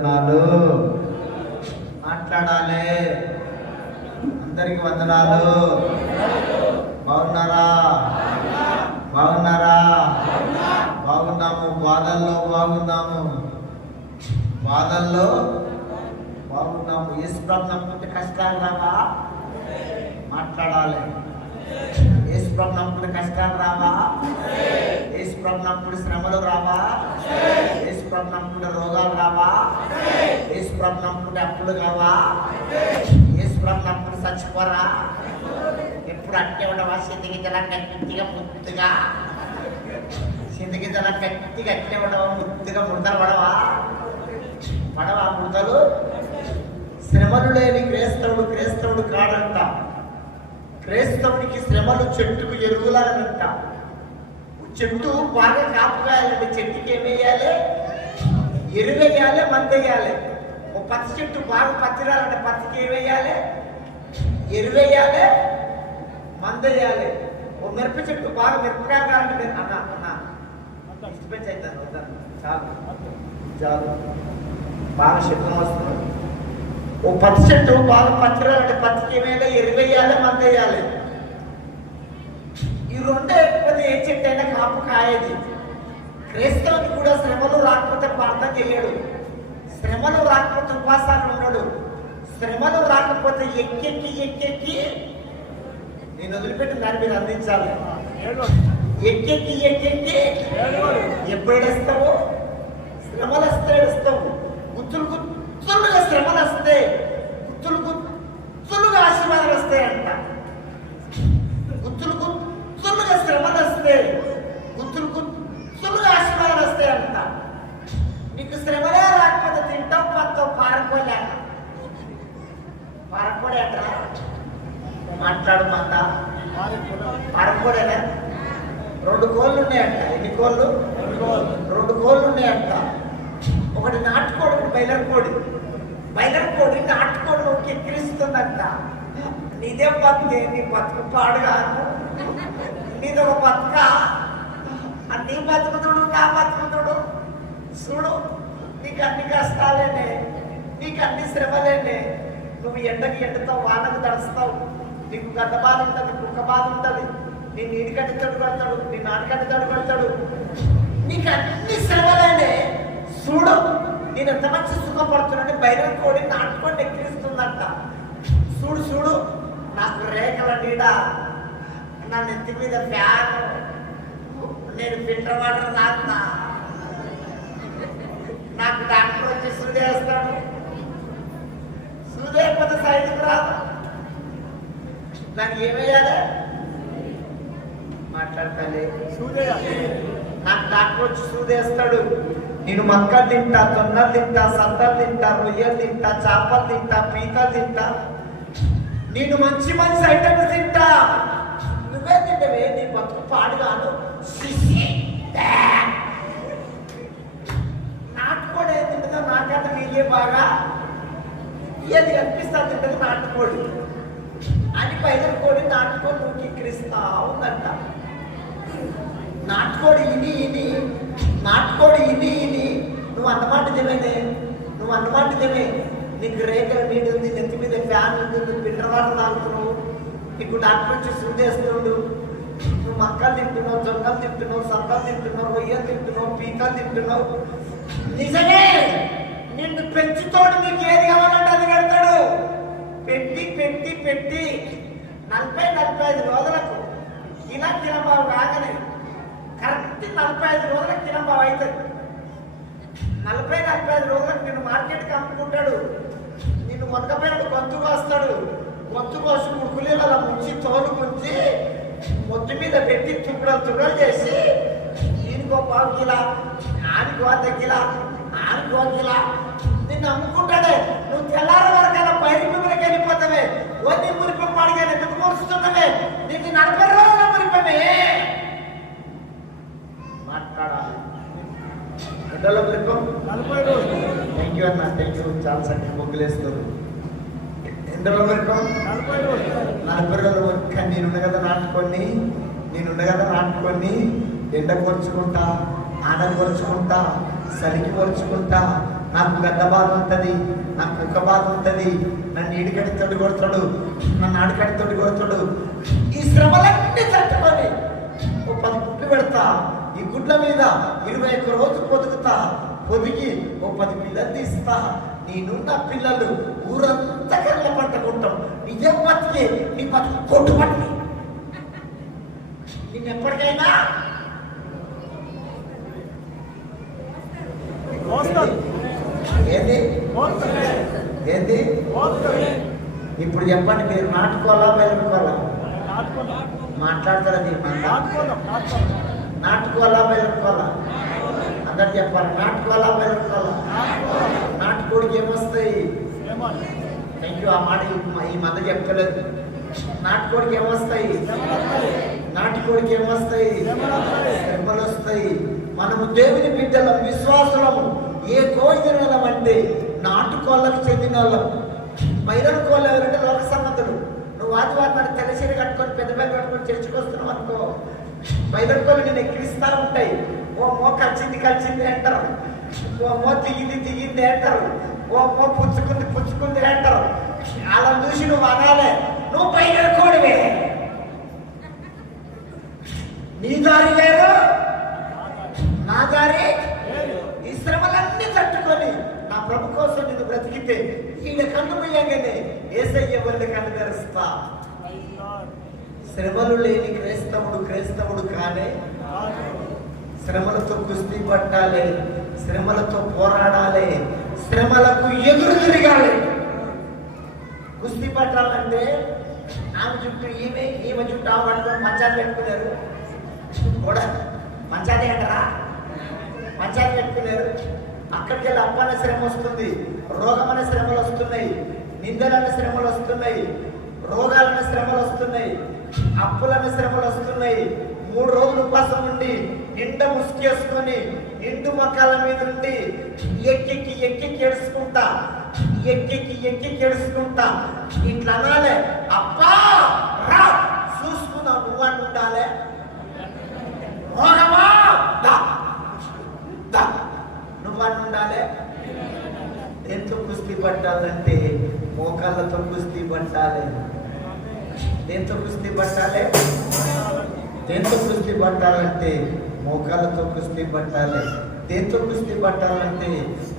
వందనాలు మాట్లాడాలి. అందరికి వందనాలు. బాగున్నారా? బాగున్నారా? బాగున్నాము. బాధల్లో బాగున్నాము. బాధల్లో బాగున్నాము. యేసు ప్రభువు నమ్ముకుంటే కష్టాలు రావా? మాట్లాడాలి. యేసు ప్రభువు నమ్ముకుంటే కష్టాలు రావా? యేసు ప్రభువు నమ్ముకుంటే శ్రమలు రావా? యేసు ప్రభువు నమ్ముకుంటే రోగాలు రావా? యేసు ప్రభువు నమ్ముకుంటే అప్పులు కావా? యేసు ప్రభువు నమ్ముకుంటే చచ్చిపోరా? ఎప్పుడు అట్టే ఉండవా? సిందగిద్దల గట్టిగా ముద్దుగా, సిందగిద్దల గట్టిగా అట్టే ఉండవా? ముద్దుగా ముడతలు పడవా ముడతలు? శ్రమలు లేని క్రైస్తవుడు కాడంట. క్రైస్తవునికి శ్రమలు చెట్టుకు ఎరువులాగనంట. చెట్టు బాగా కాపుగాయాలంటే చెట్టుకి ఏమేయాలి? ఎరువేయాలి, మందేయాలి. ఓ పత్తి చెట్టు బాగా పత్తిరాలంటే పత్తికి ఏమేయాలి? ఎరువేయాలి, మందేయాలి. ఓ మిరప చెట్టు బాగా మిరపకాయ కావాలంటే అన్న డిస్టర్బెన్స్ అవుతాను. వద్దాను చాలు బాగా శబ్దం వస్తుంది. ఓ పత్తి చెట్టు బాగా పత్తిరాలంటే పత్తికి ఏమేయాలి? ఎరువేయాలి, మందేయాలి. ఈ రెండే లేకపోతే ఏ చెట్టు అయినా కాపు కాయేది. క్రైస్తవునికి కూడా శ్రమలు రాకపోతే ప్రార్థన చేయడు. శ్రమలు రాకపోతే ఉపవాసాలు ఉండడు. శ్రమలు రాకపోతే ఎక్కెక్కి నేను వదిలిపెట్టి దాన్ని మీరు అందించాలి. ఎక్కెక్కి ఎప్పుడు ఏడుస్తావు? శ్రమలు వస్తే ఏడుస్తావు. గుత్తులుగా శ్రమలు వస్తే గుత్తులుగా ఆశీర్వాదాలు వస్తాయంట. గుత్తులుగా శ్రమలు వస్తే గుత్తులుగా ఆశీర్వాదాలు వస్తాయంట. నీకు శ్రమలే రాకపోతే తింటావు పత్తావు పారకోలేక పారకోడేట్రా మాట్లాడు మాట పారకోడేనా? 2 కోళ్ళు ఉన్నాయంట. ఎన్ని కోళ్ళు? 2 కోళ్ళు ఉన్నాయంట. ఒకటి నాటుకోడి, ఒకటి బయలర్ కోడి నాటుకోడు ఎక్కిరిస్తుందంట. నీదే బతుకే, నీ బతుకు పాడుగా, నీదొక బతుక. నీ బతుకుతుడు నా బతుకుతుడు. చూడు, నీకు అన్ని కష్టాలేనే, నీకు అన్ని శ్రమలేనే. నువ్వు ఎండకి ఎండుతావు, వానకు తడుస్తావు. నీకు గద్ద బాధ ఉంటుంది, కుక్క బాధ ఉంటుంది. నీ నీటికట్టి తడు కొడతాడు, నీ నాటికట్టి తడు కొడతాడు. నీకు అన్ని శ్రమలేనే. చూడు, నేను ఎంత మంచి సుఖపడుతున్నాను. బయలు కోడి నాటుకొని ఎక్కిరిస్తుందంట. చూడు నాకు రేఖల నీడ, నా నెత్తి మీద ఫ్యాన్, నేను ఫిల్టర్ వాటర్ తాగుతా. నాకు డాక్టర్ వచ్చి సూదేస్తాడు. సూదేయకపోతే సైడ్కి రాదు. దానికి ఏమేయాలి? మాట్లాడతాలే. నాకు డాక్టర్ వచ్చి సూదేస్తాడు. నేను మక్కలు తింటా, తొన్నలు తింటా, సద్దలు తింటా, రొయ్యలు తింటా, చేపలు తింటా, పీతలు తింటా. నేను మంచి ఐటమ్స్ తింటా. నువ్వే తింటవే, నీ బతుకు పాడుగాను. నాటుకోడి ఏం తింటుందో నాకంటే నీళ్ళే బాగా ఏది కనిపిస్తా తింటుంది నాటుకోడి అని. బయలు కోడి నాటుకోడి నువ్వు ఎక్కిరిస్తా ఉందంట. నాటుకోడి ఇని నువ్వు అన్నమాట నిజమే. నీకు రేఖల నీడు ఉంది, నెత్తి మీద ఫ్యాన్ ఉంటుంది, ఫిల్టర్ వాటర్ తాగుతున్నావు. నీకు డాక్టర్ వచ్చి సూదేస్తున్నాడు. నువ్వు మక్కలు తింటున్నావు, జొన్నలు తింటున్నావు, సద్దలు తింటున్నావు, రొయ్యలు తింటున్నావు, పీతలు తింటున్నావు. నిజమే, నిన్ను పెంచుతోడు నీకు ఏది కావాలంటే అది పెడతాడు. పెట్టి 40-45 రోజులకు కిలంబావు కాగానే కరెక్ట్ 45 రోజులకు కిలంబావు అవుతుంది. 40-45 రోజులకు నిన్ను మార్కెట్కి అమ్ముకుంటాడు. నిన్ను మొదకపోయిన గొంతు కోస్తాడు. గొంతు కోసి ముడుకులీల ముంచి తోలు ముంచి మొద్దు మీద పెట్టి తుక్కడలు చేసి ఈయనకో 1/4 కిలో, ఆనికో 1/2 కిలో, ఆనికో కిలో నిన్ను అమ్ముకుంటాడే. నువ్వు తెల్లారి వరకల్లా పైరు మిమ్మల్కి వెళ్ళిపోతావే. ఓ నీ మురిపం పాడిగానే ఎందుకు మోస్తున్నావే? నీకు 40 రోజుల మురిపమే. మాట్లాడాలి. థ్యాంక్ యూ అన్న, థ్యాంక్ యూ. చాలా చక్కగా మొగ్గులేస్తారు. ఎండలో వరకు 40 రోజుల వరకు నేనుండ కదా నాటుకొని ఎండ కొరుచుకుంటా, ఆడ కొరుచుకుంటా, చలికి కొరుచుకుంటా, నాకు గడ్డ బాధ ఉంటుంది, నాకు కుక్క బాధ ఉంటుంది, నన్ను ఈడికడితోటి కొడతాడు, నన్ను ఆడికడితోటి కొడతాడు. ఈ శ్రమలన్నీ తట్టుకొని ఓ 10 గుడ్లు పెడతా, ఈ గుడ్ల మీద 21 రోజు పొదుగుతా, పొదిగి ఓ 10 పిల్లలు తీస్తా. నేనున్న పిల్లలు ఊరంతా కళ్ళ పట్టుకుంటాం. నిజం బతికి నీ బతుకు కొట్టు పట్టి నేను ఎప్పటికైనా ఏంది ఏంది ఇప్పుడు చెప్పండి, మీరు నాటుకోవాలా బయలుకోవాలా? మాట్లాడతారా? నాటుకోవాలా బయలుకోవాలా? అందరు చెప్పాలి. నాటుకోవాలా బయలుకోవాలా? నాటుకోడికి ఏమొస్తాయి? Thank you. ఆ మాట ఈ మధ్య చెప్తలేదు. నాటుకోడికి ఏమొస్తాయి? నాటుకోడికి ఏమొస్తాయి? శ్రమలు వస్తాయి. మనము దేవుని బిడ్డలం, విశ్వాసులము. ఏ కోయిలం అంటే నాటుకోళ్ళకు చెందిన వాళ్ళం. బయలు కోళ్ళు ఎవరంటే లోక సంబంధులు. నువ్వు ఆదివారం నాడు తెల్లసీర కట్టుకొని పెద్ద బయలు కట్టుకొని చర్చకు వస్తున్నావు అనుకో, బయలు కోళ్ళు నేను ఎక్కిరిస్తూ ఉంటాయి. ఓ మో కలిసింది అంటారు, ఓ మో తిగింది అంటారు, ఓ మో పుచ్చుకుంది అంటారు. అలా చూసి నువ్వు అనాలే, నువ్వు బయలు కోడివే. నీ దారి వేరు, నా దారి. ఈ శ్రమలన్నీ తట్టుకొని నా ప్రభు కోసం నిన్ను బ్రతికితే ఈయన కన్ను పోయాగానే యేసయ్య వల్ల కన్ను తెరుస్తా. శ్రమలు లేని క్రైస్తవుడు కానే. శ్రమలతో కుస్తీ పట్టాలి, శ్రమలతో పోరాడాలి, శ్రమలకు ఎదురు తిరగాలి. కుస్తీ పట్టాలంటే ఆమె చుట్టూ ఈమె చుట్టూ ఆమె పట్టుకొని మంచాలు పెట్టుకున్నారు కూడా. మంచాలే అంటారా? మంచాలు పెట్టుకున్నారు. అక్కడికి వెళ్ళి అప్పన్న శ్రమ వస్తుంది, రోగమైన శ్రమలు వస్తున్నాయి, నిందలన్న శ్రమలు వస్తున్నాయి, రోగాలన్న శ్రమలు వస్తున్నాయి, అప్పులన్న శ్రమలు వస్తున్నాయి. 3 రోజులు ఉపవాసం ఉండి నిండా ముసుకేసుకొని నిండు మొక్కల మీద ఉండి ఎక్కి ఏడుచుకుంటా ఇట్లా అనాలే, అబ్బా రా చూసుకున్నావు నువ్వు అని ఉండాలి. రోగమా నువ్వు అని ఉండాలి. దేంతో కుస్తీ పట్టాలంటే మోకాళ్ళతో కుస్తీ పట్టాలి. దేంతో కుస్తీ పట్టాలి? దేంతో కుస్తీ పట్టాలంటే మోకాళ్ళతో కుస్తీ పట్టాలి. దేంతో కుస్తీ పట్టాలంటే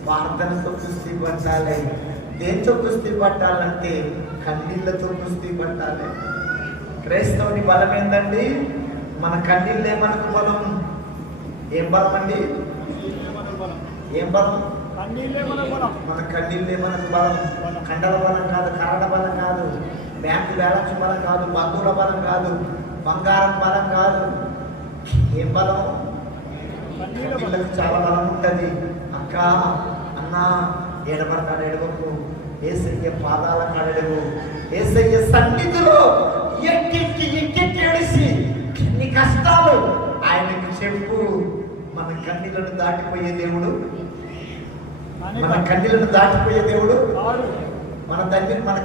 ప్రార్థనతో కుస్తీ పట్టాలి. దేంతో కుస్తీ పట్టాలంటే కన్నీళ్లతో కుస్తీ పట్టాలి. క్రైస్తవుని బలం ఏంటండి? మన కన్నీళ్ళే మనకు బలం. ఏం బలం అండి? ఏం బలం? మన కన్నీళ్ళే మనకు బలం. కండల బలం కాదు, కరడ బలం కాదు, బ్యాంకు బ్యాలెన్స్ బలం కాదు, బంధువుల బలం కాదు, బంగారం బలం కాదు. ఏం బలం? కన్నీళ్ళకు చాలా బలం ఉంటుంది. అక్క అన్న ఏడబడతాడు, ఎడవకు. యేసయ్య పాదాల కాడెడవు. యేసయ్య సన్నిధిలో ఎక్కి ఏడిసి నీ కష్టాలు ఆయనకు చెప్పు. మన కన్నీళ్లను దాటిపోయే దేవుడు, మన కన్నీళ్లను దాటిపోయే దేవుడు, మన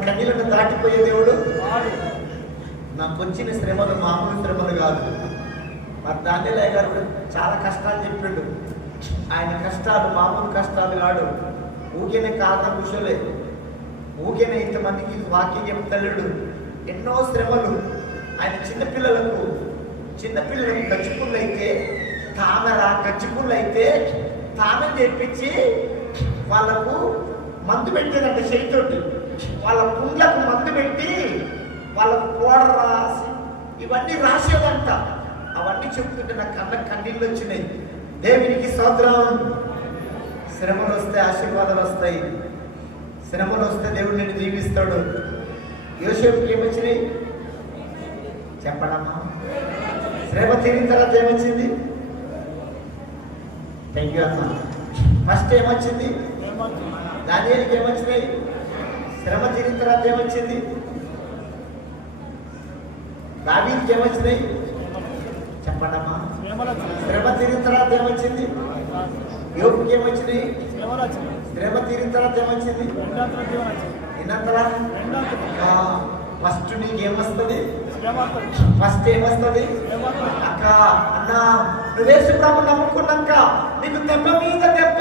కన్నీళ్లను దాటిపోయే దేవుడు. నాకు వచ్చిన శ్రమలు మామూలు శ్రమలు కాదు. మరి దానిలే గారు చాలా కష్టాలు చెప్పిండు. ఆయన కష్టాలు మామూలు కష్టాలు కాదు. ఊకేనే కారణం కూర్చోలే, ఊకేనే ఇంతమందికి వాక్యం చెప్తలేడు. ఎన్నో శ్రమలు. ఆయన చిన్నపిల్లలకు గచ్చిపుళ్ళు అయితే గచ్చిపుళ్ళు అయితే తామే తెప్పించి వాళ్ళకు మందు పెట్టేదంటే చేతితోటి, వాళ్ళ పుండ్లకు మందు పెట్టి వాళ్ళకు పౌడర్ రాసి ఇవన్నీ రాసేదంట. అవన్నీ చెప్తుంటే నాకు కన్నీళ్ళు వచ్చినాయి. దేవునికి స్తోత్రం. శ్రమలు వస్తే ఆశీర్వాదాలు వస్తాయి. శ్రమలు వస్తే దేవుడు నిన్ను దీవిస్తాడు. యోసేపుకి ఏమొచ్చినాయి చెప్పడమ్మా? శ్రమ తీరిన తర్వాత ఏమొచ్చింది? థ్యాంక్ యూ అమ్మా. ఫస్ట్ ఏమొచ్చింది? దానియేలుకి ఏమొచ్చినాయి? శ్రమ తీరిన తర్వాత ఏమొచ్చింది? దావీదుకి ఏమొచ్చినాయి చెప్పండమ్మా? శ్రమ తీరిన తర్వాత ఏమొచ్చింది? యోబుకి ఏమొచ్చినాయి? శ్రమ తీరిన తర్వాత ఏమొచ్చింది? ఫస్ట్ నీకు ఏమొస్తుంది? ఫస్ట్ ఏమొస్తుంది అక్క అన్న నువ్వేసు ప్రభు నమ్ముకున్నాక నీకు దెబ్బ మీద దెబ్బ,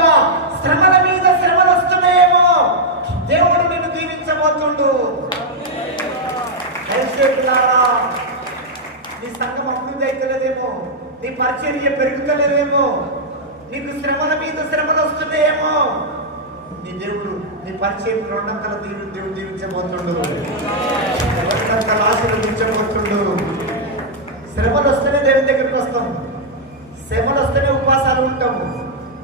శ్రమల మీద శ్రమలు వస్తున్నాయేమో, దేవుడు నిన్ను దీవించబోతుండు. నీ సంఘం అభివృద్ధి అయితలేదేమో, నీ పరిచర్య పెరుగుతలేదేమో, నీకు శ్రమల మీద శ్రమలు వస్తున్నాయేమో, నీ దేవుడు నీ పరిచయం రెండంతల దేవుడు దీవించబోతుండు, రెండంతల ఆశీర్వదించబోతుండు. శ్రమలు వస్తేనే దేవుని దగ్గరికి వస్తాం, శ్రమలు వస్తేనే ఉపవాసాలు ఉంటాము,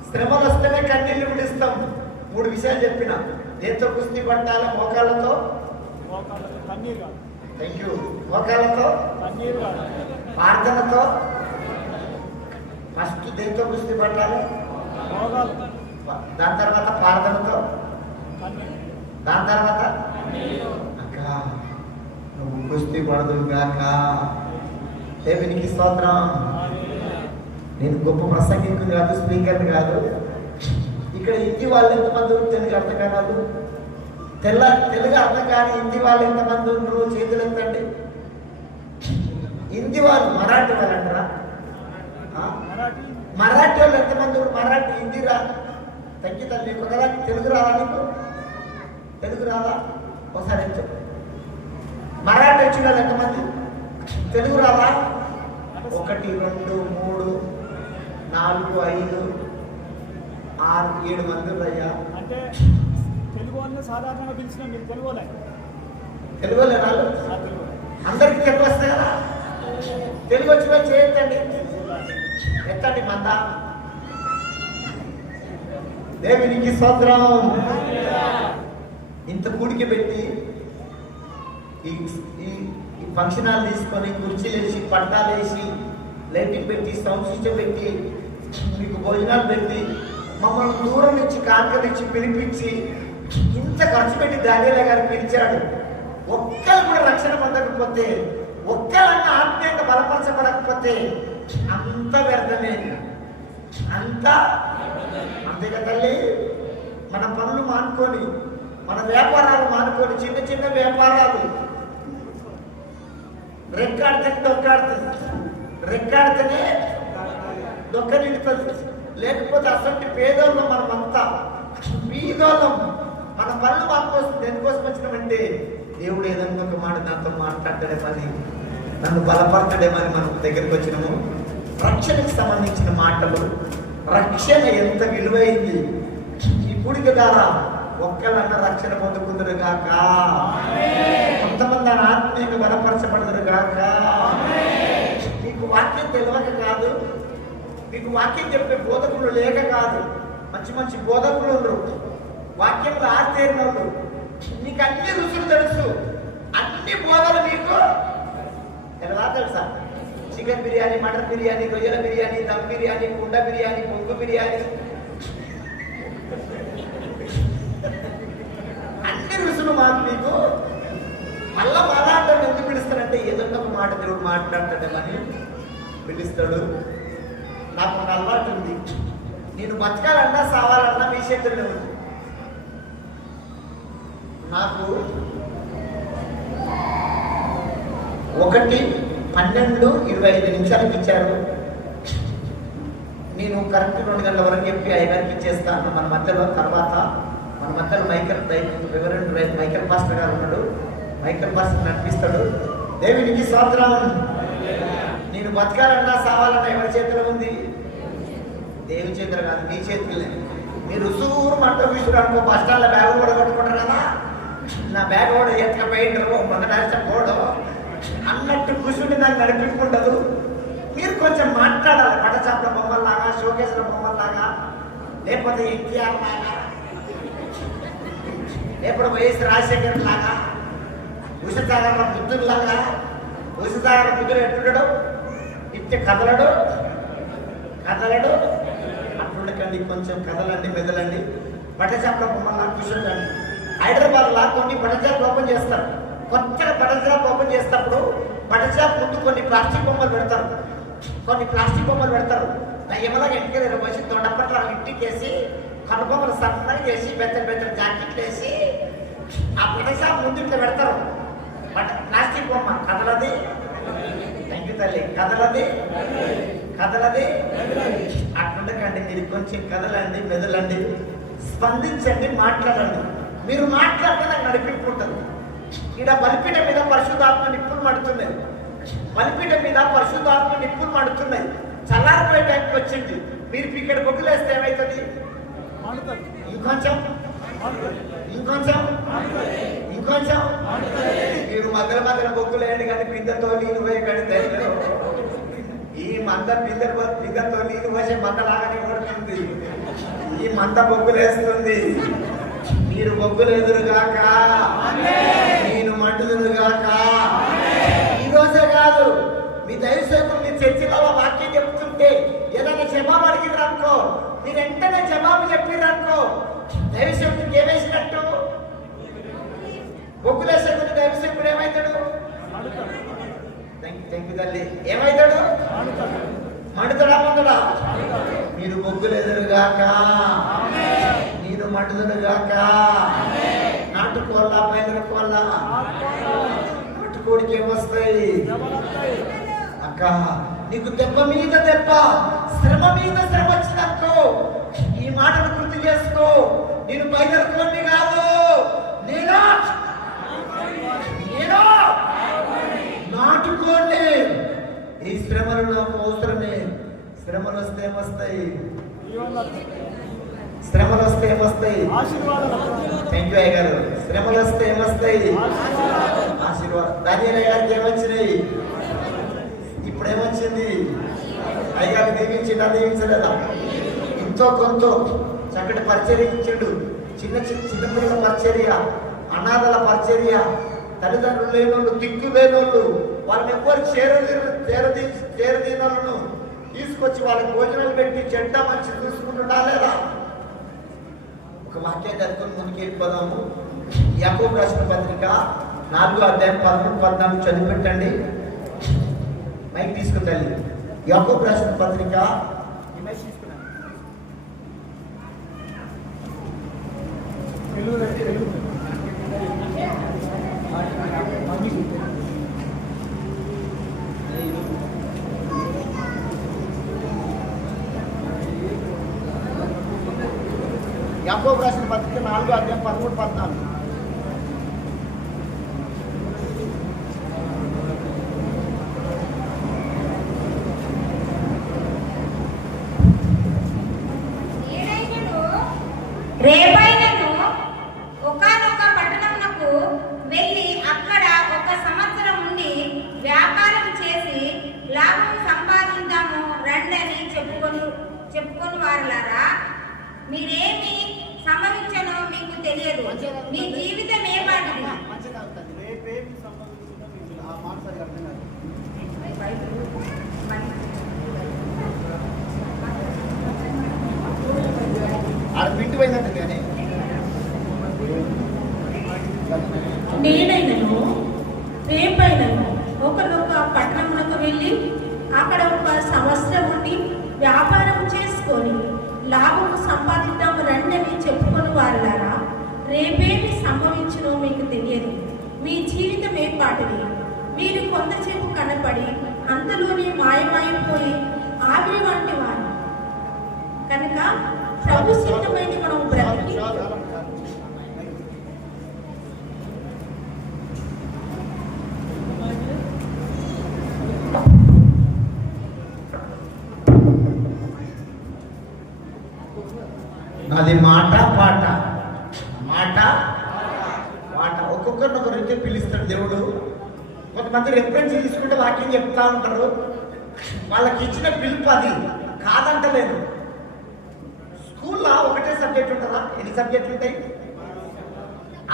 శ్రమలు వస్తేనే కన్నీళ్ళు విడిస్తాం. 3 విషయాలు చెప్పిన. దేంతో కుస్తీ పట్టాలి? మోకాళ్ళతో, థ్యాంక్ యూ, మోకాళ్ళతో, ప్రార్థనతో. ఫస్ట్ దేంతో కుస్తీ పట్టాలి? దాని తర్వాత ప్రార్థనతో, దాని తర్వాత అక్క నువ్వు కుస్తీ పడదు కాక. దేవునికి స్తోత్రం. నేను గొప్ప ప్రసంగికుని కాదు, స్పీకర్ని కాదు. ఇక్కడ హిందీ వాళ్ళు ఎంతమంది తెలుగు అర్థం కాదు, తెలుగు అర్థం కాని హిందీ వాళ్ళు ఎంతమంది ఉన్నారు? చేతులు ఎత్తండి. హిందీ వాళ్ళు, మరాఠీ వాళ్ళు అంటారా? మరాఠీ వాళ్ళు ఎంతమంది? మరాఠీ, హిందీ రా తగ్గితాను. నీకు కదా తెలుగు రాదా? నీకు తెలుగు రాదా? ఒకసారి చెప్పు. మరాఠీ వచ్చిన వాళ్ళు ఎంతమంది? తెలుగు రాదా? 1 2 3 4 5 6 7 మంది అయ్యా. అంటే తెలుగు వాళ్ళని సాధారణంగా పిలిచిన మీరు తెలుగులే వాళ్ళు అందరికీ తెలుగు వస్తాయి కదా. తెలుగు వచ్చిన చేయొద్దండి, ఎత్తండి మంద. దేవునికి స్తోత్రం. ఇంత కూడికి పెట్టి ఈ ఫంక్షన్ హాల్ తీసుకొని కుర్చీలు వేసి, పట్టాలు వేసి, లైటింగ్ పెట్టి, సౌండ్ సిస్టమ్ పెట్టి, మీకు భోజనాలు పెట్టి, మమ్మల్ని దూరం నుంచి కాంకరించి పిలిపించి ఇంత ఖర్చు పెట్టి దానియేలు గారు పిలిచాడు. ఒక్కరు కూడా రక్షణ పొందకపోతే, ఒక్కరన్నా ఆత్మీయంగా బలపరచబడకపోతే అంత వ్యర్థమే, అంతా అంతేగా తల్లి. మన పనులు మానుకొని, మన వ్యాపారాలు మానుకొని, చిన్న చిన్న వ్యాపారాలు రెక్కాడితే దొక్కాడుతుంది, రెక్కాడితేనే దొక్క నిలుతుంది. లేకపోతే అసలు పేదోళ్ళం మనమంతా, బీదోళ్ళం. మన పనులు మానుకోస్తుంది. ఎందుకోసం వచ్చినామంటే దేవుడు ఏదన్నా ఒక మాట నాతో మాట్లాడతాడేమని, నన్ను బలపడతాడేమని మనం దగ్గరికి వచ్చినాము. రక్షణకు సంబంధించిన మాటలు, రక్షణ ఎంత విలువైంది. ఈ కూడిక ద్వారా ఒక్కలన్న రక్షణ పొందుకుందరు గాక, కొంతమంది ఆత్మీయంగా బలపరచబడదురు గాక. మీకు వాక్యం తెలియక కాదు, మీకు వాక్యం చెప్పే బోధకులు లేక కాదు. మంచి మంచి బోధకులు ఉండరు, వాక్యంలో ఆశ్చర్యం ఉండరు. నీకు అన్ని రుచులు తెలుసు, అన్ని బోధలు మీకు ఎలా తెలుసా? చికెన్ బిర్యానీ, మటన్ బిర్యానీ, రొయ్యల బిర్యానీ, దమ్ బిర్యానీ, కుండ బిర్యానీ, బొగ్గు బిర్యానీ, అన్ని రుసులు మాకు మీకు. మళ్ళా మాట్లాడతాడు. ఎందుకు పిలుస్తాడంటే ఏదన్నా ఒక మాట దేవుడు మాట్లాడతాడేమని పిలుస్తాడు. నాకు ఒక అలవాటు ఉంది, నేను బతకాలన్నా సావాలన్నా మీ చేతుల్లో ఉంది. నాకు 1:12:25 ఇచ్చారు. నేను కరెక్ట్ 2 గంటల వరకు చెప్పి 5 గంటలకు ఇచ్చేస్తాను. మన మధ్యలో తర్వాత మన మధ్యలో మైకల్ పాస్టర్ గారు ఉన్నాడు. మైకల్ పాస్టర్ నడిపిస్తాడు. దేవునికి స్తోత్రం. నేను బతకాలన్నా సావాలన్నా ఎవరి చేతిలో ఉంది? దేవుని చేతులు కాదు, మీ చేతులే. మీరు రుసూరు మంట విసురు అనుకో, బస్ స్టాండ్లో బ్యాగ్ కూడా కొట్టుకుంటారు కదా. నా బ్యాగ్ కూడా ఎట్లా పోయింటారు, మన నష్టం కూడా అన్నట్టు కూర్చుని దాన్ని నడిపించుకుంటారు. మీరు కొంచెం మాట్లాడాలి. పటచాపల బొమ్మల్లాగా, షోకేసుల బొమ్మల్లాగా, లేకపోతే ఎన్టీఆర్ లాగా, లేకపోతే వైఎస్ రాజశేఖర్ లాగా, ఉషసాగర బుద్ధుల్లాగా. ఉషసాగర బుద్ధుడు ఎట్లుండడు, ఇట్టే కదలడు అట్లుండకండి. కొంచెం కదలండి, మెదలండి. పటచాపల బొమ్మల్లా కూర్చోండి. హైదరాబాద్ లా కొన్ని బటర్షాప్ ఓపెన్ చేస్తారు. కొత్తగా బటర్షాప్ ఓపెన్ చేసినప్పుడు బటర్షాప్ ముందు కొన్ని ప్లాస్టిక్ బొమ్మలు పెడతారు, ఏమలాగా ఇంటికి వచ్చి దొండపట్ల ఇంటికేసి కనుబొమ్మలు సన్నగా చేసి పెద్ద జాకెట్లు వేసి ఆ బటర్షాప్ ముందు ఇట్లా పెడతారు. ప్లాస్టిక్ బొమ్మ కదలది, యూ తల్లి. కదలది కదలది అట్లుండకండి. మీరు కొంచెం కదలండి, మెదలండి, స్పందించండి, మాట్లాడండి. మీరు మాట్లాడితే నాకు నడిపింపుంటుంది. ఇక్కడ బలిపీఠ మీద పరిశుద్ధాత్మ నిప్పులు మడుతున్నాయి. బలిపీఠ మీద పరిశుద్ధాత్మ నిప్పులు మడుతున్నాయి. చల్లారిపోయే టైంకి వచ్చింది. మీరు ఇక్కడ బొగ్గులేస్తే ఏమవుతుంది? ఇంకొంచెం ఇంకొంచెం ఇంకొంచెం. మీరు మధ్యలో బొగ్గులు వేయండి, కానీ బిందెతో నీళ్ళు పోయి కడితే ఈ మంద బిందెతో నీళ్ళు పోసే మందలాగానే కొడుతుంది. ఈ మంద బొగ్గులేస్తుంది. మీరు బొగ్గులు ఎదురుగాక, నేను మండుదురుగాక. ఈ రోజే కాదు, మీ దైవసేవకులు మీ చర్చిలలో వాక్యం చెప్తుంటే ఏదైనా జవాబు అడిగిరనుకో, మీరు వెంటనే జవాబు చెప్పిరనుకో, దైవసేవకుడికి ఏమేసినట్టు? బొగ్గులేసేకుడు దైవసేవకుడు ఏమవుతాడు? తల్లి ఏమవుతాడు? మండుతాడా మందుడా? మీరు బొగ్గులు ఎదురుగాక, నేను మండుదురుగాక. నాటుకోళ్ళ బయలుకోళ్ళ నాటుకోడికి ఏమొస్తాయి? అక్క నీకు దెబ్బ మీద దెబ్బ, శ్రమ మీద శ్రమ వచ్చిందనుకో, ఈ మాటను గుర్తు చేసుకో. నేను బయలుకోండి కాదు, నేను నాటుకోండి. ఈ శ్రమలు నాకు అవసరమే. శ్రమలు వస్తే ఏమొస్తాయి? శ్రమలు వస్తే ఏమొస్తాయి? థ్యాంక్ యూ అయ్య గారు. శ్రమలు వస్తే ఏమొస్తాయి? ఆశీర్వాదం. దానియేలు గారికి ఏమొచ్చినాయి? ఇప్పుడు ఏమొచ్చింది? అయ్యగారు దీవించిండా దీవించలేదా? ఎంతో కొంత చక్కటి పరిచర్య ఇచ్చిండు. చిన్న పిల్లల పరిచర్య, అనాథల పరిచర్య, తల్లిదండ్రులు లేనోళ్ళు, దిక్కు లేనోళ్ళు, వాళ్ళని ఎవ్వరు చేరదీనోళ్ళను తీసుకొచ్చి వాళ్ళకి భోజనాలు పెట్టి చెడ్డ మంచి చూసుకుంటున్నా లేదా? ఒక వాక్యం చదువుకొని ముందుకు వెళ్ళిపోదాము. యాకోబు రాసిన పత్రిక 4వ అధ్యాయం 13-14 చదివి పెట్టండి. మైక్ తీసుకుని తల్లి. యాకోబు రాసిన పత్రిక యాకోబు రాసిన పత్రిక 4వ అధ్యాయం 13-14. రేపైనను ఒకానొక పట్టణమునకు వెళ్ళి అక్కడ 1 సంవత్సరం ఉండి వ్యాపారం చేసి లాభం సంపాదించాము రండని చెప్పుకొని వారులారా, మీరేమి సంభవించనో మీకు తెలియదు. మీ జీవితం ఏమాటిది? నేనైనను రేపైనను ఒకనొక పట్టణమునకు వెళ్ళి అక్కడ 1 సంవత్సరం ఉండి వ్యాపారం చేసుకొని లాభము సంపాదిద్దాము రండని చెప్పుకొని వారులారా, రేపేమి సంభవించునో మీకు తెలియదు. మీ జీవితం ఏ పాటిది? మీరు కొంతసేపు కనపడి అంతలోనే మాయమైపోయి ఆవిరి వంటి వారు కనుక ప్రభు సిద్ధమైన మనం బ్రతికి అది మాట పాట, మాట పాట. ఒక్కొక్కరిని ఒక రీతి పిలుస్తాడు దేవుడు. కొంతమంది రెఫరెన్స్ తీసుకుంటే వాక్యం చెప్తా ఉంటారు. వాళ్ళకి ఇచ్చిన పిలుపు అది కాదంటలేదు. స్కూల్లో ఒకటే సబ్జెక్ట్ ఉంటుందా? ఎన్ని సబ్జెక్టులు ఉంటాయి?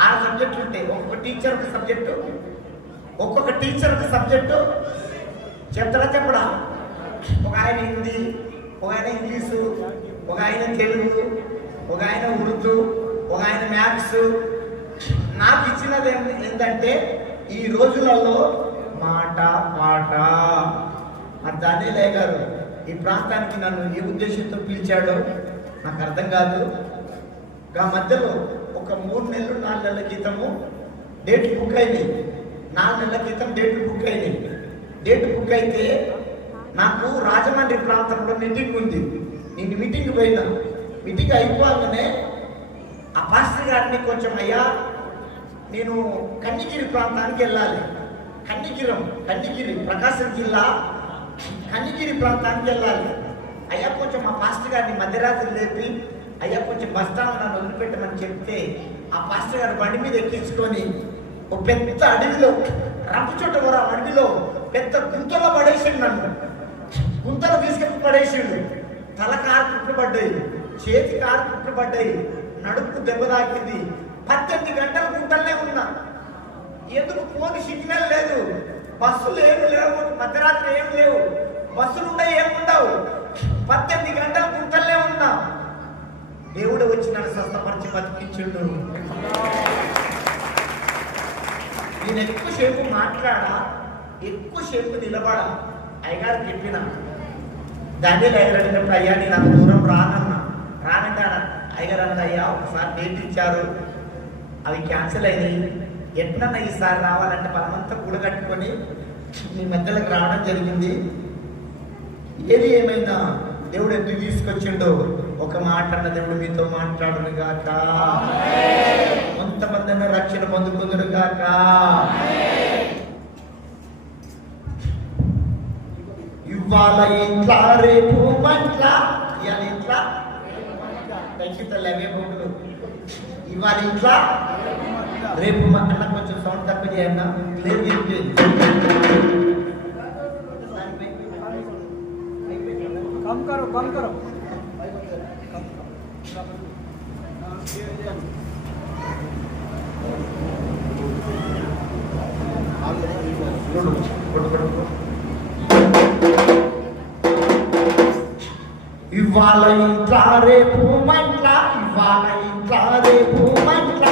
6 సబ్జెక్టులు ఉంటాయి. ఒక్కొక్క టీచర్ ఒక సబ్జెక్టు, ఒక్కొక్క టీచర్ ఒక సబ్జెక్టు. చెప్తారా చెప్పడా? ఒక ఆయన హిందీ, ఒక ఆయన ఇంగ్లీషు, ఒక ఆయన తెలుగు, ఒక ఆయన ఉర్దూ, ఒక ఆయన మ్యాథ్స్. నాకు ఇచ్చినది ఏంటంటే ఈ రోజులలో మాట పాట. మరి దానియేలు గారు ఈ ప్రాంతానికి నన్ను ఏ ఉద్దేశంతో పిలిచాడో నాకు అర్థం కాదు. ఆ మధ్యలో ఒక 3 నెలలు 4 నెలల క్రితము డేట్లు బుక్ అయినాయి. 4 నెలల క్రితం డేట్లు బుక్ అయినాయి. డేట్ బుక్ అయితే నాకు రాజమండ్రి ప్రాంతంలో మీటింగ్ ఉంది. నేను మీటింగ్ పోయినా. మీటింగ్ అయిపోగానే ఆ పాస్టర్ గారిని కొంచెం అయ్యా నేను కన్నిగిరి ప్రాంతానికి వెళ్ళాలి. కన్నిగిరి ప్రకాశం జిల్లా కన్నిగిరి ప్రాంతానికి వెళ్ళాలి. అయ్యా కొంచెం మా పాస్టర్ గారిని మధ్యరాత్రి లేపి అయ్యా కొంచెం బస్తాను నన్ను వదిలిపెట్టమని చెప్తే ఆ పాస్టర్ గారు బండి మీద ఎక్కించుకొని ఒక పెద్ద అడవిలో రంపచోటవరం అడవిలో పెద్ద గుంతలో పడేసిండు. నన్ను గుంతలు తీసుకెళ్ళి పడేసిండు. తల కారు కుట్లు పడ్డాయి, చేతి కారు కుట్లు పడ్డాయి, నడుపు దెబ్బ తాకింది. 18 గంటలు గుంటలనే ఉన్నా. ఎందుకు ఫోన్ సిగ్నల్ లేదు, బస్సులు ఏమి లేవు, మధ్యరాత్రి ఏమి లేవు, బస్సులు ఉన్నాయి ఏముండవు. 18 గంటలు గుంటలనే ఉన్నా. దేవుడు వచ్చి నన్ను స్వస్థపరిచి బతికించుండు. నేను ఎక్కువసేపు మాట్లాడా, ఎక్కువసేపు నిలబడా. అయ్యగారు చెప్పిన దానిలో అడిగినప్పుడు అయ్యా నేను అంత దూరం రానంటే అయ్యగారు అన్నది అయ్యా ఒకసారి డేట్ ఇచ్చారు, అవి క్యాన్సిల్ అయినాయి, ఎట్లన్నా ఈసారి రావాలంటే మనమంతా కూడగట్టుకొని మీ మధ్యలోకి రావడం జరిగింది. ఏది ఏమైనా దేవుడు ఎందుకు తీసుకొచ్చిండో ఒక మాట అన్న దేవుడు మీతో మాట్లాడును గాక. కొంతమంది రక్షణ పొందుకుందురు గాక. ఇవాళ ఇంట్లా రేపు మంట్లా, ఇవాళ ఇంట్లా అవే బొమ్మలు. ఇవాళ ఇంట్లా రేపు అన్న కొంచెం సౌండ్ తక్కువ చేయన్నా. లేదు कम करो ఇవాళ ఇంట్లా రేపు మంట్లా, ఇవాళ ఇంట్లా రేపు మంట్లా.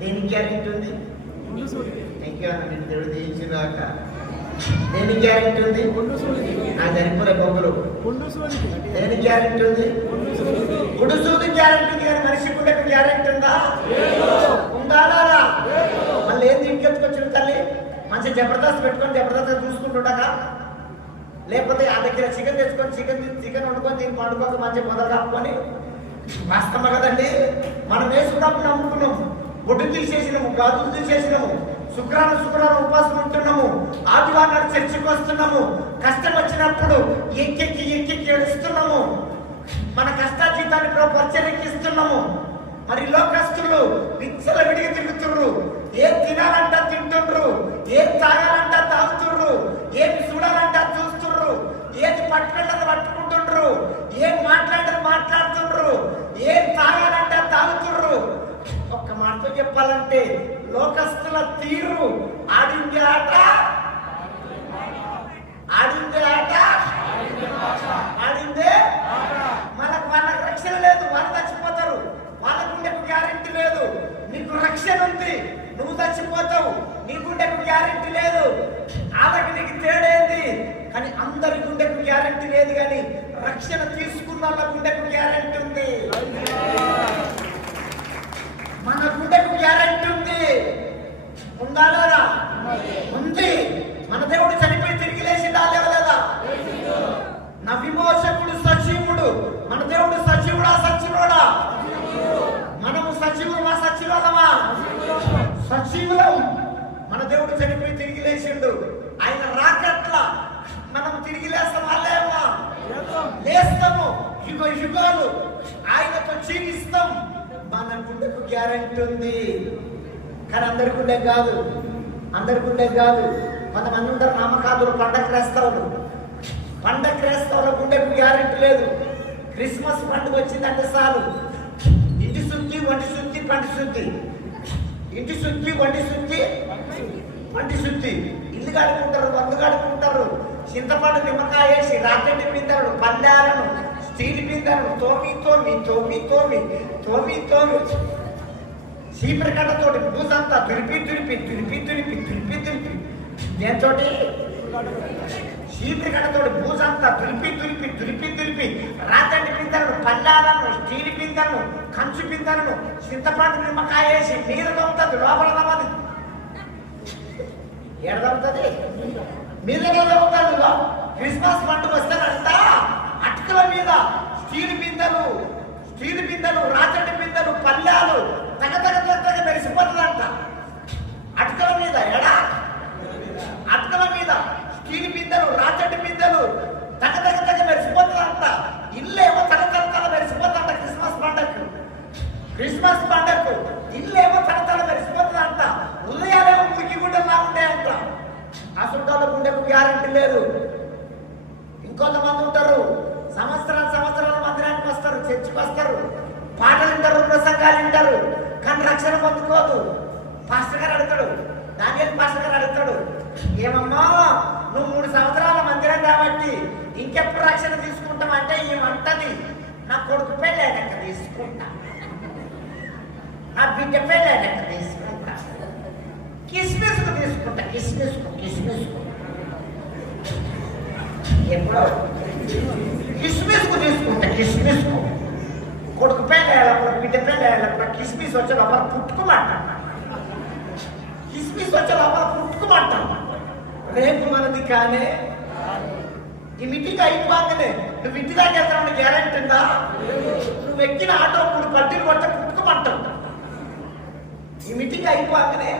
దేనికి గ్యారెంటీ ఉంది? దేవుడు తీయించుదాక దేనికి గ్యారెంటీ ఉంది? నా జరిపోలే బొమ్మలు దేనికి గ్యారెంటీ ఉంది? గుడుసూది గ్యారెంటీ ఉంది, కానీ మనిషి గుండెకు గ్యారెంటీ ఉందా? ఉందా? మళ్ళీ ఏం ఇంకెత్తుకొచ్చిన తల్లి మంచి జబర్దస్త్ పెట్టుకొని జబర్దస్త్ చూసుకుంటుండగా, లేకపోతే ఆ దగ్గర చికెన్ తెచ్చుకొని చికెన్ వండుకొని దీన్ని పండుకోక మంచి మొదలు కప్పుకొని వాస్తవ కదండి. మనం వేసుకున్నప్పుడు నమ్ముకున్నాం, బొడ్డు తీసేసినాము, గాజులు తీసేసినాము, శుక్రారం ఉపాసం ఉంటున్నాము, ఆదివారం చర్చికి వస్తున్నాము, కష్టం వచ్చినప్పుడు ఎక్కెక్కి ఏడుస్తున్నాము, మన కష్టాజీతాన్ని పరిచయకిస్తున్నాము. మరి లోకస్తులు పిచ్చల విడిగి తిరుగుతుర్రు, ఏం తినాలంట తింటుండ్రు, ఏం తాగాలంట తాగుతుర్రు, ఏం చూడాలంట చూస్తుర్రు, ఏది పట్టుకుంటే పట్టుకుంటుండ్రు, ఏం మాట్లాడదు మాట్లాడుతుండ్రు, ఏం తాగాలంట తాగుతుర్రు. ఒక్క మాటతో చెప్పాలంటే లోకస్తుల తీరు ఆడిందే ఆట వాళ్ళకు రక్షణ లేదు, వాళ్ళు చచ్చిపోతారు. వాళ్ళ గుండెకు గ్యారెంటీ లేదు. నీకు రక్షణ ఉంది, నువ్వు చచ్చిపోతావు, నీ గుండెకు గ్యారెంటీ లేదు. వాళ్ళకి నీకు తేడేది, కానీ అందరి గుండెకు గ్యారెంటీ లేదు. కానీ రక్షణ తీసుకున్న వాళ్ళ గుండెకు గ్యారెంటీ ఉంది. మన గుండెకు గ్యారెంటీ ఉంది. ఉందా లేదా? ఉంది. మన దేవుడు చనిపోయి తిరిగి లేచిందా లేవలేదా? నా విమోచకుడు సజీవుడు. మన దేవుడు సజీవుడా సజీవుడా? మనము సజీవులమా సజీవులమా? సజీవులం. మన దేవుడు చనిపోయి తిరిగి లేచిండు. ఆయన రాకట్ల మనం తిరిగి లేస్తామా లేవా? లేస్తాము. యుగాలు ఆయనతో జీవిస్తాం. మన గుండెకు గ్యారెంటీ ఉంది. కానీ అందరి గుండె కాదు. కొంతమంది ఉంటారు నామకాదులు, పండగ క్రైస్తవులు. పండగ క్రైస్తవుల గుండెకు గ్యారెంటీ లేదు. క్రిస్మస్ పండుగ వచ్చిందంటే చాలు ఇంటి శుద్ధి, వంటి శుద్ధి, పంటి శుద్ధి, ఇంటి శుద్ధి, వంటి శుద్ధి, పంటి శుద్ధి. ఇల్లు కడుకుంటారు, వందు కడుకుంటారు, చింతపండు నిమ్మకాయ వేసి రాత్రి పిందరు, పల్లాలను, స్టీల్ పిందరు తోమి తోమి తోమి తోమి తోమి తోమి చీపురు కట్టతోటి పూసంతా తులిపి తులిపి తులిపి తులిపి తులిపి తులిపి దేంతోటి చీపురు కట్టతోటి పూసంతా తులిపి తులిపి తులిపి తులిపి రాత్రి పిందరు, పల్లాలను, స్టీల్ పిందరు, కంచు పిందరు, చింతపండు నిమ్మకాయ వేసి మీద దొరుకుతుంది, లోపల దమ్మది ఏడ దొరుకుతుంది, మీద దొరుకుతుంది. క్రిస్మస్ పండుగ వస్తానంట అటుకల మీద స్టీల్ బిందెలు, రాచండి బిందెలు, పల్లాలు తగ మెరిసిపోతుందంట. అటుకల మీద అటుకల మీద స్టీల్ బిందెలు, రాచండి బిందెలు తగ మెరిసిపోతుందంట. ఇల్లేమో తల మెరిసిపోతుందంట. క్రిస్మస్ పండగకు ఇల్లేమో తల మెరిసిపోతుందంట. ఉదయాలేమో మురికి గుండెలా ఉంటాయంట. అసలు గుండెకు గ్యారెంటీ లేదు. ఇంకొంతమంది ఉంటారు సంవత్సరాలు మందిరానికి వస్తారు, చర్చికి వస్తారు, పాటలు వింటారు, ప్రసంగాలు వింటారు, కానీ రక్షణ పొందుకోదు. పాస్టర్ గారు అడుగుతాడు, దానియల్ పాస్టర్ గారు అడుగుతాడు, ఏమమ్మా నువ్వు 3 సంవత్సరాల మందిరం కాబట్టి ఇంకెప్పుడు రక్షణ తీసుకుంటామంటే ఏమంటది, నా కొడుకు పెళ్ళైనాక తీసుకుంటా, నా బిడ్డ పెళ్ళైనాక తీసుకుంటా, కిస్మిస్కు తీసుకుంటా, కిస్మిస్కు ఎప్పుడో కిస్మిస్కు తీసుకుంటా, కిస్మిస్కు కొడుకు పెళ్ళేళ్ళప్పుడు, బిడ్డ పెళ్ళేళ్ళప్పుడు కిస్మిస్ వచ్చే లోపల పుట్టుకోమంటాం, కిస్మిస్ వచ్చే లోపల పుట్టుకోమంటాం. రేపు మనది కానీ ఈ మీటింగ్ అయిపోగానే నువ్వు ఇంటి దాకా వెళ్తావు గ్యారెంటీ ఉందా? నువ్వు ఎక్కిన ఆటో 3 పట్టీలు కొడితే పుట్టుకోమంటావు. ఈ మీటింగ్ అయిపోగానే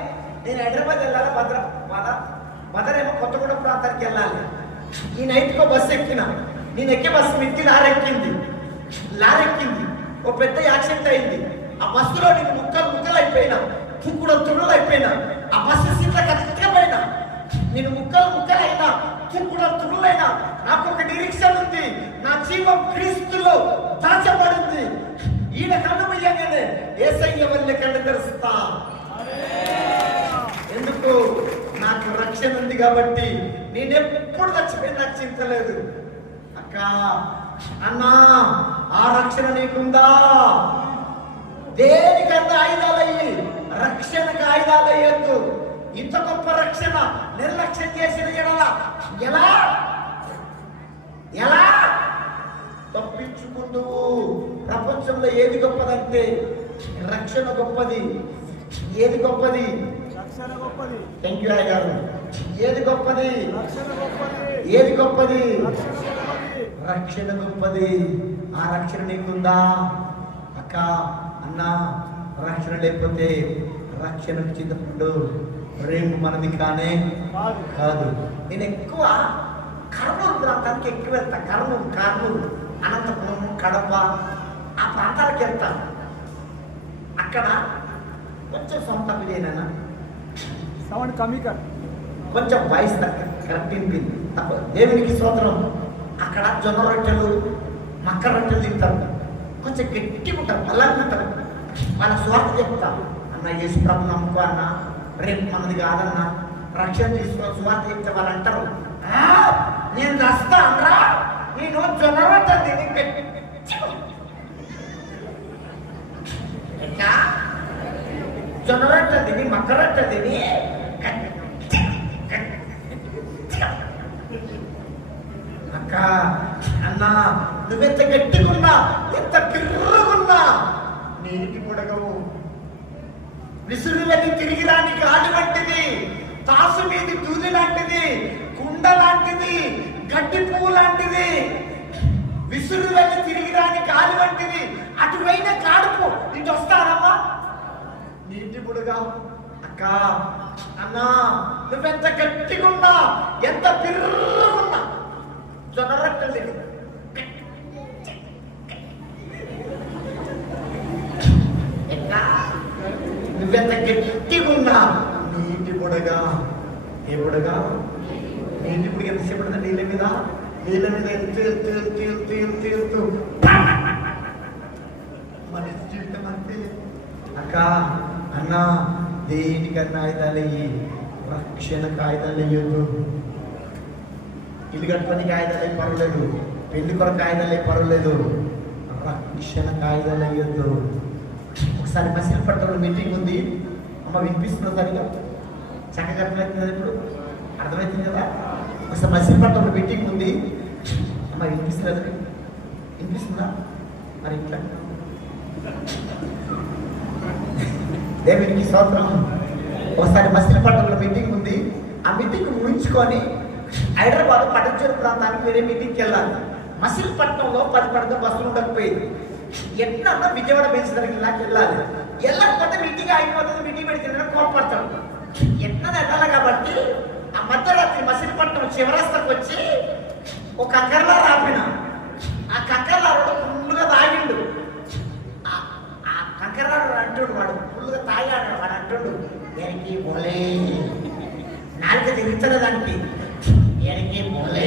నేను హైదరాబాద్ వెళ్ళాలి, మదరేమో కొత్తగూడెం ప్రాంతానికి వెళ్ళాలి. ఈ నైట్కో బస్సు ఎక్కిన, నేను ఎక్కే బస్సు మిత్తి లారెక్కింది. ఓ పెద్ద యాక్సిడెంట్ అయింది. ఆ బస్సులో నేను ముక్కలు అయిపోయినా, తుళ్ళు అయిపోయినా, ఆ బస్సు సీట్ల కరెక్ట్గా నేను ముక్కలు అయినా, తుళ్ళైనా, నాకు ఒక డైరెక్షన్ ఉంది. నా జీవం క్రీస్తులో దాచబడింది. ఈయన కన్ను మయ్యగానే యేసయ్య వల్లే కళ్ళు తెరుస్తా. ఎందుకు? నాకు రక్షణ ఉంది కాబట్టి. నేనెప్పుడు చచ్చిపోయి నాకు చింత లేదు. అక్క అన్నా ఆ రక్షణ నీకుందా? దేనికన్నా ఆయుధాలయ్యి రక్షణకు ఆయుధాలయ్యద్దు. ఇంత గొప్ప రక్షణ నిర్లక్ష్యం చేసిన ఎలా తప్పించుకుంటూ. ప్రపంచంలో ఏది గొప్పదంటే రక్షణ గొప్పది. ఏది గొప్పది? థ్యాంక్ యూ గారు. ఏది గొప్పది? ఏది గొప్పది? రక్షణ గొప్పది. ఆ రక్షణ నీకుందా అక్క అన్న? రక్షణ లేకపోతే రక్షణ చింతపండు రేపు మనది కానే కాదు. నేను ఎక్కువ కర్నూలు ప్రాంతానికి ఎక్కువ వెళ్తాను. కర్నూలు, అనంతపురం, కడప ఆ ప్రాంతాలకు వెళ్తాను. అక్కడ కొంచెం సొంత విజయనైనా కొంచెం వాయిస్ కరెక్ట్ వినిపింది తప్ప. దేవునికి స్తోత్రం. అక్కడ జొన్న రొట్టెలు, మక్క రొట్టెలు తింటారు. కొంచెం గట్టిగా ఉంటారు, బలంగా ఉంటారు. వాళ్ళ స్వార్థ చెప్తారు, అన్న యేసు ప్రభువుని నమ్ముకో అన్న, రేపు మనది కాదన్న, రక్షణ తీసుకో స్వార్థ చెప్తే వాళ్ళు అంటారు, నేను రస్తా అనరా, నేను జొన్న రొట్టె తిని ఎట్లా జొన్న రొట్టె తిని, మక్క రొట్టె తిని అక్క అన్న నువ్వెంత గట్టిగున్నా, ఎంత పిర్రుగున్నా నీటి పొడగవు. విసురులని తిరిగి రాని గాలి వంటిది, తాసు మీది దూది లాంటిది, కుండ లాంటిది, గడ్డి పువ్వు లాంటిది. విసురు వెళ్ళి తిరిగి రాని గాలి వంటిది. అటువైన కాడుపు ఇటు వస్తానమ్మా నీటి పొడగా. అక్క అన్నా నువ్వెంత గట్టిగున్నా, ఎంత పిర్రుగున్నా జొన్న రొట్టెలు నువ్వెంత గట్టిగున్నా నీటి పొడగా. ఏ పొడగా? నీటి పొడిగా ఎంతసేపు పడుతుంది నీళ్ళ మీద? వీళ్ళ మీద తీరుతూ మనిషి జీవితం అంతే. అక్క అన్న దేనికన్నా ఆయుధాలు అయ్యి రక్షణ కాయుధాలు వేయొద్దు. ఇల్లు కట్టుకొని కాయుధాలు అయి పర్వాలేదు, పెళ్లి కొరకు కాయుధాలు అయి పర్వాలేదు, రక్షణ కాయుధాలు వేయొద్దు. ఒకసారి మసిలిపట్నంలో మీటింగ్ ఉంది, అమ్మ వినిపిస్తున్నా సరిగా చక్కగా అర్థమవుతుంది కదా, ఇప్పుడు అర్థమవుతుంది కదా. ఒకసారి మసిలిపట్నంలో మీటింగ్ ఉంది, అమ్మ వినిపిస్తున్నది, వినిపిస్తుందా? మరి ఇట్లా దేవునికి స్తోత్రం. ఒకసారి మసిలిపట్నంలో మీటింగ్ ఉంది, ఆ మీటింగ్ ముగించుకొని హైదరాబాద్ పటంచేరు ప్రాంతానికి వేరే మీటింగ్కి వెళ్ళాలి. మసిలిపట్నంలో 10 బస్సులు ఉండకపోయింది. ఎట్లా విజయవాడ బెంచ్ దగ్గరికి వెళ్ళాలి. వెళ్ళకపోతే మీటింగ్ అయిపోతుంది, మీటింగ్ పెడితే కోపడతాడు. ఎట్లా వెళ్ళాలి కాబట్టి ఆ మధ్యరాత్రి మసిలిపట్నం చివరస్తకు వచ్చి ఒక కక్కర్లా రాపిన. ఆ కక్కర్లాడు ఫుల్గా తాగిండు. ఆ కక్కర్లాడు అంటుడు, వాడు ఫుల్గా తాగాడు. వాడు అంటుడు, ఎనికి పోలే నాలుక తిరుగుతుంది దానికి, ఎనికి పోలే.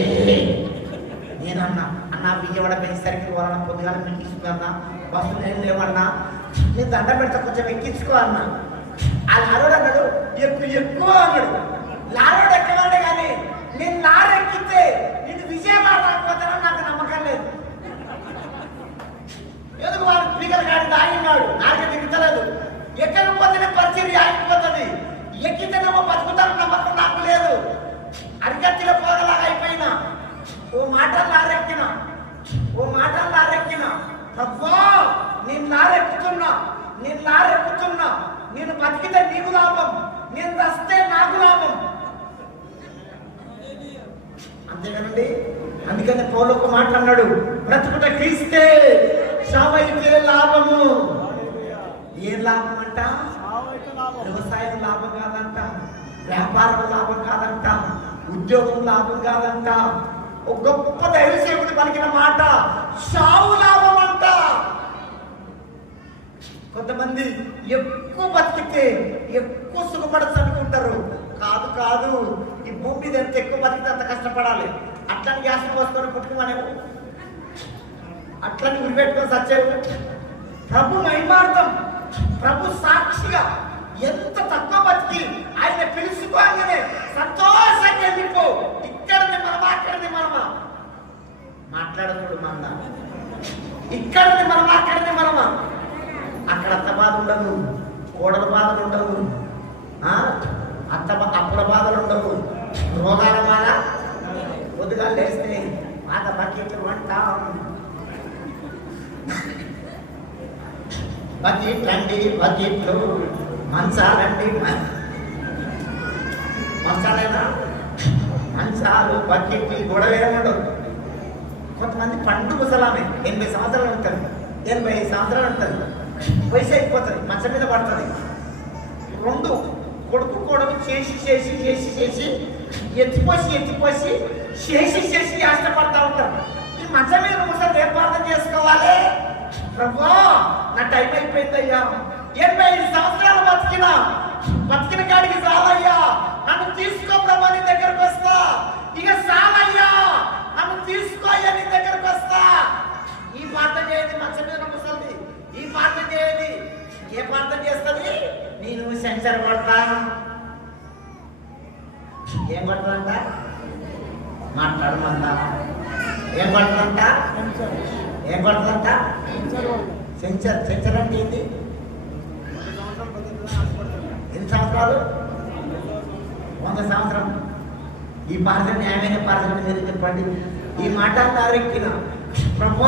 నేనన్నా అన్న విజయవాడ బెంచ్ పోవాలన్నా, పొద్దుగాల ఎక్కించుకున్నా, బస్సులు ఏం లేవన్నా, నేను దండ పెడతా కొంచెం ఎక్కించుకో అన్నా. ఆ లారోడు అన్నాడు ఎక్కువ అన్నాడు. లారోడు ఎక్కడాడే కానీ నేను లారీ ఎక్కితే నేను విజయవాడ రాకపోతానని నాకు నమ్మకం లేదు. ఎందుకు వాడు స్పీకర్ గాడి తాగినాడు, నాకే తిరుగుతలేదు. ఎక్కకపోతేనే పరిచయం ఆగిపోతుంది, ఎక్కితేనేమో బతుకుతాను నమ్మకం నాకు లేదు. అరికత్తిలో పోగలాగా అయిపోయినా ఓ మాటలు లారెక్కిన తప్పో నేను లారెక్కుతున్నా, నేను బతికితే నీకు లాభం, నేను వస్తే నాకు లాభం. అంతేగానండి. అందుకని పౌలు ఒక మాట అన్నాడు, బ్రతుకుట క్రీస్తే చావైతే లాభము. ఏం లాభం అంట? వ్యవసాయం లాభం కాదంట, వ్యాపారం లాభం కాదంట, ఉద్యోగం లాభం కాదంట. ఒక గొప్ప దైవసేవుడు పలికిన మాట, చావు లాభం అంట. కొంతమంది ఎక్కువ బతికితే ఎక్కువ సుఖపడచ్చు అనుకుంటారు. కాదు, ఈ భూమి మీద ఎంత ఎక్కువ బతికితే అంత కష్టపడాలి. అట్లని గ్యాస్ పోసుకొని పుట్టుకోమనేవు, అట్లని ఉరిపెట్టుకొని సచ్చేవు. ప్రభు మహిమార్థం, ప్రభు సాక్షిగా ఎంత తక్కువ బతికి ఆయన పిలుచుకోగానే సంతోషంగా వెళ్ళిపో. ఇక్కడది మనమా, అక్కడది మనమా, మాట్లాడకూడదు మన. ఇక్కడది మనమా, అక్కడది మనమా. అక్కడ అత్త బాధ ఉండదు, కోడల బాధలు ఉండవు, అప్పుల బాధలు ఉండవు, రోగాల బాధ. పొద్దుగా లేస్తే పాత బకెట్లు అంటాం, బకెట్లు మంచాలండి, మంచాలేనా, మంచాలు బకెట్లు గొడవ ఏముండవు. కొంతమంది పండు ముసలామే 80 సంవత్సరాలు ఉంటుంది, 85 సంవత్సరాలు ఉంటుంది, వయసు అయిపోతుంది, మంచం మీద పడుతుంది. 2 కొడుకు కోడలు చేసి ఎత్తిపోసి చేసి కష్టపడతా ఉంటారు. ఈ మంచం మీద ముసలి ఏం ప్రార్థన చేసుకోవాలి? ప్రభు నా టైం అయిపోయిందయ్యా, 85 సంవత్సరాలు బతికిన కాడికి చాలయ్యా, నన్ను తీసుకో ప్రభు, నీ దగ్గరకు వస్తా. ఇక చాలయ్యా, నన్ను తీసుకోయ్యా, నీ దగ్గరకు వస్తా. ఈ ప్రార్థన చేయదు మంచం మీద ముసలిది, ఈ ప్రార్థన చేయదు. ఏ ప్రార్థన చేస్తుంది? నేను సెన్సర్ కొడతా. ఏం కొడతానంట? మాట్లాడమంట. ఏం కొడతానంట? సెన్సర్ అంటే ఏంటి? ఎన్ని సంవత్సరాలు? 100 సంవత్సరం. ఈ ప్రార్థన న్యాయమైన ప్రార్థన మీరు చెప్పండి. ఈ మాట లారెక్కిన ప్రభు,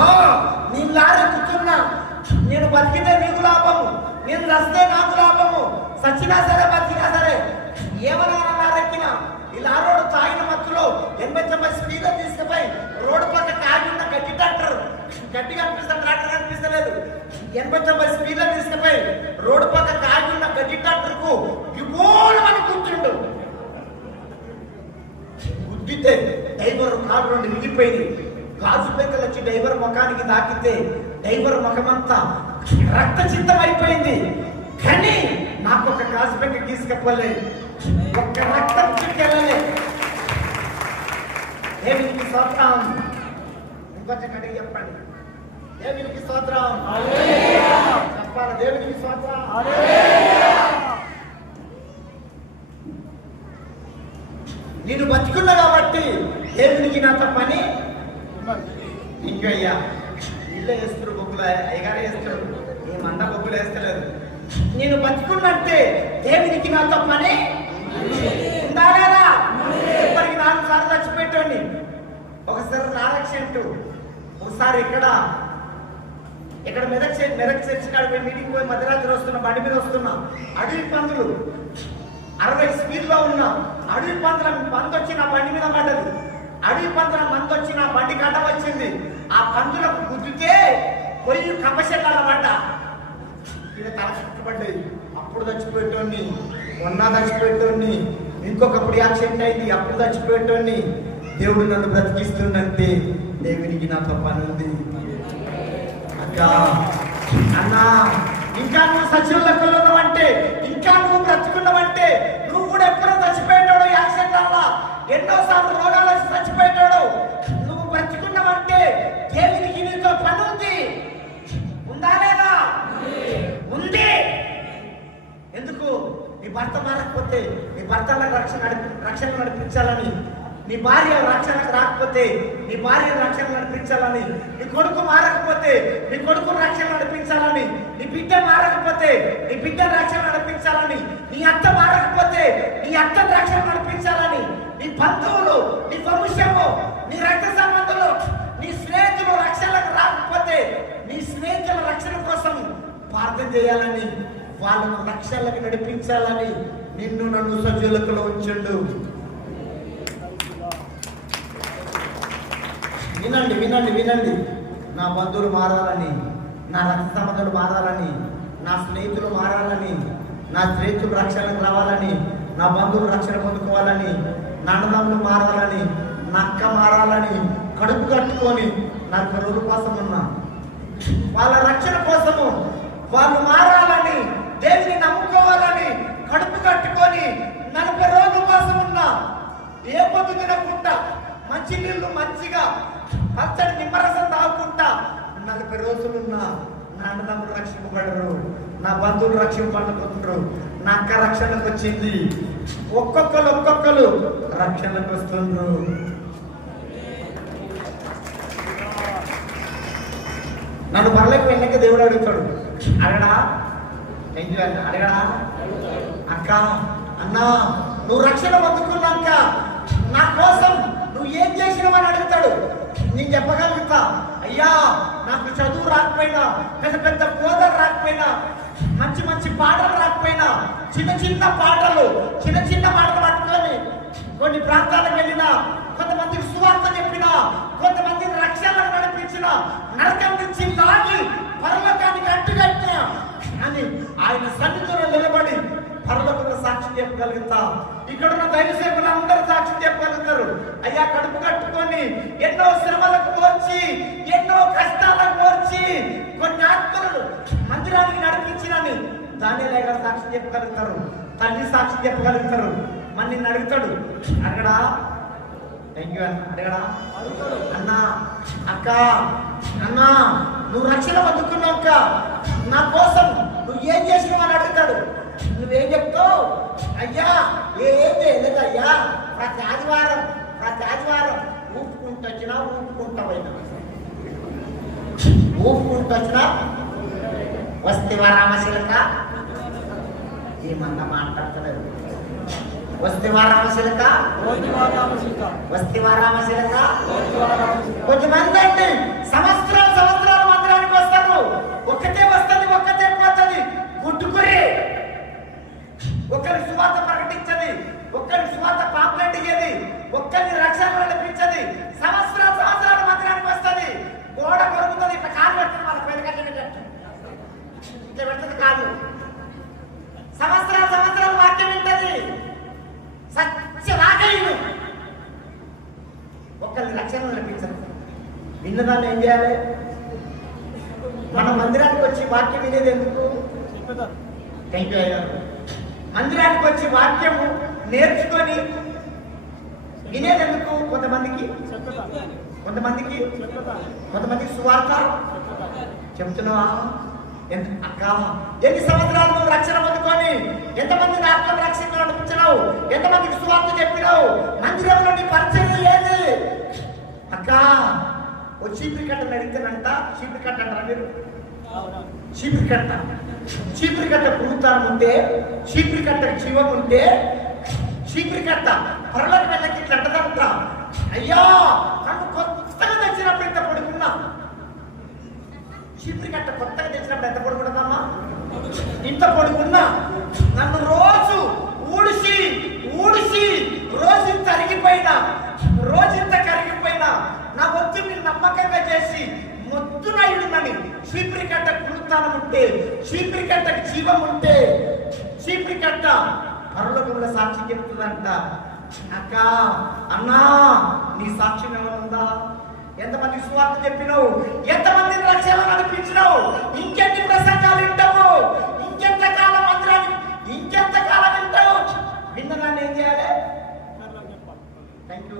నేను లారెక్కుతున్నా, నేను బతికితే నీకు లాభము, నేను వస్తే నాకు లాభము, సచ్చినా సరే బతికినా సరే. ఏమన్నా లారెక్కిన ఈ లారోడు తాగిన మత్తులో 80 స్పీడ్లో తీసుకుపోయి రోడ్డు పక్క కాగిన గడ్డి ట్రాక్టర్, గడ్డి కనిపిస్తా, ట్రాక్టర్ కనిపిస్తలేదు, 80 స్పీడ్లో తీసుకుపోయి రోడ్డు పక్క కాగిన గడ్డి ట్రాక్టర్కు అని కూర్చుండు. గుద్దితే డ్రైవర్ కాలు 2 విరిగిపోయింది. గాజు పెంకలు వచ్చి డ్రైవర్ ముఖానికి తాకితే డ్రైవర్ ముఖమంతా రక్త చిత్తం అయిపోయింది. కానీ నాకు ఒక గాజు పెంక గీసుకపోలేదు, ఒక్క రక్తం చుట్టెళ్ళలే. దేవునికి స్తోత్రం. ఇంకొంచెం గట్టిగా చెప్పండి, దేవునికి స్తోత్రం. చెప్పాలి, దేవునికి స్తోత్రం. నేను బతికున్నా కాబట్టి దేవునికి నా తప్పని ఇంకయ్యా ఇళ్ళే వేస్తారు బొగ్గులు, అయ్యగారే వేస్తారు, ఏమంతా బొగ్గులు వేస్తలేదు. నేను బతికున్నట్టే దేవునికి నా తప్పని ఉందా లేదా? ఇప్పటికి 4 సార్లు చచ్చిపెట్టండి. ఒకసారి నారాక్షంటు, ఒకసారి ఇక్కడ మెదక్ చర్చి కాడ మీటింగ్ పోయి మధ్యరాత్రి వస్తున్నా, బండి మీద వస్తున్నా, అడవి పందులు 60 స్పీడ్లో ఉన్నా, అడవి పందుల మంది వచ్చి నా బండి మీద పడ్డది. అడవి పందుల మంది వచ్చి నా బండి గడ్డ వచ్చింది. ఆ పందులకు గుద్దితే పొయ్యి కపశెట్టాల పడ్డ, ఇది తల చుట్టుపడ్డది. అప్పుడు చచ్చిపోయేటోడిని, మొన్న చచ్చిపోయేటోడిని, ఇంకొకప్పుడు యాక్సిడెంట్ అయింది, అప్పుడు చచ్చిపోయేటోడిని. దేవుడు నన్ను బ్రతికిస్తుందంటే దేవునికి నాతో పని ఉంది. అక్కా, అన్నా, ఇంకా నువ్వు సజీవులకు ఉన్నావంటే, ఇంకా నువ్వు బ్రతుకున్నావంటే, నువ్వు కూడా ఎప్పుడో చచ్చిపోయేటాడు యాక్సిడెంట్ వల్ల, ఎన్నోసార్లు రోగాలు వచ్చి చచ్చిపోయేటాడు. నువ్వు బ్రతుకున్నావంటే దేవునికి నీతో పని ఉంది. ఉందా లేదా? ఉంది. ఎందుకు? నీ భర్త మారకపోతే నీ భర్తలకు రక్షణ నడిపించాలని, నీ భార్య రక్షణకు రాకపోతే నీ భార్య రక్షణ నడిపించాలని, నీ కొడుకు మారకపోతే నీ కొడుకు రక్షణ నడిపించాలని, నీ బిడ్డ మారకపోతే నీ బిడ్డ రక్షణ నడిపించాలని, నీ అత్త మారకపోతే నీ అత్త రక్షణ నడిపించాలని, నీ బంధువులు, నీ వంశము, నీ రక్త సంబంధులు, నీ స్నేహితులు రక్షణకు రాకపోతే నీ స్నేహితుల రక్షణ కోసం ప్రార్థన చేయాలని, వాళ్ళను రక్షణలకు నడిపించాలని నిన్ను నన్ను సజీవులలో ఉంచండు. వినండి వినండి వినండి, నా బంధువులు మారాలని, నా రక్త సంబంధాలు మారాలని, నా స్నేహితులు మారాలని, నా స్నేహితులు రక్షణకు రావాలని, నా బంధువులు రక్షణ పొందుకోవాలని, నా అన్నదమ్ములు మారాలని, నా అక్క మారాలని, కడుపు కట్టుకొని 40 రోజుల కోసం ఉన్నా, వాళ్ళ రక్షణ కోసము వాళ్ళు మారాలని, దేవుని నమ్ముకోవాలని కడుపు కట్టుకొని 40 రోజుల కోసం ఉన్నా. ఏ పొద్దు తినకుండా మంచి నీళ్లు మంచిగా పచ్చడి నిమ్మరసం తాగుకుంటా 40 రోజులున్నా. నా అన్నదమ్ములు రక్షింపబడరు, నా బంధువులు రక్షింపబడరు, నా అక్క రక్షణకు వచ్చింది. ఒక్కొక్కరు రక్షణకు వస్తుండ్రు. నన్ను పర్లకు వెళ్ళక దేవుడు అడుగుతాడు, అడగడా? అడగడా? అక్క, అన్నా, నువ్వు రక్షణ పొందుకున్నాక నా కోసం నువ్వు ఏం చేసినావని అడుగుతాడు. నేను చెప్పగలుగుతా, అయ్యా నాకు చదువు రాకపోయినా, పెద్ద పెద్ద కోదలు రాకపోయినా, మంచి మంచి పాటలు రాకపోయినా, చిన్న చిన్న పాటలు పట్టుకొని కొన్ని ప్రాంతాలకు వెళ్ళినా, కొంతమందికి సువార్త చెప్పినా, కొంతమందిని రక్షణకు నడిపించిన, నరకం నుంచి లాగి పరలోకానికి అడ్డుకట్టిన అని ఆయన సన్నిధిలో నిలబడి పరలోకంలో సాక్షి చెప్పగలుగుతా. ఇక్కడ ఉన్న దైవ సేవకులు అందరూ సాక్షి చెప్పగలుగుతారు. అయ్యా కడుపు కట్టుకొని ఎన్నో శ్రమలకు వచ్చి, ఎన్నో కష్టాలకు వచ్చి కొన్ని ఆత్మలు మందిరానికి నడిపించినని దానిలాగా సాక్షి చెప్పగలుగుతారు, తల్లి సాక్షి చెప్పగలుగుతారు. మరి నిన్ను అడుగుతాడు, అడగడా? థ్యాంక్ యూ అన్న. అడగడా? అన్నా, అక్క, అన్నా, నువ్వు రక్షణ పొందుకున్నాక నా కోసం నువ్వు ఏం చేసినావు అని అడుగుతాడు. నువ్వేం చెప్తావు? అయ్యా ఏం చేయలేదు అయ్యా, ప్రతి ఆదివారం ఊపుకుంటూ వచ్చినా ఊపుకుంటావైనా, ఊపుకుంటూ వచ్చినా వస్తేవా రామశిలక, ఏమన్నా మాట్లాడతలేదు. వస్తేవా రామశిలక, కొంతమంది అండి సంవత్సరాలు మందిరానికి వస్తారు, ఒక్కతే వస్తుంది, ఒక్కతే పోతుంది, గుట్టుకురి. ఒక్కరి సువార్త ప్రకటించది, ఒక్కరి సువార్త పాంప్లెట్ ఇయ్యది, ఒక్కరిని రక్షణ నడిపించది. సంవత్సరాలు మందిరానికి వస్తుంది, గోడ కొరుకుతుంది, ఇట్లా కాలు పెడుతుంది, వాళ్ళ పేరు కట్టినట్టు ఇట్లా పెడుతుంది కాదు. సంవత్సరాలు వాక్యం వింటది, సత్యవాకైను, ఒక్కరిని రక్షణ నడిపించదు. విన్నదాన్ని ఏం చేయాలి? మన మందిరానికి వచ్చి వాక్యం వినేది ఎందుకు? థ్యాంక్ యూ అయ్యారు. మందిరానికి వచ్చి వాక్యము నేర్చుకొని వినేదెందుకు? కొంతమందికి సువార్త చెప్తున్నావా? అక్క ఎన్ని సంవత్సరాలు నువ్వు రక్షణ పొందుకొని ఎంతమందిని ఆత్మ రక్షణ నడిపించినావు? ఎంతమందికి సువార్త చెప్పినావు? మందిరంలో నీ పరిచయం ఏది? అక్క ఓ చీపురి కట్టను అడిగితేనంట, చీపురి కట్ట అంటారా మీరు? చీపురి కట్ట పురుగుతానం ఉంటే, చీపురి కట్ట జీవం ఉంటే, చీపురి కట్ట పరలోకి వెళ్ళకి ఇట్లా అంటదంట, అయ్యా నన్ను కొత్తగా తెచ్చినప్పుడు ఎంత పడుకున్నా. చీపురి కట్ట కొత్తగా తెచ్చినప్పుడు ఎంత పడుకుంటుందమ్మా? ఇంత పడుకున్నా. నన్ను రోజు ఊడిసి రోజు ఇంత అరిగిపోయినా, నా ఒత్తిడిని నమ్మకంగా చేసి మొత్తునయుడునని చీపురి కట్ట పురుగుతానం ఉంటే, చీపురి కట్టకు జీవం ఉంటే, చీపురి కట్ట పరలోకంలో సాక్షి చెప్తుందంట. అక్క అన్నా నీ సాక్ష్యం ఏమైనా ఉందా? ఎంతమంది సువార్త చెప్పినావు? ఎంతమంది రక్షణ నడిపించినావు? ఇంకెన్ని ప్రసంగాలు వింటావు? ఇంకెంతకాలం మందిరాన్ని ఇంకెంతకాలం వింటావు? విన్నదాన్ని ఏం చేయాలి? Thank you.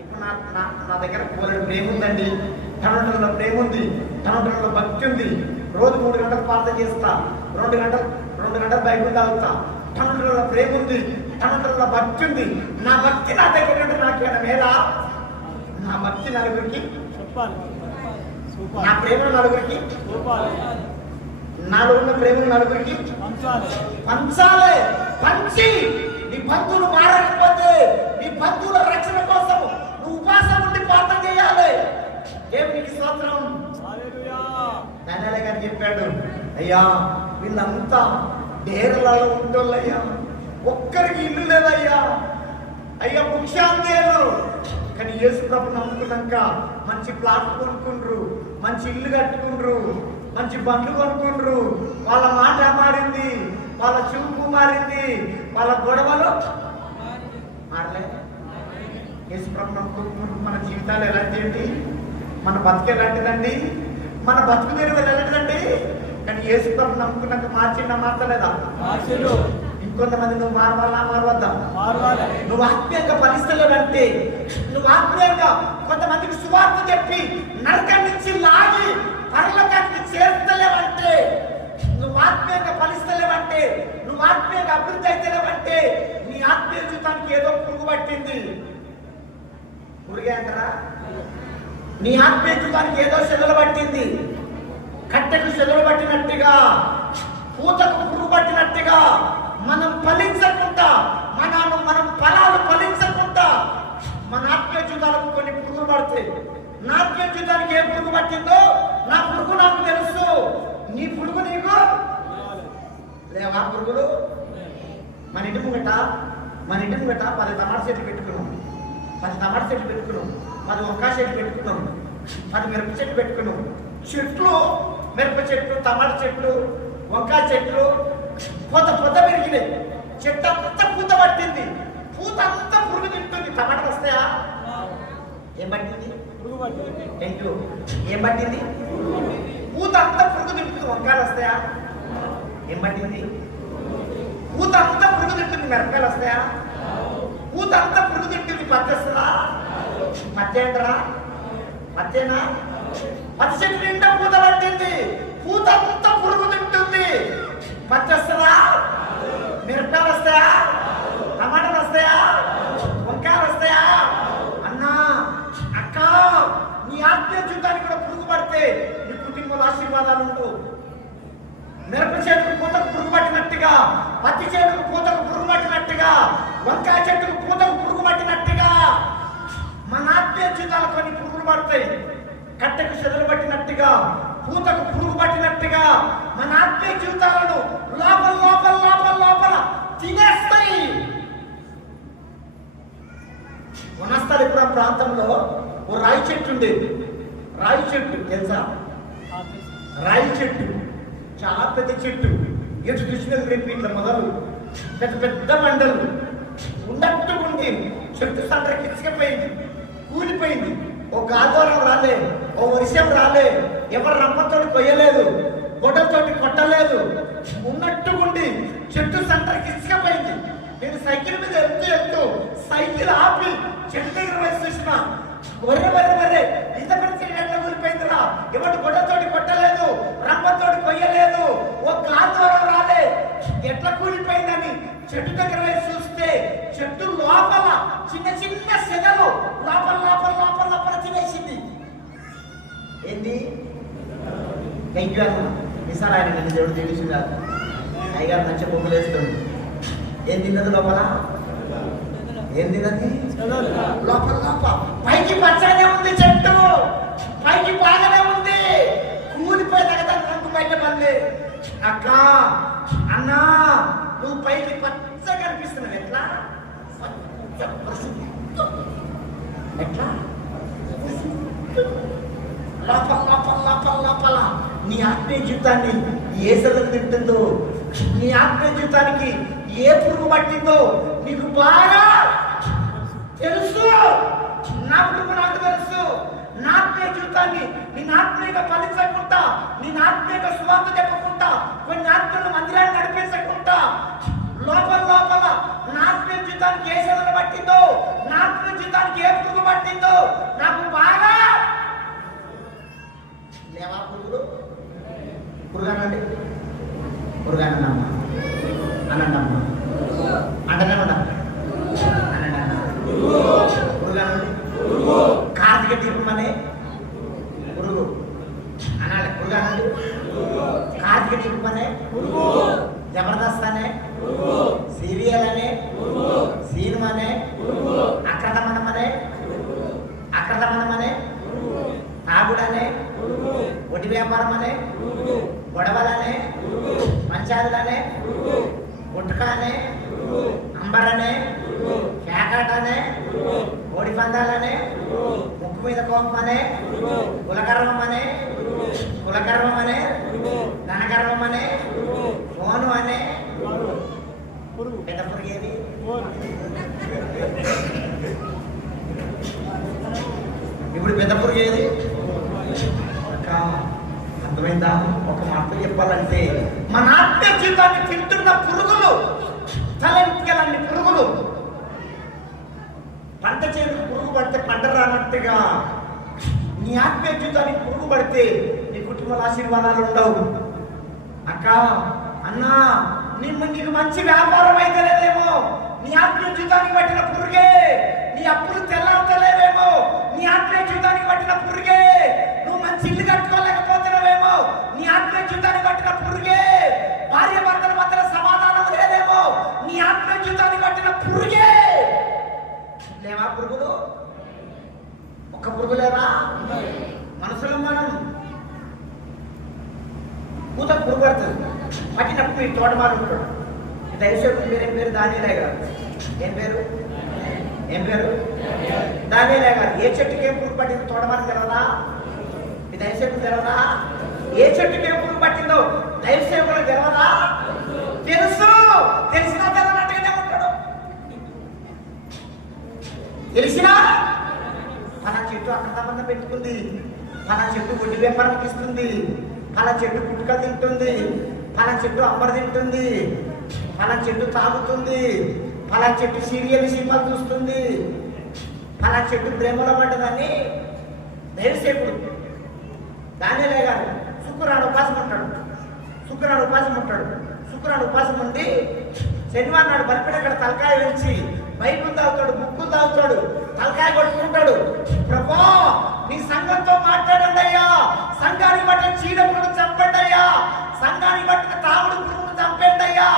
ఇప్పుడు నా దగ్గర కోరడు ప్రేమ ఉందండి, తనలో ప్రేమ ఉంది, తనలో భక్తి ఉంది. రోజు 3 గంటలు ప్రార్థన చేస్తా, 2 గంటలు బైబిల్ తాగుతా. తనలో ప్రేమ ఉంది, తనలో భక్తి ఉంది. నా భక్తి నా దగ్గర ఉంటే నాకేమైనా మేలా? నా భక్తి నలుగురికి, నా ప్రేమను నలుగురికి, నాలో ఉన్న ప్రేమను నలుగురికి పంచాలి. పంచి నీ బంధువులు మారకపోతే, నీ బంధువుల రక్షణ కోసం నువ్వు ఉపవాసం ఉండి ప్రార్థన చేయాలి. దేవునికి స్తోత్రం. దానియాల గారు చెప్పాడు, అయ్యా వీళ్ళంతా డేరలలో ఉంటోళ్ళయ్యా, ఒక్కరికి ఇల్లు లేదయ్యా, అయ్యా ముఖ్యాందేలు. కానీ యేసు ప్రభు నమ్ముకున్నాక మంచి ప్లాట్ కొనుక్కుండ్రు, మంచి ఇల్లు కట్టుకుండ్రు, మంచి బండ్లు కొనుక్కుండ్రు. వాళ్ళ మాట మారింది, వాళ్ళ చూపు మారింది, వాళ్ళ గొడవలు మారలే. యేసు ప్రభు నమ్ముకుంటున్నారు. మన జీవితాలు ఎలాంటివి? మన బతుకు ఎలాంటిదండి? మన బతుకు తెరువు ఎలాంటిదండి? కానీ యేసు ప్రభు నమ్ముకున్నాక మార్చిందా మార్చలేదా? ఇంకొంతమంది నువ్వు మారవద్దా? నువ్వు ఆత్మీయంగా ఫలిస్తలేవంటే, నువ్వు ఆత్మీయంగా కొంతమందికి సువార్త చెప్పి నరకం నుంచి లాగి పరలోకానికి చేర్చలేవంటే, నువ్వు ఆత్మీయంగా ఫలిస్తలేవంటే, నువ్వు ఆత్మీయంగా అభివృద్ధి అయితేలేవంటే, నీ ఆత్మీయ జీవితానికి ఏదో పురుగు పట్టింది. పురుగే అంటారా? నీ ఆత్మీయ జీవితానికి ఏదో చెదలు పట్టింది. కట్టెకు చెదలు పట్టినట్టుగా, పూతకు పురుగు పట్టినట్టుగా మనం ఫలించకుండా, మనం ఫలాలు ఫలించకుండా మన ఆత్మీయ జీవితాలకు కొన్ని పురుగులు పడతాయి. నా ఆత్మీయ జీవితానికి ఏ పురుగు పట్టిందో నా పురుగు నాకు తెలుసు. నీ పురుగు నీకు లేవా? పురుగులు మన ఇంటి ముంగట 10 టమాటా చెట్లు పెట్టుకున్నాం, 10 వంకాయ చెట్లు పెట్టుకున్నాం, 10 మిరప చెట్లు పెట్టుకున్నాం. చెట్లు, మిరప చెట్లు, టమాటా చెట్లు, వంకాయ చెట్లు పొద్ద పెరిగినాయి. చెట్టు అంతా పూత పట్టింది, పూత అంతా పురుగు తింటుంది. టమాటాలు వస్తాయా? ఏం పట్టింది? ఏం పట్టింది? పూత అంతా పురుగు తింటుంది. వంకాయలు వస్తాయా? ఏం పట్టింది? పూత అంతా పురుగు తింటుంది. మిరపకాయలు వస్తాయా? పూత అంతా పురుగు తింటుంది. పత్తి వస్తుందా? పత్తి ఏంటరా? పత్తేనా? పత్తి చెట్టు నిండా పూత పట్టింది, పూత అంతా పురుగు తింటుంది. పత్తి వస్తుందా? మిరపకాయలు వస్తాయా? టమాటాలు వస్తాయా? వంకాయలు వస్తాయా? అన్నా అక్క, నీ ఆత్మీయ జీవితానికి కూడా పురుగు పడితే నీ కుటుంబంలో ఆశీర్వాదాలు ఉండు. మిరప చెట్టుకు పూతకు పురుగు పట్టినట్టుగా, పత్తి చెట్టుకు పూతకు పురుగు పట్టినట్టుగా, వంకాయ చెట్టుకు పూతకు పురుగు పట్టినట్టుగా మన ఆత్మీయ జీవితాలు కొన్ని పురుగులు పడతాయి. కట్టెకు చెదలు పట్టినట్టుగా, పూతకు పురుగు పట్టినట్టుగా మన ఆత్మీయ జీవితాలను లోపల తినేస్తాయి. వనస్థలిపురం ప్రాంతంలో ఓ రాయి చెట్టు ఉండేది. రాయి చెట్టు తెలుసా? రాయి చెట్టు చాలా పెద్ద చెట్టు. ఎటు చూసిన ఇట్లా మొదలు పెద్ద మండలు ఉండట్టుకుంది. చెట్టు సంటకి ఇసుకపోయింది, కూలిపోయింది. ఓ గాదోరం రాలే, ఓ వర్షం రాలే, ఎవరు రమ్మతోటి కొయ్యలేదు, గొడ్డతోటి కొట్టలేదు. ఉన్నట్టుకుండి చెట్టు సెంటర్కి ఇసుకపోయింది. నేను సైకిల్ మీద వెళ్తూ సైకిల్ ఆపి చెట్టు దగ్గర వేసి చూసిన వర్రె ఇంత పెద్ద ఎట్లా కూలిపోయిందిరా. ఎవరు గొడ్డతోటి కొట్టలేదు, రంపతోటి కొయ్యలేదు, ఓ గాంధోరం రాలే, ఎట్లా కూలిపోయిందని చెట్టు దగ్గర వేసి చూస్తే చెట్టు లోపల చిన్న చిన్న సెగలు లోపల తినేసింది. ఏంది ఈసారి ఆయన నన్ను దేవుడు తెలిసింది కాదు. అయ్యగారు మంచి బొమ్మలు వేస్తుంది. ఏం తిన్నది లోపల? ఏం తిన్నది లోపల? పైకి పచ్చగానే ఉంది చెట్టు, పైకి బాగానే ఉంది, కూలిపోయి తగ్గ బయట పల్లె. అక్క అన్నా నువ్వు పైకి పచ్చగా కనిపిస్తున్నావు. ఎట్లా ఎట్లా లోపల నీ ఆత్మీయ జీవితాన్ని ఏ సెలవు తింటుందో, నీ ఆత్మీయ జీవితానికి ఏ పురుగు పట్టిందో నీకు బాగా తెలుసు. నా పురుగు నాకు తెలుసు. నా ఆత్మీయ జీవితాన్ని నేను ఆత్మీయంగా ఫలించకుండా, నేను ఆత్మీయంగా సువార్త చెప్పకుండా, కొన్ని ఆత్మీయుల మందిరాన్ని నడిపించకుండా లోపల నా ఆత్మీయ జీవితానికి ఏ సెలవు పట్టిందో, నా ఆత్మీయ జీవితానికి ఏ పురుగు పట్టిందో నాకు బాగా లేవా. పురుగానండి పురుగానమ్మ అనండమ్మ అంటనే ఉన్నా అనండి పురుగానండి. కార్తీక దీపం అనే పురుగు అనాలి. పురుగానండి కార్తీక దీపం అనే జబర్దస్త్ అనే సీరియల్ అనే సినిమా అనే అక్రదమనం అనే తాగుడనే ఒడి వ్యాపారం అనే గొడవలనే పంచాదులనే గుట్కానే అంబరనే కేకాటనే కోడి పందాలనే ముక్కు మీద కోపమనే కులగర్వం అనే ధనగర్వం అనే ఫోను అనే పెద్ద పురుగు ఏది? ఇప్పుడు పెద్ద పురుగు ఏది? అర్థమైందా? ఒక మాట చెప్పాలంటే మన ఆత్మీయ జీవితాన్ని తింటున్న పురుగులు, తలెంటికలన్ని పురుగులు. పంట చేతికి పురుగు పడితే పంట రానట్టుగా నీ ఆత్మీయ జీవితానికి పురుగు పడితే నీ కుటుంబ ఆశీర్వాదాలు ఉండవు. అక్క అన్నా నీకు మంచి వ్యాపారం అయితే లేదేమో, నీ ఆత్మీయ జీవితానికి పట్టిన పురుగే. నీ అప్పులు తెల్లవుతలేవేమో, నీ ఆత్మీయ జీవితానికి పట్టిన పురుగే. నువ్వు మంచి ఇల్లు కట్టుకోలేకపోతున్నావేమో, నీ ఆత్మీయ జీవితానికి పట్టిన పురుగే. భార్య భర్తల మధ్య సమాధానం లేదేమో, నీ ఆత్మీయ జీవితానికి పట్టిన పురుగే. లేవా పురుగులు? ఒక్క పురుగు లేవా? మనసులో మనం పూత పురుగు పడుతుంది. పట్టినప్పుడు మీ తోటమారు ఉంటాడు. దయచేసి మీరేం పేరు? దానిలే గారు. ఏం పేరు? దానిలే గారు. ఏ చెట్టుకి ఏం పురుగు పట్టిందో తోటమారు తెలవదా? మీ దయచేసి తెలవదా? ఏ చెట్టుకి ఏం పురుగు పట్టిందో దయచేసి తెలవదా? తెలుసు. తెలిసినా తెలవనట్టుగానే ఉంటాడు. తెలిసినా మన చెట్టు అక్కడ సంబంధం పెట్టుకుంది, మన చెట్టు గుడ్డి వ్యాపారానికి ఇస్తుంది, మన చెట్టు గుట్క తింటుంది, మన చెట్టు అంబర్ తింటుంది, మన చెట్టు తాగుతుంది, మన చెట్టు సీరియల్ సినిమాలు చూస్తుంది, మన చెట్టు ప్రేమలో పడ్డదని నేర్సేపుడు. దానిలే గారు శుక్రవారం ఉపాసం ఉంటాడు. శుక్రవారం ఉపాసం ఉండి శనివారం నాడు బలిపెట్టి అక్కడ తలకాయ వేసి బైబుల్ తాగుతాడు, బుక్కులు తాగుతాడు, తలకాయ కొట్టుకుంటాడు. ప్రభా నీ సంఘంతో మాట్లాడండి అయ్యా, సంఘానికి బట్టిన చీడ పురుగును చంపండి అయ్యా, సంఘానికి బట్టిన తాగుడు పురుగును చంపేయండి అయ్యా,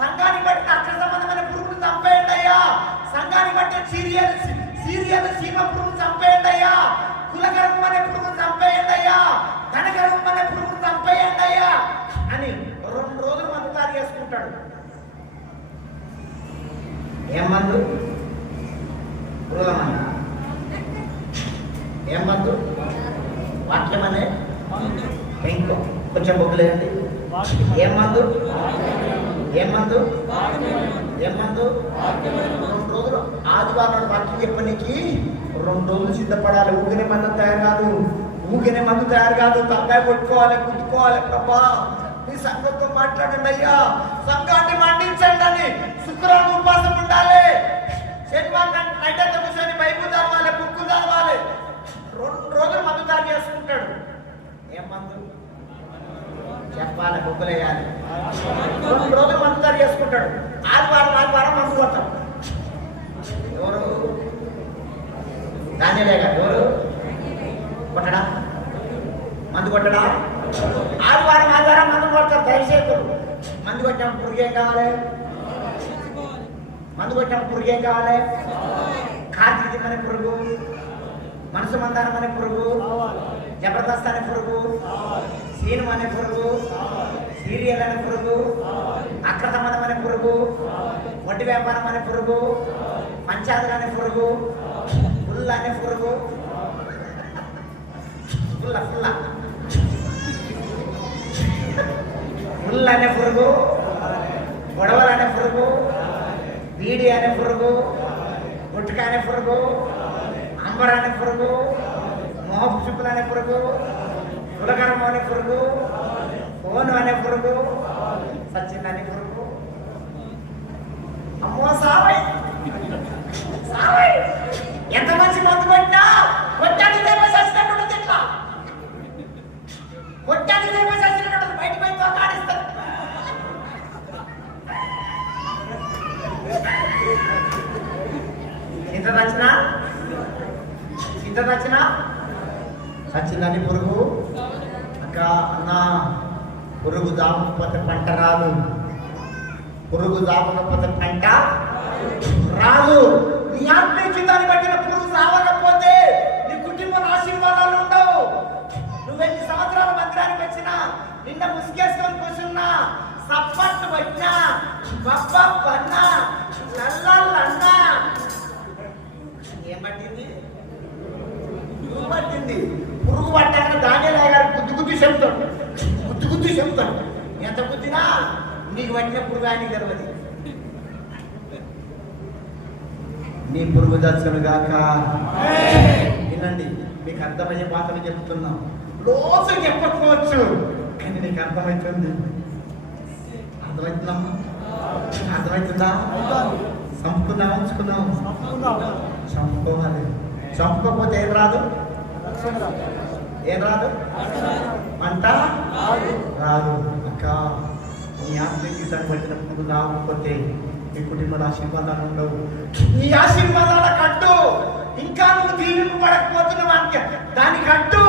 సంఘానికి బట్టిన అక్షర సంబంధమైన పురుగును చంపేయండి అయ్యా, సంఘానికి బట్టిన సీరియల్ సీమ పురుగును చంపేయండి అయ్యా, కులగర్వం అనే పురుగును చంపేయండి అయ్యా, ధనగర్వం అనే పురుగును చంపేయండి అయ్యా అని 2 రోజులు మందు తయారు చేసుకుంటాడు. ఏం మందు? పురుగుల ఏం మందు? వాక్యం అనే ఇంకో కొంచెం బొగ్గులేండి. ఏం మందు? 2 రోజులు ఆదివారం వాక్యం చెప్పనికి 2 రోజులు సిద్ధపడాలి. ఊగినే మందు తయారు కాదు. తలకాయ కొట్టుకోవాలి, గుద్దుకోవాలి. ప్రభా నీ సంఘంతో మాట్లాడండి అయ్యా, సంఘాన్ని మండించండి అని శుక్రవారం ఉపవాసం ఉండాలి. శనివారం డబ్బులు వేయాలి. 2 రోజులు మందు చేసుకుంటాడు, ఆదివారం మందు కొడతాడు. ఎవరు? దానిలే కదా. ఎవరు కొట్టడా? మందు కొట్టడా? ఆదివారం మందు కొడతారు. దయచేతుడు మందు కొట్టినప్పుడు పురుగు ఏం కావాలి? మందు కొట్టినప్పుడు పురుగు ఏం కావాలి? కార్తీక అనే పురుగు, మనసు మందారం అనే పురుగు, జబర్దస్త్ అనే పురుగు, సీనం అనే పురుగు, సీరియల్ అనే పురుగు, అక్రతమనం అనే పురుగు, వడ్డీ వ్యాపారం అనే పురుగు, పంచాయతీలు అనే పురుగు, ఫుల్ అనే పురుగు, ఫుల్ అనే పురుగు, గొడవలు అనే పురుగు, బీడి అనే పురుగు, గుట్క అనే పురుగు, అంబర్ అనే పురుగు, మోహపు చుక్కులు అనే పురుగు, కులకర్మ అనే పురుగు, ఫోను అనే పురుగు, సచిన్ అనే పురుగు. అమ్మో సావై ఎంత మంచి మందు కొట్టినా కొట్టాడు సచ్చినట్టు తిట్లా, కొట్టాడు సచ్చినట్టు బయట పోయి తోకాడిస్తారు. ఇంత నచ్చిన సచ్చిందని పురుగు. అక్క అన్న, పురుగు దాపకపోతే పంట రాదు, పురుగు దాపకపోతే పంట రాదు. నీ ఆత్మీయతాన్ని బట్టిన పురుగు సావకపోతే నీ కుటుంబం ఆశీర్వాదాలు ఉండవు. నువ్వెన్ని సంవత్సరాల మందిరానికి వచ్చినా, నిన్న ముసుగేసుకొని కూర్చున్నా, సప్పట్లు పట్టినా, బబ్బన్నా, లల్లన్నా, ఏం పట్టింది? పురుగు పట్టింది. పురుగు పట్టాక దానిలే గారు గుద్దు చెప్తాడు. ఎంత గుద్దినా నీకు పట్టిన పురుగు ఆయనకి తెలియదు. నీ పురుగు దర్శను గాక. వినండి, మీకు అర్థమయ్యే పాత్రలు చెప్తున్నాం. రోజు చెప్పకపోవచ్చు, కానీ నీకు అర్థమవుతుంది. అర్థమవుతుందా? చంపుకున్నాం, ఉంచుకున్నాం. చంపుకోవాలి. చంపుకోకపోతే ఏం రాదు? మంట రాదు. అక్క, నీ ఆత్మీయతను పట్టినప్పుడు రాకపోతే మీ కుటుంబంలో ఆశీర్వాదాలు ఉండవు. ఈ ఆశీర్వాదాల కట్టు ఇంకా నువ్వు దీవింపబడకపోతున్నావు అంటే దాని కట్టు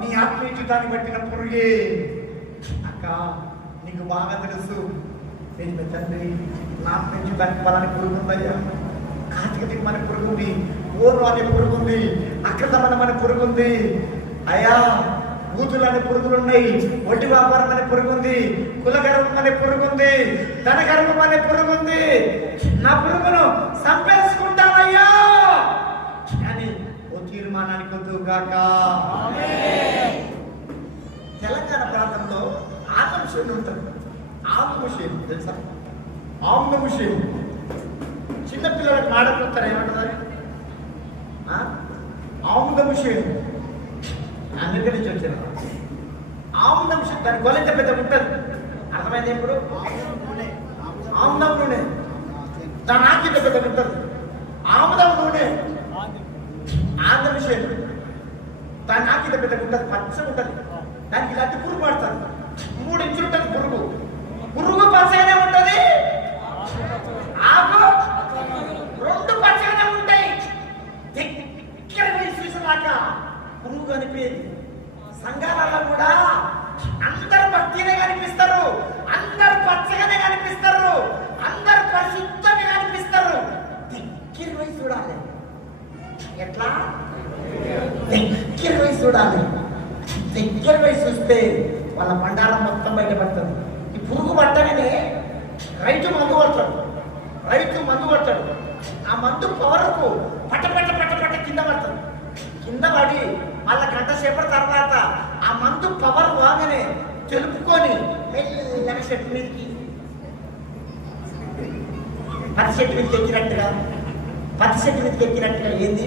నీ ఆత్మీయతను పట్టిన పురుగే. అక్క, నీకు బాగా తెలుసు, నేను తండ్రి నా ఆత్మీయతను బలాన్ని పురుగుందయ్యా, కార్తీక దీపం అనే పురుగుంది, ఓను అనే పురుగుంది, అక్రతమనం అనే పురుగుంది అయ్యా, బూతులు అనే పురుగులున్నాయి, వడ్డీ వ్యాపారం అనే పురుగుంది, కులగర్వం అనే పురుగుంది, ధనగర్వం అనే పురుగుంది. నా పురుగును సంపేసుకుంటానయ్యా అని ఓ తీర్మానానికి వద్దుగాక. తెలంగాణ ప్రాంతంలో ఆత్మశేను ఉంటుంది. ఆత్మశేను తెలుసా? ఆమ్నముషేను. చిన్నపిల్లలకు మాడకొస్తారు, ఏమంటారు? ఆమ్నముషేను. అమెరికా నుంచి వచ్చారు. ఆమ్నముషం దాని గొలంత పెద్ద ఉంటుంది. అర్థమైంది? ఇప్పుడు ఆమ్నం నూనె దాని ఆకింత పెద్ద ఉంటుంది. ఆముదం నూనె ఆంధ్రవిషయం దాని ఆకింత పెద్ద ఉంటుంది, పచ్చగా ఉంటుంది. దానికి ఇలాంటి పురుగు పడతారు. 3 ఇంచులు ఉంటుంది పురుగు. పురుగు పచ్చగానే ఉంటుంది, ఆకు 2 పచ్చగానే ఉంటాయి. చూసేలాగా పురుగు కనిపించేది. సంఘాలలో కూడా అందరు భక్తినే కనిపిస్తారు, అందరు పచ్చగానే కనిపిస్తారు, అందరు పరిశుద్ధంగా కనిపిస్తారు. దగ్గర పోయి చూడాలి. ఎట్లా? దగ్గర పోయి చూడాలి. దగ్గర పోయి చూస్తే వాళ్ళ బండారం మొత్తం బయటపడుతుంది. ఈ పురుగు పట్టగానే రైతు మందు కొడతాడు. ఆ మందు పవర్కు పట్ట కింద పడుతుంది. కింద పడి మళ్ళా గంట సేపటి తర్వాత ఆ మందు పవర్ వాగానే తెలుపుకొని మెల్లగా చెట్టు మీదకి పత్తి చెట్టు మీదకి ఎక్కినట్టుగా ఏంది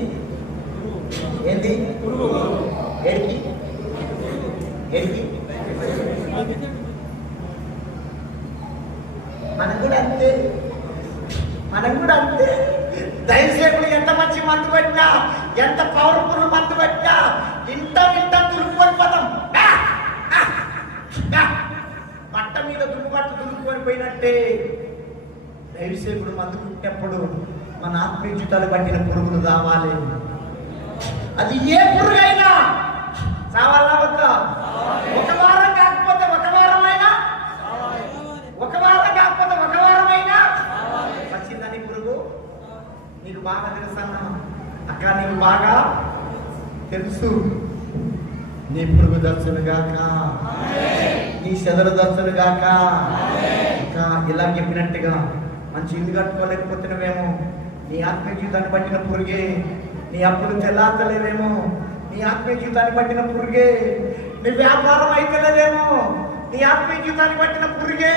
ఏడికి మనం కూడా అంతే. దయచేసి ఎంత మంచి మందు పెట్టినా, ఎంత పవర్ఫుల్ మందు పెట్టినా ఇంట తులుపుకొని పదం బట్ట కొట్టుకొని పోయినట్టే దైవసేకుడు మందు కుట్టినప్పుడు మన ఆత్మీయ జీవితాలు పట్టిన పురుగులు రావాలి. అది ఏ పురుగైనా చావాలా వద్దా? ఒక వారం కాకపోతే ఒక వారమైనా, ఒక వారం కాకపోతే ఒక వారమైనా వచ్చిందని పురుగు. నీకు బాగా తెలుసా అక్క? నీకు బాగా తెలుసు. నీ పురుగు దర్శనుగాక, నీ చెదలు దర్శనుగాక. ఇంకా ఇలా చెప్పినట్టుగా మంచి ఇల్లు కట్టుకోలేకపోతున్నావేమో, నీ ఆత్మీయ జీవితాన్ని పట్టిన పురుగే. నీ అప్పులు తెల్లార్చలేవేమో, నీ ఆత్మీయ జీవితాన్ని పట్టిన పురుగే. నీ వ్యాపారం అయితలేదేమో, నీ ఆత్మీయ జీవితాన్ని పట్టిన పురుగే.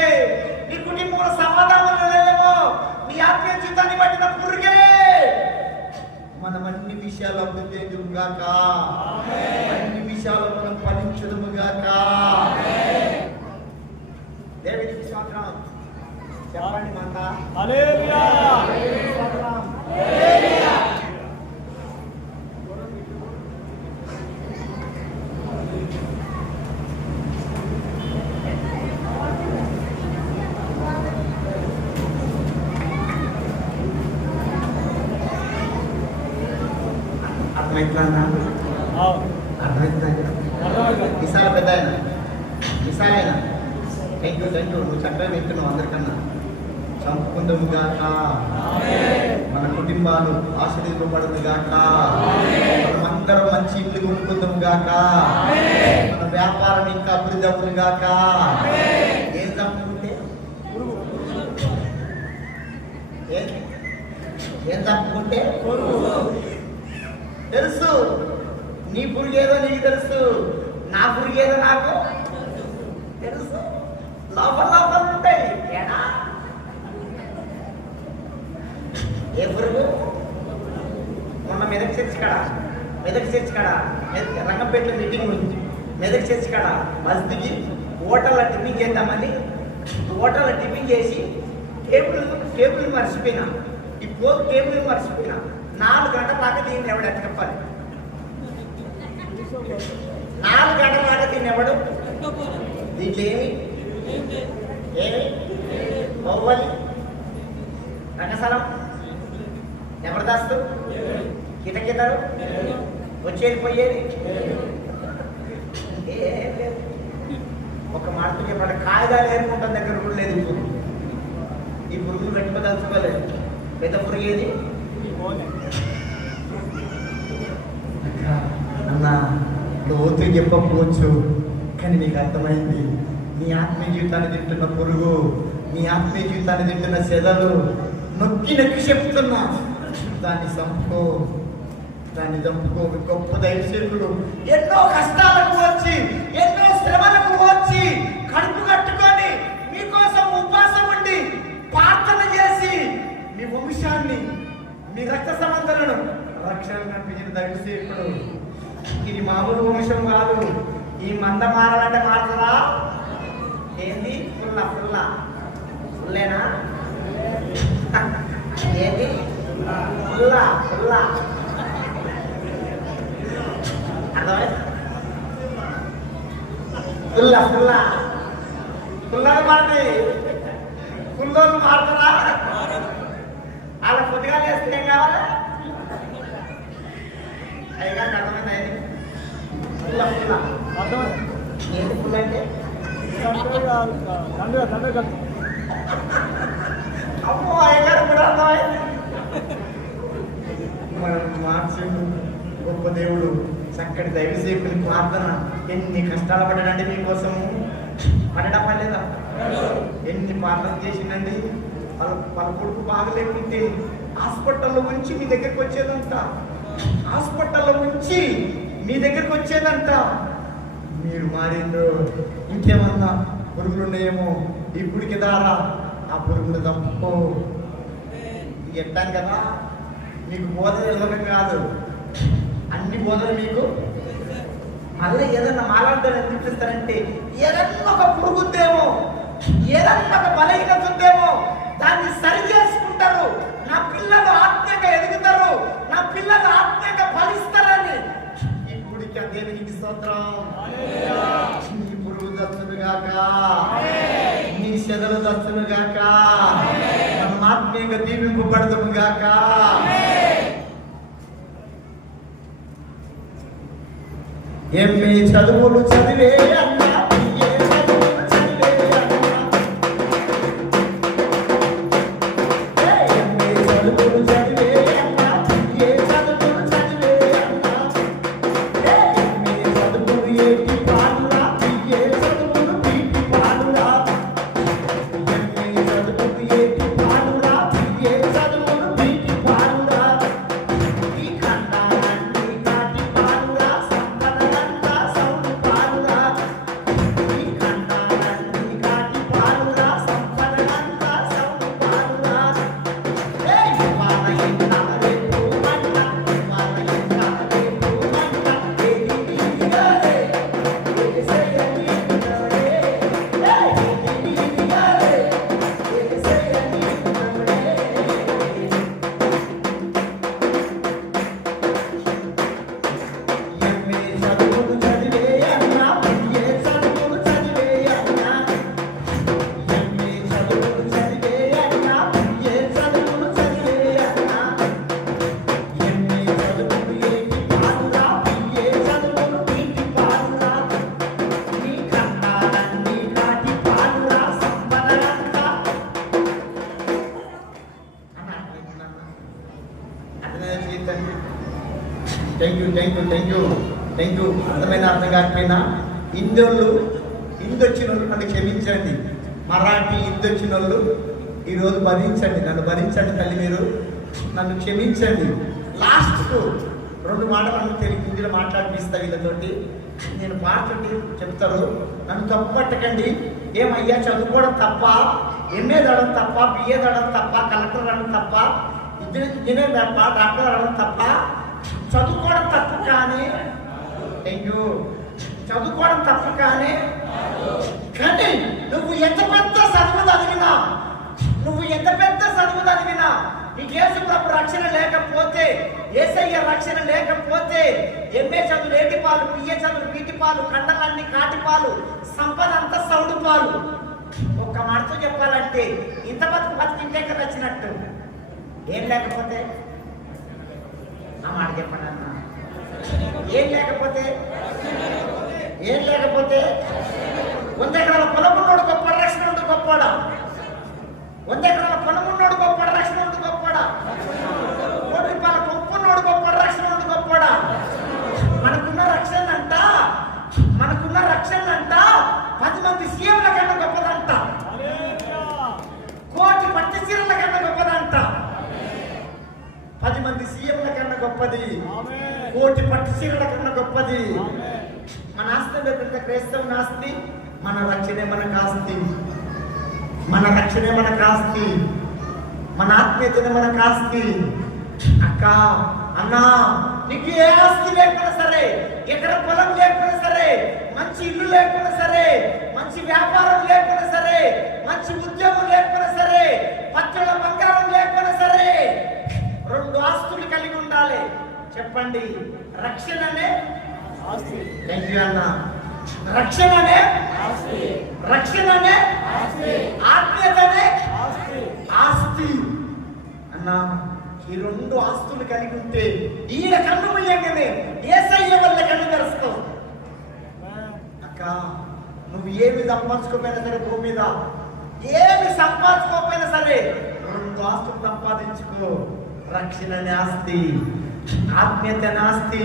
నీ కుటుంబంలో సమాధానం లేదేమో, నీ ఆత్మీయ జీవితాన్ని పట్టిన పురుగే. మనం అన్ని విషయాలు అభివృద్ధి చేయుదుముగాక, అన్ని విషయాలు మనం ఫలించుదుముగాక. దేవునికి స్తోత్రం. చెప్పండి మాత. హల్లెలూయా. హల్లెలూయా. అర్థమైతుందా? విశాల పెద్ద ఆయన, విశాలైన థ్యాంక్ యూ నువ్వు చక్కగా వింటున్నావు. అందరికన్నా చంపుకుందాము గాక, మన కుటుంబాలు ఆశీర్వదింపబడును గాక, మనమందరం మంచి ఇల్లు కొనుక్కుందాము గాక, మన వ్యాపారం ఇంకా అభివృద్ధి అవుతుంది గాక. ఏం చంపుకుంటే ఏం చంపుకుంటే తెలుసు. నీ పురుగేదో నీకు తెలుసు, నా పురుగేదో నాకు తెలుసు. లోపల లోపల ఉంటాయి. ఏనా ఏ పురుగు? మొన్న మెదక్ చర్చి కాడ రంగంపేటలో మీటింగ్ ఉంది. మెదక్ చర్చి కాడ బస్దికి హోటల్లో టిఫిన్ చేద్దామని హోటల్లో టిఫిన్ చేసి టేబుల్ మర్చిపోయినా. ఈ టేబుల్ మర్చిపోయినా. 4 గంటల దాకా దీన్ని ఎవడు ఎత్తకప్పాలి? 4 గంటల దాకా దీన్ని ఎవడు? దీంట్లో ఏమి బాహుబలి, రంగస్థలం, జబర్దస్త్, కిటకిటలు, వచ్చేది పోయేది ఏం లేదు. ఒక మాట చెప్పండి, కాగితాలు ఏరుకుంటాం దగ్గర కూడా లేదు. ఈ పురుగులు కట్టిపోదలుచుకోలేదు. పెద్ద పురుగేది? అన్నా లోతు చెప్పకపోవచ్చు, కానీ నీకు అర్థమైంది. నీ ఆత్మీయ జీవితాన్ని తింటున్న పురుగు, నీ ఆత్మీయ జీవితాన్ని తింటున్న సెదలు నొక్కి చెప్తున్నా, దాన్ని చంపుకో. గొప్ప దైవసేకుడు ఎన్నో కష్టాలకు వచ్చి, ఎన్నో శ్రమలకు వచ్చి, కడుపు కట్టుకొని మీకోసం ఉపవాసం ఉండి ప్రార్థన చేసి మీ వంశాన్ని, మీ రక్త సంబంధాలను రక్షణ కల్పించిన దైవసేకుడు. ఇది మామూలు వంశం కాదు. ఈ మంద మారాలంటే మారుతుందా? ఏంది? ఫుల్లేనా? ఏంది? ఫుల్లా అర్థమైంది? ఫుల్లని మారి ఫుల్లోని మారుతుందా? అలా కొద్దిగా చేస్తే ఏం కావాలి? అయ్యగా అర్థమైంది. ఏంటి ఫుల్ అంటే? అమ్మో అయ్యగారు కూడా అర్థమైంది. మనం మార్చుడు గొప్ప దేవుడు, చక్కటి దైవసేకుని ప్రార్థన. ఎన్ని కష్టాలు పడ్డాడంటే మీకోసము. పడడం పడలేదా? ఎన్ని ప్రార్థన చేసిందండి. వాళ్ళ కొడుకు బాగలేకుంటే హాస్పిటల్లో ఉంచి మీ దగ్గరికి వచ్చేదంట. హాస్పిటల్లో ఉంచి మీ దగ్గరికి వచ్చేదంట. మీరు మారిండ్రు. ఇంకేమన్నా పురుగులు ఉన్నాయేమో ఈ పుడికి దారా, ఆ పురుగులు తప్పుకో. చెప్తాను కదా, మీకు బోధన ఇవ్వడం కాదు, అన్ని బోధన మీకు. మళ్ళీ ఏదన్నా మాట్లాడతాను ఎందుకు చూపిస్తారంటే, ఏదన్నా ఒక పురుగు ఉందేమో, ఏదన్నా ఒక బలహీనత ఉందేమో దాన్ని సరి చేసుకుంటారు. నా పిల్లలు ఆత్మీయంగా ఎదుగుతారు, నా పిల్లలు ఆత్మీయంగా ఫలిస్తారని. ఈ గుడికి ఆ దేవునికి స్తోత్రం. నీ పురుగు దచ్చును గాక, నీ చెదలు దచ్చు దీవింపబడదుము గాక. ఎంఏ చదువులు చదివే అన్నా, బిఏ చదువులు చదివే అన్నా, ఎంఏ చదువులు చదివే అన్నా, బిఏ చదువులు చదివే అన్నా, ఎంఏ చదువులు ఏటి పాలురా, బిఏ చదువులు బీటి పాలురా, ఎంఏ చదువులు ఏటి పాలురా, బిఏ చదువులు బీటి పాలురా, ఈ కన్నాలన్నీ కాటి పాలురా, సంపదలంతా సౌడు పాలురా, ఈ కన్నాలన్నీ కాటి పాలురా, సంపదలంతా సౌడు పాలురా. ఇవాళ ఎంత రేపు మంట, ఇవాళ ఎంత రేపు మంట, ఏది నీదిగారే, ఏసయ్య నీకున్నాడే, ఏది నీదిగారే, ఏసయ్య నీకున్నాడే. ఎంఏ చదువులు చదివే అన్నా, బిఏ చదువులు చదివే అన్నా, ఎంఏ చదువులు చదివే అన్నా, బిఏ చదువులు చదివే అన్నా, ఎంఏ చదువులు ఏటి పాలురా, బిఏ చదువులు బీటి పాలురా, నీ కన్నాలన్నీ కాటి పాలురా, సంపదలంతా థ్యాంక్ యూ. అర్థమైన అర్థం కాకపోయినా హిందోళ్ళు హిందొచ్చిన వాళ్ళు నన్ను క్షమించండి. మరాఠీ హిందొచ్చిన వాళ్ళు ఈరోజు భరించండి, నన్ను భరించండి తల్లి, మీరు నన్ను క్షమించండి. లాస్ట్కు 2 మాటలు తెలుగు హిందీలో మాట్లాడిపిస్తా వీళ్ళతోటి. నేను మాట్లాడి చెప్తారు, నన్ను తప్పు పట్టకండి. ఏమయ్యా చదువుకోవడం తప్ప, ఎంఏ దడం తప్ప, బిఏ దడం తప్ప, కలెక్టర్ అనడం తప్ప, ఇంజనీర్ తప్ప, డాక్టర్ అనడం తప్ప, చదువుకోవడం తప్పు కానీ చదువుకోవడం తప్పు కానీ నువ్వు ఎంత పెద్ద చదువు చదివినా, నువ్వు ఎంత పెద్ద చదువు చదివినా, నీకు యేసు ప్రభు రక్షణ లేకపోతే, యేసయ్య రక్షణ లేకపోతే, ఎంఏ చదువులు ఏటి పాలు, బిఏ చదువులు బీటి పాలు, కండలన్నీ కాటి పాలు, సంపద అంతా సౌడు పాలు. ఒక్క మాటతో చెప్పాలంటే ఇంత బతికింటే కదా వచ్చినట్టు. ఏం లేకపోతే ఆ మాట చెప్పండి అన్న. ఏం లేకపోతే 100 ఎకరాల పొలం ఉన్నోడు గొప్ప, రక్షణ ఉండు గొప్పడా. 100 ఎకరాల పొలం ఉన్నోడు గొప్ప, రక్షణ ఉండు గొప్పడా. 1 కోటి రూపాయల కొప్పున్నోడు గొప్ప, రక్షణ ఉండు గొప్పడా. మనకున్న రక్షణ అంట 10 మంది సీఎంల కన్నా గొప్పదంట, కోటి పట్టి చీరల కన్నా గొప్పదంట. 10 మంది సీఎంల కన్నా గొప్పది, కోటి పట్టు చీరల కన్నా గొప్పది. మన ఆస్తి లేకుండా క్రైస్తవుని ఆస్తి, మన రక్షణే మనకు ఆస్తి, మన రక్షణే మనకు ఆస్తి, మన ఆత్మీయతనే మనకు ఆస్తి. అక్క అన్నా, నీకు ఏ ఆస్తి లేకపోయినా సరే, ఎక్కడ పొలం లేకపోయినా సరే, మంచి ఇల్లు లేకపోయినా సరే, మంచి వ్యాపారం లేకపోయినా సరే, మంచి ఉద్యోగం లేకపోయినా సరే, పచ్చళ్ళ బంగారం లేకపోయినా సరే, 2 ఆస్తులు కలిగి ఉండాలి. చెప్పండి, రక్షణనే ఆస్తి. థ్యాంక్ యూ అన్న. రక్షణనే ఆత్మీయతనే ఆస్తి అన్న. ఈ 2 ఆస్తులు కలిగి ఉంటే ఈయన కన్ను ముయ్యంగానే యేసయ్య వల్ల కన్ను తెరుస్తావు. అక్క, నువ్వు ఏమి సంపాదించుకోపోయినా సరే, భూమి మీద ఏమి సంపాదించుకోకపోయినా సరే, 2 ఆస్తులు సంపాదించుకో. రక్షణనే ఆస్తి, ఆత్మీయతనే ఆస్తి.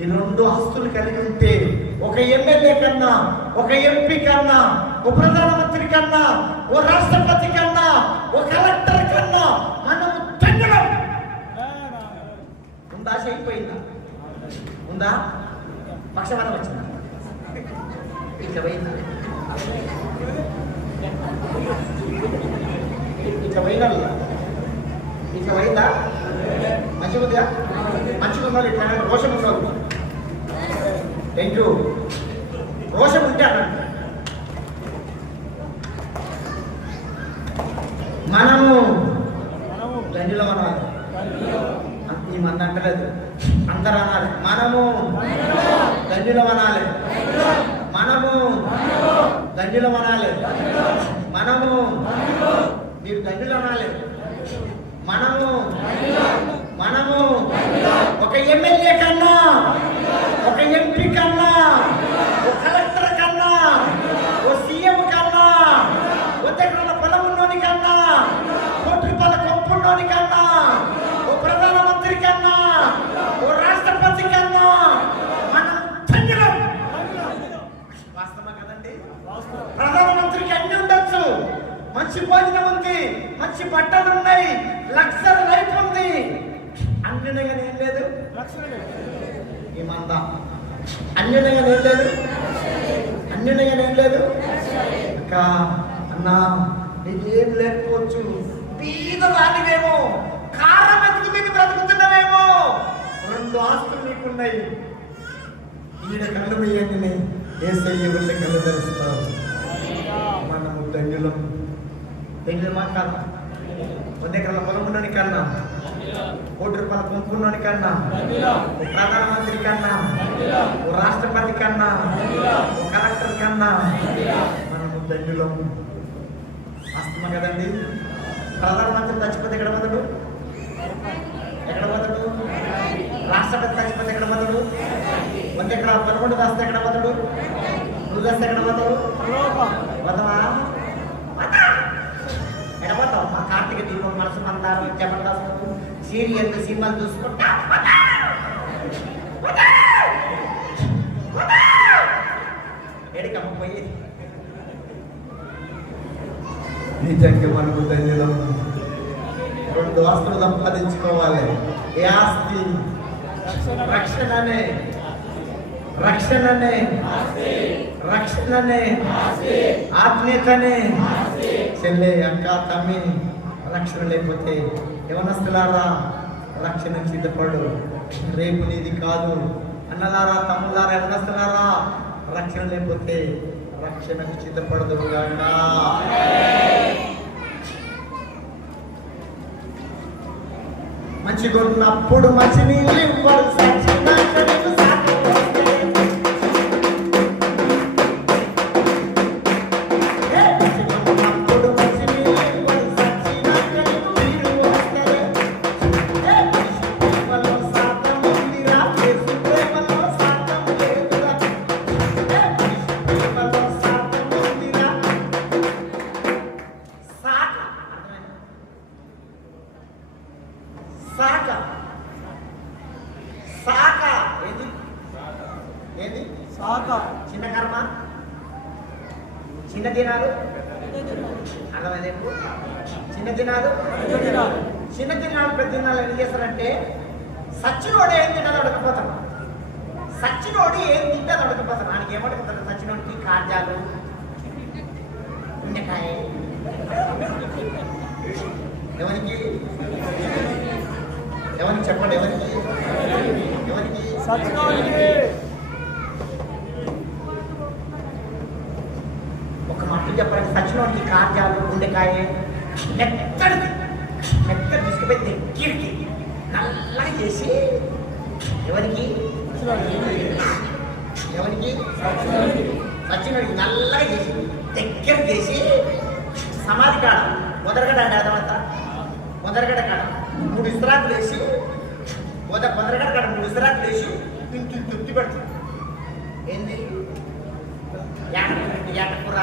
ఈ 2 ఆస్తులు కలిగి ఉంటే ఒక ఎమ్మెల్యే కన్నా, ఒక ఎంపీ కన్నా, ఒక ప్రధానమంత్రి కన్నా, ఓ రాష్ట్రపతి కన్నా, ఓ కలెక్టర్ కన్నా మనం తండ్రం. ఉందా? అయిపోయిందా? ఉందా? పక్షవాదం వచ్చిందా? ఇట్లా పోయిందా? ఇట్లా పోయినా ఇట్లా పోయిందా? మంచిగా మంచిగా ఉండాలి. ఇట్లా రోషం ఉండవు. Thank you. రోషం ఉంటే అన్నాడు. మనము గండిలో అనాలి. ఈ మంది అంటలేదు, అందరూ అనాలి. మనము గండిలో అనాలి. మనము గండిలో అనాలి. మనము మీరు గండిలో అనాలి. మనము ఒక ఎమ్మెల్యే కన్నా, ఒక ఎంపీ కన్నా, ఒక కలెక్టర్ కన్నా, ఓ సీఎం కన్నా, 100 ఎకరాల పొలం ఉన్నోని కన్నా, ₹1 కోట్ల కొంపున్నోని కన్నా, ఓ ప్రధానమంత్రి కన్నా, ఓ రాష్ట్రపతి కన్నా మనం ధన్యులం. వాస్తవమా కదండి? ప్రధానమంత్రికి అన్ని ఉండొచ్చు, మంచి భోజనం ఉంది, మంచి బట్టలు ఉన్నాయి, లక్షల లైఫ్ ఉంది, అన్యునగా ఏం లేదు. ఏమందా అన్యునగా ఏం లేదు, అన్యునగా ఏం లేదు. అక్క అన్నా నీకేం లేకపోవచ్చు, బీద రానివేమో, కారం బతుకు మీద బ్రతుకుతున్నావేమో, 2 ఆస్తులు నీకున్నాయి. ఈడ కళ్ళు వేయండి, ఏసయ్య వెళ్ళి కళ్ళు తెరుస్తావు. మనము ధన్యులం. ధన్యులమా కాదా? 100 ఎకరాల పొలం ఉన్నోని కన్నా, ₹1 కోట్ల కొంపున్నోని కన్నా, ఓ ప్రధానమంత్రి కన్నా, ఓ రాష్ట్రపతి కన్నా, ఓ కలెక్టర్ కన్నా మనము ధన్యులం. వాస్తవమా కదండి? ప్రధానమంత్రి చచ్చిపోతే ఎక్కడ బదులు? ఎక్కడ బదులు? రాష్ట్రపతి చచ్చిపోతే ఎక్కడ బదులు? 100 ఎకరాల పొలం దాస్తే ఎక్కడ బదులు? నువ్వు దాస్తే ఎక్కడ బదులు? వదవా ఎడబోతావు? మా కార్తీక దీపం, మనసు మందారం, జబర్దస్త్ సీరియల్ సినిమాలు చూసుకుంటా ఎడికమ్మ పోయి. నిజంగా మనకు ధన్యులం. 2 ఆస్తులు సంపాదించుకోవాలి. ఏ ఆస్తి? రక్షణనే, ఆత్మీయతనే. చెల్లె, అక్క, తమ్మి, రక్షణ లేకపోతే యవనస్తులారా రక్షణ సిద్ధపడు, రేపు నీది కాదు. అన్నలారా, తమ్ములారా, యవనస్తులారా రక్షణ లేకపోతే రక్షణకు సిద్ధపడదు గాక. మంచి కొన్నప్పుడు మంచి నీళ్ళు ఇవ్వడు, చిన్న కర్మ, చిన్న దినాలు, చిన్న దినాలు, పెద్ద దినాలు ఏం చేస్తారంటే, సచ్చినోడు ఏం తింటాడు అడగపోతాం, సచ్చినోడు ఏం తింటాడు అడగపోతాం. ఆయనకి ఏమడుగుతాడు? సచ్చినోడికి కాజాలు, గుండెకాయ. ఎవరికి చెప్పండి? ఎవరికి ఒక మాట చెప్పండి. సచ్చినోడికి కాజాలు, గుండెకాయ, మెత్తడి తీసుకుపోయి దగ్గరికి నల్లగా చేసి ఎవరికి సచ్చినోడికి నల్లగా చేసి దగ్గర చేసి సమాధి కాడ మొదరగడ అంటే అర్థమంతా, మొదరగడ కాడ 3 ఇస్రాకులు వేసి, మొదరగడ కాడ 3 ఇస్రాకులు వేసి ఇంటి తృప్తి పెడుతుంది. ఏంది? ఏటకూర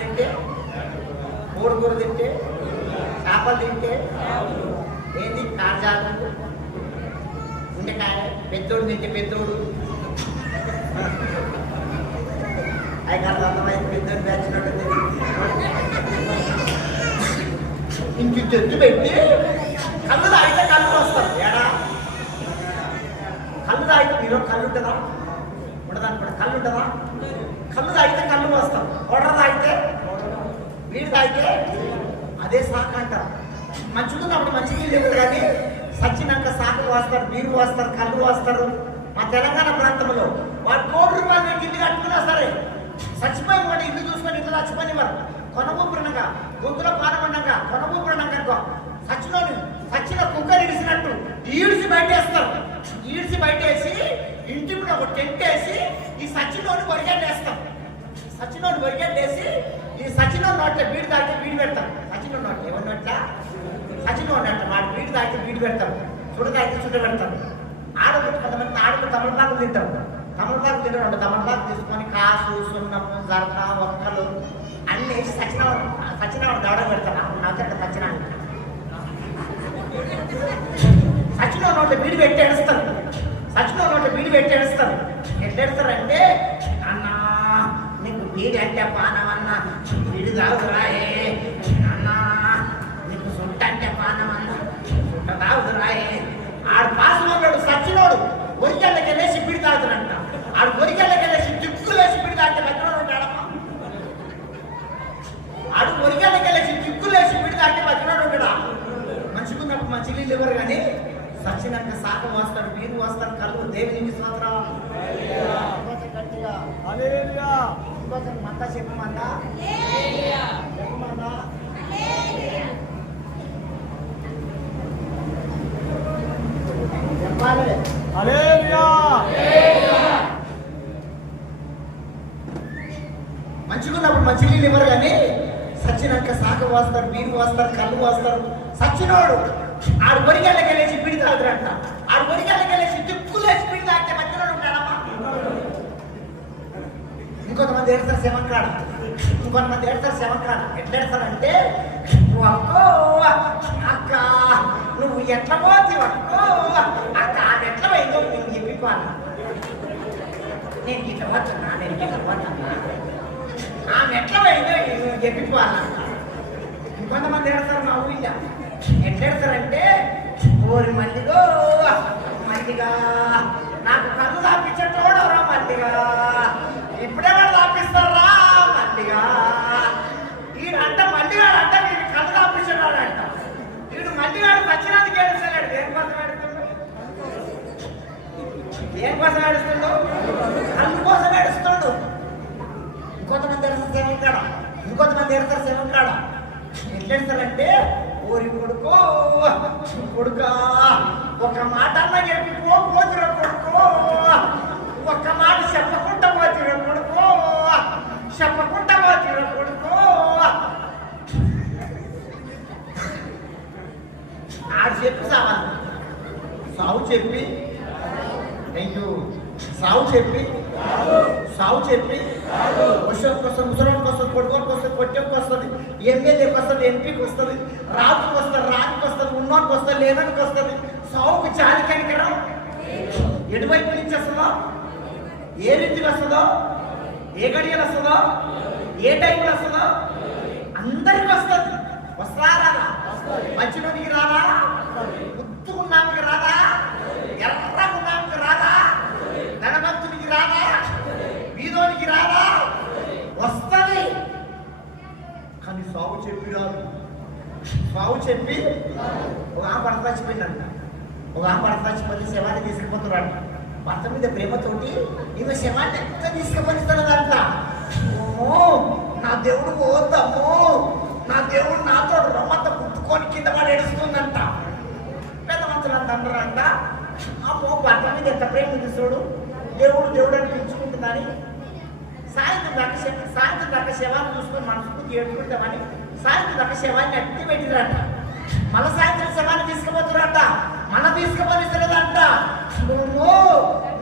తింటే, కోడికూర తింటే, చేపలు తింటే, ఏంది? కాజాలు, గుండెకాయ. పెద్దోడు తింటే పెద్దోడు అయ్యగారు అర్థమైంది, పెద్దోడు పెంచినట్టు ఇంటి ఎత్తు పెట్టి కళ్ళు తాగితే కళ్ళు వస్తారు. ఏడా కళ్ళు తాగితే మీరు కళ్ళు ఉంటుందా? ఉండదనుకోండి. కళ్ళు ఉంటుందా? కళ్ళు తాగితే కళ్ళు వస్తాం. పౌడర్ తాగితే, వీడు తాగితే అదే సాకు అంటారు. మంచిగున్నప్పుడు మంచి నీళ్ళు లేదు, కానీ సచ్చినాక సాకులు వస్తారు, బీరు వస్తారు, కళ్ళు వస్తారు. మా తెలంగాణ ప్రాంతంలో వాడు ₹1 కోటి ఇల్లు కట్టుకున్నా సరే చచ్చిపోయి వాడు ఇల్లు చూసుకొని ఇల్లు చచ్చిపోయి వారు కొనవూపురణంగా, గొంతులో పానమన్నాక కొనవూపురణంగా సచ్చిన కుక్కర్ ఇడిసినట్టు ఈడ్చి బయటేస్తారు. ఈడ్చి బయటేసి ఇంటి మీద ఒక టెంట్ వేసి ఈ సచ్చినోని వరిగడ్డేస్తాం. ఈ సచినోని నోట్లే బీడి తాగితే బీడి పెడతాం. సచినోని నోట్లే ఎవరి నోట్ల? సచిలో ఉన్నట్టు వాడు వీడి తాగితే వీడి పెడతారు, చుట్ట తాగితే చుట్ట పెడతారు. ఆడబెట్టి కొంతమంది ఆడబెట్టి తమలపాకులు తింటారు. తమలపాకులు తింటారు, తమలపాకు తీసుకొని కాసు, సున్నము, జర్ద, ఒక్కలు అన్నీ వేసి సచినవాడు దవడ పెడతారు. నాకు సచినాన్ని సచిలో నోట్లో బీడి పెట్టి ఏడుస్తారు. సచిలో నోట్లో బీడి పెట్టి ఏడుస్తారు. ఎట్లా ఏడుస్తారంటే, అన్నా నీకు బీడి అంటే పానమన్నా, బీడి తాగుదురాయే అన్నా, నీకు సుట్ట అంటే పానమన్నా, సుట్ట తాగుదురాయే. ఆడు పాసులోడు సచ్చినోడు గొరికెళ్ళకి వెళ్ళేసి బీడి తాగుతాడంట. ఆడు గొరికెళ్ళకి వెళ్ళేసి దిక్కులేసి బీడి తాగితే మధ్యలో ఉంటాడమ్మా. ఆడు గొరికెళ్ళకి వెళ్ళేసి దిక్కులేసి బీడి తాగితే మధ్యలో ఉంటాడా. మంచిగున్నప్పుడు మంచి నీళ్ళు ఇవ్వరు కానీ సచ్చినాక సాక వస్తాడు, వీరు వస్తాడు, కళ్ళు దేవునికి స్తోత్రం. మత చెప్పమందా చెప్పమందా చెప్పాలి. మంచిగున్నప్పుడు మంచి నీళ్ళు ఇవ్వరు కానీ సచ్చినాక సాక వస్తారు, వీరు వస్తారు, కళ్ళు వస్తారు. సచ్చినోడు ఆడు గొరిగల్లకి వెళ్ళేసి పిడి తాగుతాడంట. ఆడు గొరిగల్లకి వెళ్ళేసి దిక్కులేసి పిడి తాగితే మధ్యలో ఉంటాడమ్మా. ఇంకొంతమంది ఏడుస్తారు శవంకాడ, ఇంకొంతమంది ఏడుస్తారు శవంకాడ. ఎట్లా ఏడతారంటే, అక్కో అక్క నువ్వు ఎట్లా పోతావు, అక్కో అక్క అది ఎట్లా పోయిందో నేను చెప్పిపోవాలి. నేను ఇట్లా పోతున్నా, నేను ఇట్లా పోతున్నా, ఆమె ఎట్లా పోయిందో నువ్వు చెప్పిపోవాలంట. ఇంకొంతమంది ఏడతారు మా ఊళ్ళో. ఎట్లా ఏడతారంటే, ఓరి మల్లిగో మల్లిగా నాకు కళ్ళు దాపించేటోడరా మల్లిగా, ఇప్పుడే వాడు దాపిస్తారా మల్లిగా. ఈడంట మల్లిగాడు అంట వీడు కళ్ళు దాపించేవాడు అంట. వీడు మల్లిగాడు సచ్చినందుకు ఏడుస్తాడు. దేనికోసం ఏడుస్తుండు, దేనికోసం ఏడుస్తుండు, కళ్ళు కోసం ఏడుస్తుండు. ఇంకొంతమంది ఏడుస్తారు శవం కాడ, ఇంకొంతమంది ఏడుస్తారు శవం కాడ. ఎట్లా ఏడుస్తారంటే, ఓరి కొడుకో కొడుక ఒక మాట అన్న చెప్పి పోతురా కొడుకో, ఒక్క మాట చెప్పకుండా పోతురా కొడుకో, చెప్పకుండా పోతురా కొడుకో. ఆడు చెప్పి సావాలి, సావు చెప్పి అయ్యో సావు చెప్పి వర్షంకి వస్తుంది, ముసలానికి వస్తుంది, కొడుకోనికి వస్తుంది, కొట్టేకి వస్తుంది, ఎమ్మెల్యేకి వస్తుంది, ఎంపీకి వస్తుంది, రాజుకి వస్తుంది, రాజుకి వస్తుంది, ఉన్నోనికి వస్తుంది, లేనోనికి వస్తుంది. సావుకి చాలి కనికరం ఎటువైపు నుంచి వస్తుందో, ఏ రీతికి వస్తుందో, ఏ గడియలు వస్తుందో, ఏ టైంలో వస్తుందో అందరికి వస్తుంది. వస్తా రాదా, మంచిలోనికి రాదా, ముత్తుకున్నానికి రాదా, ఎర్రగున్నానికి రాదా, ధనవంతునికి రాదా, వీధోనికి రాదా, వస్తుంది. కానీ సాగు చెప్పి రాదు. సాగు చెప్పి ఒక భర్త చచ్చిపోయిందంట. ఒక భర్త చచ్చిపోతే శవాన్ని తీసుకుపోతున్నాడు. భర్త మీద ప్రేమతోటి ఈమె శవాన్ని ఎంత తీసుకుపోతున్నదంట. ఓ నా దేవుడు పోద్దమ్మో, నా దేవుడు నాతో రొమ్మంత పుట్టుకొని కింద పడి ఏడుస్తుందంట. పెద్దమంతులంత అందరంట, అమ్మో భర్త మీద ఎంత ప్రేమ ఉంది చూడు, దేవుడు అని పిలుచుకుంటుందని సాయంత్రం దాకా శవాన్ని చూసుకొని మనసుకు ఏడుకుంటామని సాయంత్రం దాకా శవాన్ని అట్టి పెట్టిందంట. మళ్ళీ సాయంత్రం శవాన్ని తీసుకుపోతున్నట్ట, మన తీసుకుపోనిస్తున్నదంట. నువ్వు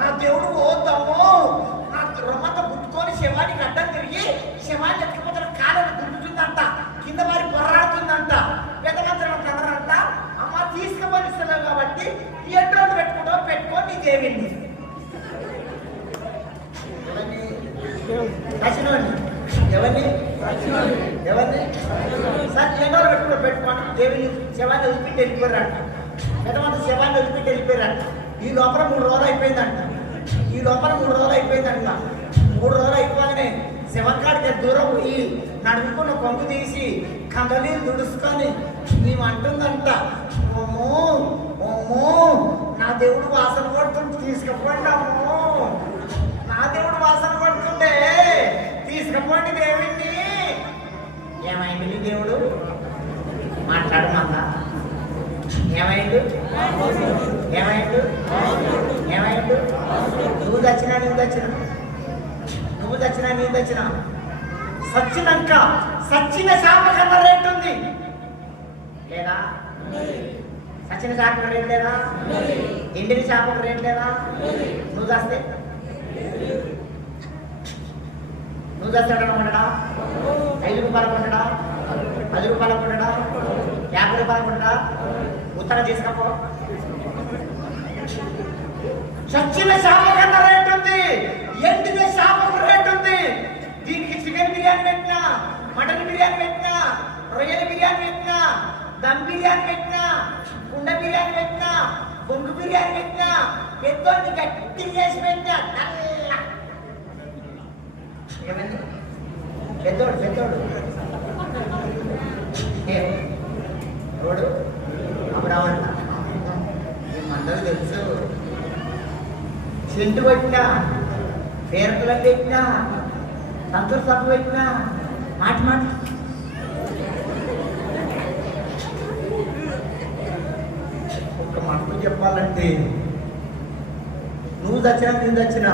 నా దేవుడు పోతాము, నా రొమ్మంతా పుట్టుకొని శవానికి అడ్డం తిరిగి శవాన్ని ఎత్తుకుపోతున్న కాళ్ళని దుంపుతుందంట, కింద వారి పొర్రాడుతుందంట. పెద్దమంత్రం అందరంట, అమ్మ తీసుకుపోనిస్తున్నావు కాబట్టి ఎన్ని రోజులు పెట్టుకొని నీ దేవిని ఎవరిని సార్ ఎన్నో పెట్టుకోండి దేవుని శవాన్ని వదిలిపెట్టి వెళ్ళిపోయారంట. పెద్దమంది శవాన్ని వదిలిపెట్టి వెళ్ళిపోయారంట. ఈ లోపల 3 రోజులు అయిపోయిందంట. 3 రోజులు అయిపోగానే శవంకాడికి దూరం పోయి నడుపుకున్న కొంగు తీసి కందలీలు దుడుచుకొని మేము అంటుందంట, ఓమో నా దేవుడు వాసన కొడుతుంటే తీసుకుపోండి, అమ్మో నా దేవుడు వాసన కొడుతుండే తీసుకుపోండి దేవుడిని. ఏమైంది దేవుడు మాట్లాడమందా, ఏమైండు నువ్వు దచ్చినా సచ్చినాక సచ్చిన శాప కన్నా రేటు ఉంది లేదా సచిన చేపల రేట్ లేదా? ఎండిన చేపల రేట్ లేదా? నువ్వు చేస్తే నువ్వు చేస్తాడని ఉండడా? 5 రూపాయలు ఉండడా? 10 రూపాయలు ఉండడా? 50 రూపాయలు ఉండడా? ఉత్తర తీసుకపో. చచ్చిన చేప కన్నా రేట్ ఉంది, ఎండిన చేపకు రేట్ ఉంది. దీనికి చికెన్ బిర్యానీ పెట్టినా, మటన్ బిర్యానీ పెట్టినా, రొయ్యల బిర్యానీ పెట్టినా, దమ్ బిర్యానీ పెట్టినా, కుండ బిర్యానీ పెట్టినా, బొంగు బిర్యానీ పెట్టినా, పెద్దోడిని గట్టి చేసి పెట్టినా ఏమైంది? పెద్దోడు రోడ్డు అమరావంట అందరూ తెలుసు. సెంటు పెట్టినా, పేరుకులం పెట్టినా, సంతూర్ సబ్బు పెట్టినా మాట ఒక మాట చెప్పాలంటే నువ్వు దచ్చినా నేను దచ్చినా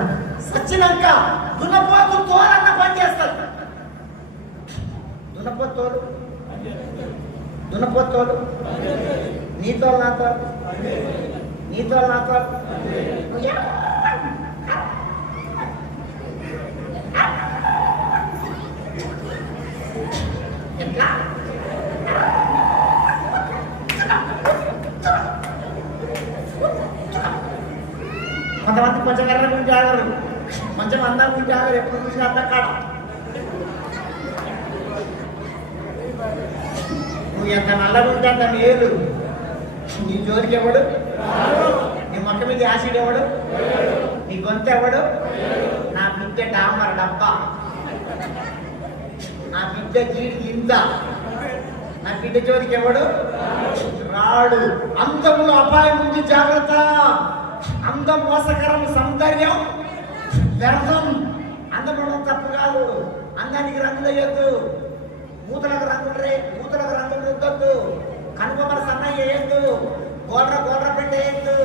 సచ్చినాక దున్నపోతు తోలన్న పని చేస్తారు. దున్నపోతు తోలు నీతో నాతో ఎట్లా కొంతమంది కొంచెం ఎర్ర గురించి ఆగరు, కొంచెం అందం గురించి ఆగరు. ఎప్పుడు చూసినా అంతా కాడ నువ్వు ఎంత నల్లగా ఉంటే అంత మేలు. నీ జోలికి ఎవడు? నీ మొక్క మీద యాసిడ్ ఎవడు? నీ గొంతు ఎవడు? నా బిడ్డ డామర్ డబ్బా, నా బిడ్డ జీడి ఇంత, నా బిడ్డ జోలికి ఎవడు రాడు. అందంలో అపాయం ఉంది, జాగ్రత్త. అందం మోసకరం, సౌందర్యం వ్యర్థం. అందం తప్పు కాదు, అందానికి రంగులు వేయద్దు, మూతలకు రంగులు రుద్దొద్దు, కనుకొమ్మల సన్న వేయద్దు, గోడ్ర పెట్టు వేయద్దు,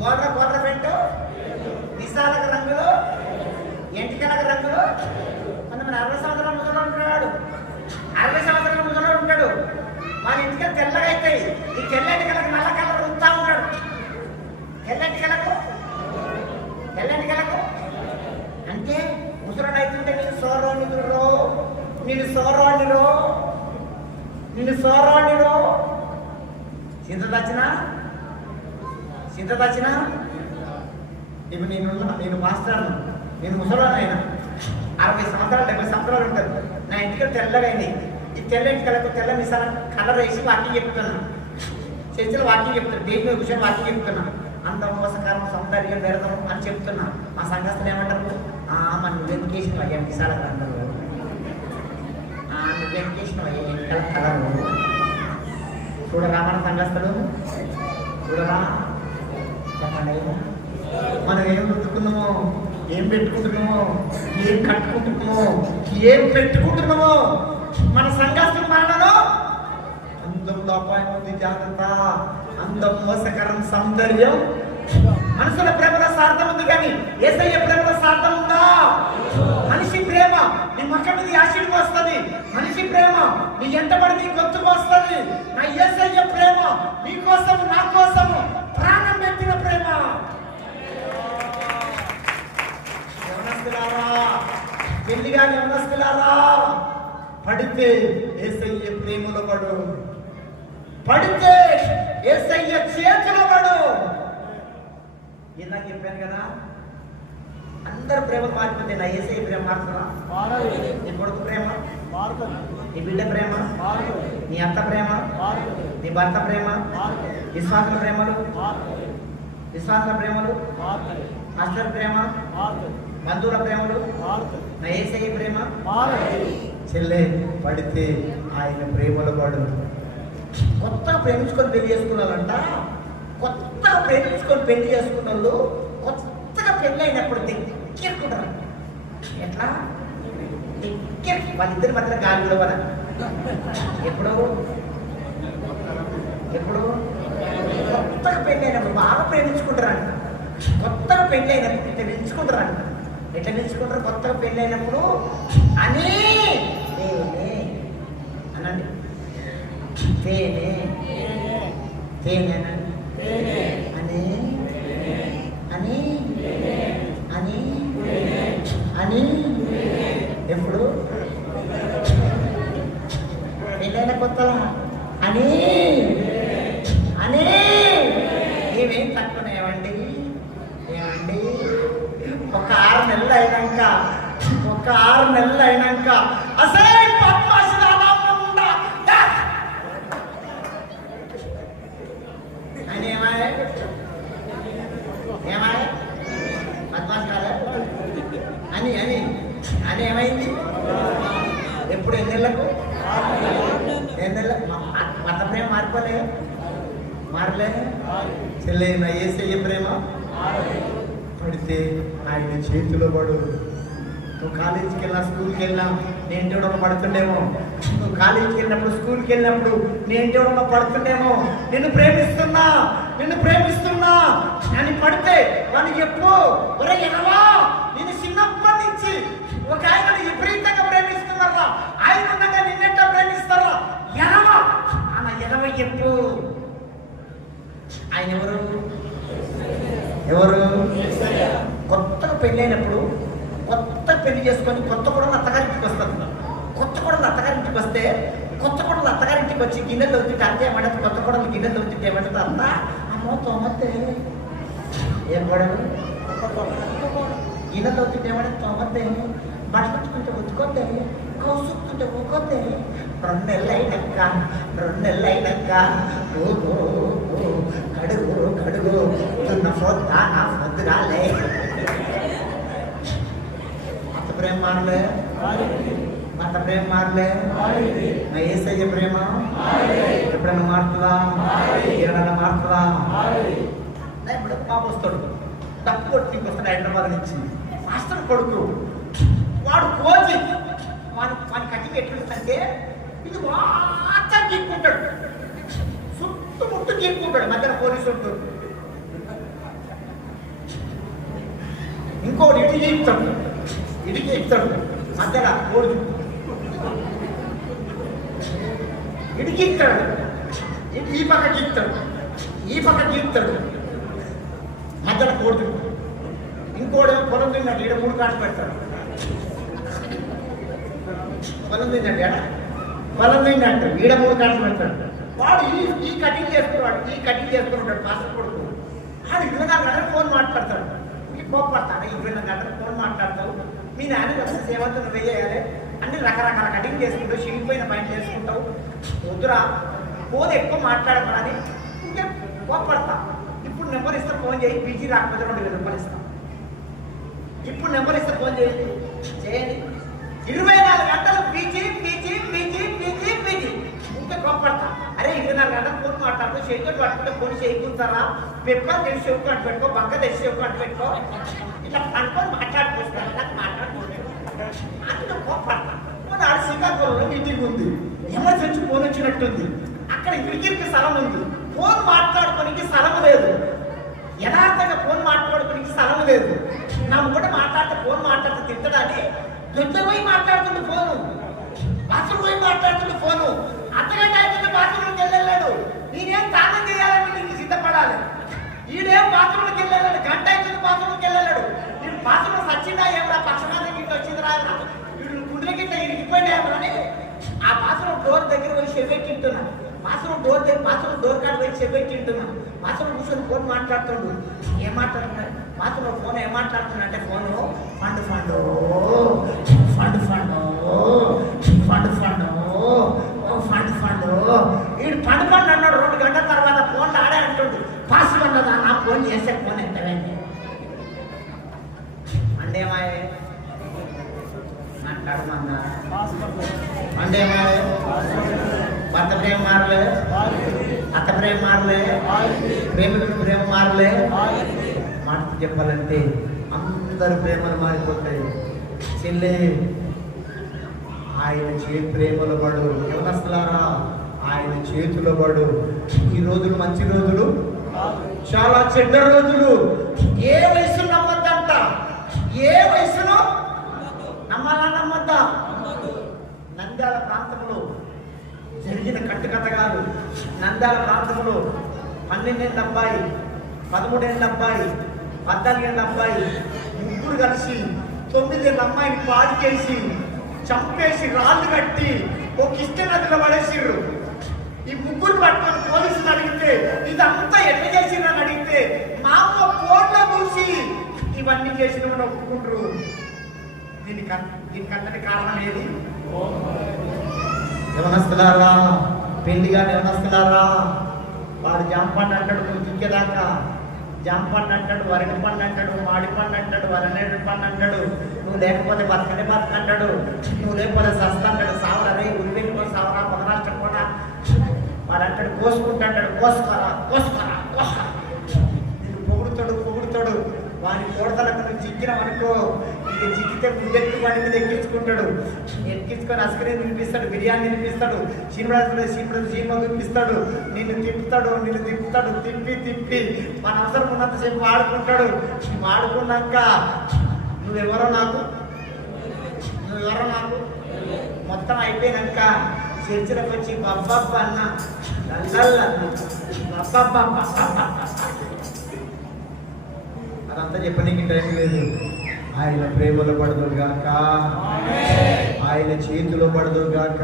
గోడ్ర పెట్టు. నిశాలకు రంగులు, ఎంటికలకు రంగులు. కొంతమంది 60 సంవత్సరాల ముసలో ఉంటాడు, 60 సంవత్సరాల ముసలో ఉంటాడు. వాళ్ళ ఇంటికి తెల్లగా అవుతాయి. ఈ తెల్లెంటికలకు నల్ల కలర్ ఉంటా ఉన్నాడు. తెల్లెంటికలకు అంటే ముసలుడు అవుతుంటే నేను సోరాణిరో చింత దచ్చినా ఇప్పుడు నేను మాస్టర్ను, నేను ముసలాను. ఆయన 60 సంవత్సరాలు 70 సంవత్సరాలు ఉంటారు. నా ఇంటికి తెల్లగా అయింది. ఈ తెల్లెంటికలకు తెల్ల మిసాల కలర్ వేసి వాకింగ్ చెప్తున్నాను, చర్చలో వాకింగ్ చెప్తాను, దేని విషయం వాకింగ్ చెప్తున్నా. అంత మోసకరం, సౌందర్యం పెడతాం అని చెప్తున్నా. మా సంఘస్థులు ఏమంటారు? మన నువ్వెందుకేసిన అయ్యా మిసాలకు అంటారు, నువ్వెందుకేసిన అయ్యా ఎన్నికల కలరు. చూడరా మన సంఘస్థులు, చూడరా చెప్పండి. మనం ఏం రుద్దుకున్నామో, ఏం పెట్టుకుంటున్నామో, ఏం కట్టుకుంటున్నామో, ఏం పెట్టుకుంటున్నామో మన సంఘస్థులు మనలో అందంలో అపాయం ఉంది, జాగ్రత్త. అందం మోసకరం, సౌందర్యం మనుషుల ప్రేమలో స్వార్థం ఉంది, కానీ యేసయ్య ప్రేమలో స్వార్థం ఉందా? మనిషి ప్రేమ నీ ముఖం మీద యాసిడ్కి వస్తుంది, మనిషి ప్రేమ నీ ఎంటబడి నీ గొంతుకు వస్తుంది. నా యేసయ్య ప్రేమ నీ కోసము, నా కోసము ప్రాణం పెట్టిన ప్రేమ. పెళ్లిగా యవనస్తులారా, పడితే యేసయ్య ప్రేమలో పడు, పడితే యేసయ్య చేతిలో పడు. ఇందాక చెప్పాను కదా, అందరు ప్రేమ మారిపోతే నా యేసయ్య ప్రేమ మారుతుందా? నీ కొడుకు ప్రేమ, నీ బిడ్డ ప్రేమ, నీ అత్త ప్రేమ, నీ భర్త ప్రేమ, విశ్వాసుల ప్రేమలు, మాస్టర్ ప్రేమ, బంధువుల ప్రేమలు, నా యేసయ్య ప్రేమ. చెల్లె పడితే ఆయన ప్రేమలో పడు. కొత్తగా ప్రేమించుకొని పెళ్లి చేసుకున్నారంట. కొత్తగా ప్రేమించుకొని పెళ్లి చేసుకున్న వాళ్ళు కొత్తగా పెళ్లి అయినప్పుడు దగ్గరకుంటారు. ఎట్లా దగ్గర వాళ్ళిద్దరి మధ్యలో గాలి కూడా ఎప్పుడు కొత్తగా పెళ్లి అయినప్పుడు బాగా ప్రేమించుకుంటారంట. కొత్తగా పెళ్లి అయినప్పుడు ఇట్లా నిలుచుకుంటారంట. ఎట్లా నిలుచుకుంటారు? కొత్తగా పెళ్లి అయినప్పుడు అని అనండి, తేనె తేనె అని అని అని అని ఎప్పుడు పెళ్ళైన కొత్తలా అని అని ఏమేం తక్కువనేవండి ఏమండి ఒక 6 నెలలు అయినాక అసలు అని ఏమాయ పద్మాస్ కాదా అని అని అని ఏమైంది ఎప్పుడు ఎన్నెళ్ళకు మత ప్రేమ మారలే చెల్లె నా ఏసయ్య ప్రేమ పడితే ఆయన చేతిలో పడు. నువ్వు కాలేజీకి వెళ్ళినా స్కూల్కి వెళ్ళినా నేను చూడడం పడుతుండేమో, నువ్వు కాలేజీకి వెళ్ళినప్పుడు స్కూల్కి వెళ్ళినప్పుడు నేను చూడడం పడుతుండేమో. నిన్ను ప్రేమిస్తున్నా అని పడితే వానికి ఎప్పుడు ఒరే ఎనవా నేను చిన్నప్పటి నుంచి ఒక ఆయనను విపరీతంగా ప్రేమిస్తున్నారా, ఆయన ఉండగా నిన్నెట్టా ప్రేమిస్తారా ఎనవా అన్న ఎనవ ఎప్పుడు. ఆయన ఎవరు కొత్తగా పెళ్ళైనప్పుడు కొత్త పెళ్లి చేసుకొని కొత్త కోడలు అత్తగారింటికి వస్తుంది. కొత్త కోడలు అత్తగారింటికి వస్తే కొత్త కోడలు అత్తగారింటికి వచ్చి గిన్నెలు తవ్వుతుంటే అంతే ఏమంటే కొత్త కోడలు గిన్నెలు తవ్వుతుంటే ఏమంటుంది అంత అమ్మో తోమతే ఏం కోడలు గిన్నె తవ్వుతుంటే ఏమంటే తోమతే బట్టలుకుంటే ఉతుకోతే కౌసుకుంటే ఊకోతే 2 నెలలు అయినాక కడుగు తున్న పొద్దా నా పొద్దుగాలే. మత ప్రేమ మారలే నా యేసయ్య ప్రేమ ఎప్పుడైనా మారుతుందా? ఏడన్నా మారుతుందా? ఇప్పుడు పాప వస్తాడు డబ్బు కొట్టి వస్తాడు హైదరాబాద్ నుంచి. మాస్టర్ కొడుకు వాడు కోచి వాని కటింగ్ ఎట్లుందంటే ఇది బాగా గీక్కుంటాడు, చుట్టుముట్టు గీక్కుంటాడు. మధ్యన పోలీసు ఉంటాడు. ఇంకోటి ఇడికి ఇస్తాడు మధ్యన కోడి ఇడికి ఇస్తాడు. ఈ పక్క గీక్తాడు మధ్యన కోడి. ఇంకోడేమో పొలం తిన్నాడు, ఈడ 3 కాట్లు పెడతాడు. పొలం తిన్నట్టు ఈడ 3 కాట్లు పెడతాడు. వాడు ఈ కటింగ్ చేసుకున్నాడు మాస్టర్ కొడుకు. వాడు 24 గంటలు ఫోన్ మాట్లాడతాడు. కోపడతాడు 24 గంటలు ఫోన్ మాట్లాడతావు. మీ నాన్న వచ్చే సేవతో నువ్వు వేయాలి అన్ని రకరకాల కటింగ్ చేసుకుంటావు, చిరిగిపోయిన పని చేసుకుంటావు. వద్దురా ఫోన్ ఎక్కువ మాట్లాడమని ఇంకే కోపడతా. ఇప్పుడు నెంబర్ ఇస్తే ఫోన్ చేయి, బిజీ రాకపోతే 2000 రూపాయలు ఇస్తాం. ఇప్పుడు నెంబర్ ఇస్తే ఫోన్ చేయండి 24 గంటలు బిజీ ఇంకా కోపడతా. అరే 24 గంటలు ఫోన్ మాట్లాడుతూ చేతితో పట్టుకుంటే ఫోన్ చేయకుంటారా? పెప్పర్ తెలిసి చెవుకు అంటు పెట్టుకో, బంక తెలిసి చెవుకు అంటు పెట్టుకో, ఇట్లా అనుకొని మాట్లాడుకుంటాను. అందులో కోపడతా. ఆడ శ్రీకాకుళంలో మీటింగ్ ఉంది, ఎమర్జెన్సీ ఫోన్ వచ్చినట్టుంది. అక్కడ ఇక్కడికి స్థలం ఉంది, ఫోన్ మాట్లాడుకోనికి స్థలం లేదు. యథార్థంగా ఫోన్ మాట్లాడుకోనికి స్థలం లేదు. నా కూడా ఫోన్ మాట్లాడితే తిట్టడాన్ని దొడ్లో పోయి మాట్లాడుతుండే ఫోను, బాత్రూమ్ పోయి మాట్లాడుతుండే ఫోను. అర్ధగంట అయితే బాత్రూమ్కి వెళ్ళాడు. నేనేం స్నానం చేయాలని నీకు సిద్ధపడాలి. ఈడేం బాత్రూమ్కి వెళ్ళాడు, గంట అయితే బాత్రూమ్కి వెళ్ళాడు. నేను బాత్రూమ్ వచ్చిందా ఏమన్నా పక్షపాతం గిట్ట వచ్చిందిరా, వీడు గుండెల గిట్ట ఇరిగిపోయినాయని ఆ బాత్రూమ్ డోర్ దగ్గర పోయి చెవ్వెక్కింటున్నా. బాత్రూమ్ డోర్ కాడ పోయి చెవ్వెక్కింటున్నా. బాత్రూమ్ కూర్చొని ఫోన్ మాట్లాడుతుండు. ఏం మాట్లాడుతున్నాడు బాత్రూమ్ ఫోన్? ఏం మాట్లాడుతున్నా అంటే ఫోను ఫండ్ వీడు ఫండ్ అన్నాడు. 2 గంటల తర్వాత ఫోన్ ఆడే అంటుండు. పాస్వర్డ్ అన్నదా నా ఫోన్ చేసే ఫోన్ ఎంతవేంటి అండేమాయే మాట్లాడమన్నా అండేమాయే. భర్త ప్రేమ మారలే, అత్త ప్రేమ మారలే, ప్రేమికుల ప్రేమ మారలే. మాట చెప్పాలంటే అందరు ప్రేమలు మారిపోతాయి. చెల్లె ఆయన ప్రేమలో పడు, ఎవరస్తున్నారా ఆయన చేతిలో పడు. ఈ రోజులు మంచి రోజులు, చాలా చెడ్డ రోజులు. ఏ వయసు నమ్మద్దంట, ఏ వయసులో నమ్మాలా నమ్మద్దా? నంద్యాల ప్రాంతంలో జరిగిన కట్టుకథ కాదు. నంద్యాల ప్రాంతంలో 12 ఏళ్ళ అబ్బాయి, 13 ఏళ్ళ అబ్బాయి, 14 ఏళ్ళ అబ్బాయి ముగ్గురు కలిసి 9 ఏళ్ళ అమ్మాయిని పాడు చేసి చంపేసి రాళ్ళు కట్టి ఒక ఇష్ట నదిలో పడేసిర్రు. ఈ ముగ్గురు పట్టుకొని పోలీసులు అడిగితే ఇదంతా ఎట్లా చేసిందని అడిగితే మా అమ్మ ఫోన్లో చూసి ఇవన్నీ చేసిన ఒప్పుకుంటారు. దీనికంతటి కారణం ఏది? యవనస్తులారా, పెళ్లిగా యవనస్తులారా, వాడు జాంపండు అంటాడు నువ్వు దిక్కేదాకా, జాంపండు అంటాడు, వరగ పండు అంటాడు, మాడి పండు అంటాడు, వరనేడు పండు అంటాడు, నువ్వు లేకపోతే బతకనే బతకంటాడు, నువ్వు లేకపోతే సస్త అంటాడు, సావరే ఉరివేసుకో సావరా మొదరాష్ట్రం కూడా వాడు అంటాడు, కోసుకుంటాడు, కోసుకోరా కోసుకోరా కోసుకో నిన్ను పొగుడుతాడు. వాని కోడతలకు నువ్వు చిక్కినవనుకో, ఇక చిక్కితే ముందెక్కి వాడి మీద ఎక్కించుకుంటాడు. ఎక్కించుకొని అస్కరీని తినిపిస్తాడు, బిర్యానీ తినిపిస్తాడు, సినిమా తినిపిస్తాడు, నిన్ను తిప్పుతాడు తిప్పి మన అవసరం ఉన్నంతసేపు వాడుకుంటాడు. వాడుకున్నాక నువ్వెవరో నాకు మొత్తం అయిపోయినాక చర్చలకు వచ్చి బబ్బబ్బ అన్న అదంతా చెప్పనీకి టైం లేదు. ఆయన ప్రేమలో పడదుగాక, ఆయన చేతిలో పడదుగాక.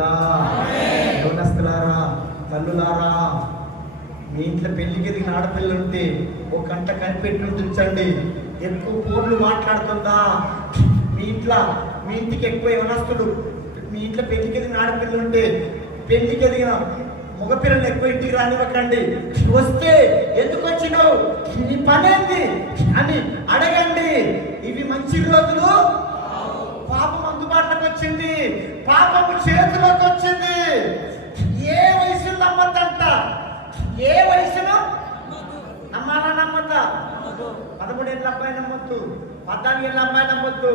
యవనస్తులారా, తల్లులారా, మీ ఇంట్లో పెళ్లికి ఎదిగిన ఆడపిల్లలు ఉంటే ఒక గంట కనిపెట్టి ఉంచండి. ఎక్కువ ఫోన్లు మాట్లాడుతుందా మీ ఇంటికి ఎక్కువ యవనస్తులు, మీ ఇంట్లో పెళ్లికి ఎదిగిన ఆడపిల్లలు ఉంటే పెళ్లికి ఎదిగిన మగపిల్లలు ఎక్కువ ఇంటికి రానివ్వకండి. వస్తే ఎందుకు వచ్చినావు, నీ పనేంది అని అడగండి. ఇవి మంచి రోజులు. పాపం అందుబాటులోకి వచ్చింది, పాపము చేతిలోకి వచ్చింది. ఏ వయసులో నమ్మద్దంట, ఏ వయసులో నమ్మాలా నమ్మద్దా? 13 ఏళ్ళ అబ్బాయి నమ్మొద్దు, 14 ఏళ్ళ అమ్మాయి నమ్మొద్దు,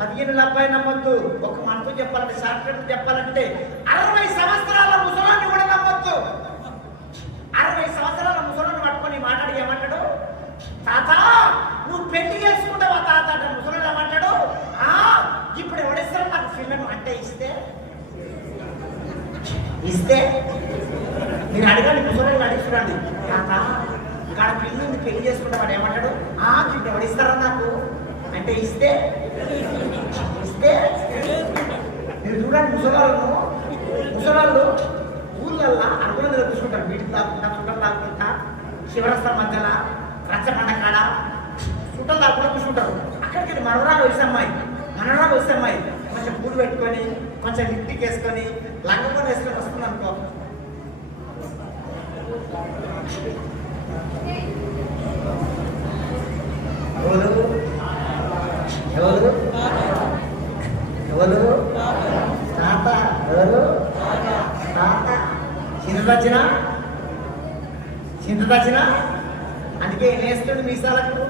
15 ఏళ్ళ అబ్బాయి నమ్మొద్దు. ఒక మనతో చెప్పాలంటే షార్ట్కట్ చెప్పాలంటే 60 సంవత్సరాల ముసలాన్ని కూడా నమ్మొద్దు. 60 సంవత్సరాల ముసలాన్ని పట్టుకొని మాట్లాడి ఏమంటాడు, తాత నువ్వు పెళ్లి చేసుకుంటావా తాత అంటే ముసలాడు ఏమంటాడు, ఇప్పుడు ఎవడిస్తాడు నాకు పిల్లను అంటే ఇస్తే నేను అడగండి, ముసలాడు అడుగుతున్నాండి, తాత ఇక్కడ పిల్లల్ని పెళ్లి చేసుకుంటే వాడు ఏమంటాడు, ఇప్పుడు ఎవడిస్తారా నాకు అంటే ఇస్తే మీరు చూడండి. ముసలాళ్ళు ఊళ్ళల్లో అనుకున్న మీద కూర్చుంటారు, వీటికి తాకుంటా చుట్టలు తాకుంటా శివరస్తం మధ్యలో రచ్చబండ కాడ చుట్టలు తాకుండా కూర్చుంటారు. అక్కడికి మనవరాలు వయసు అమ్మాయి కొంచెం పూలు పెట్టుకొని కొంచెం లిప్టిక్ వేసుకొని లంగకొని వేసుకొని వస్తుంది అనుకో, ఎవరు తాత, ఎవరు తాత, చింత దచ్చిన అందుకే ఏం వేస్తుండు మీసాలకు,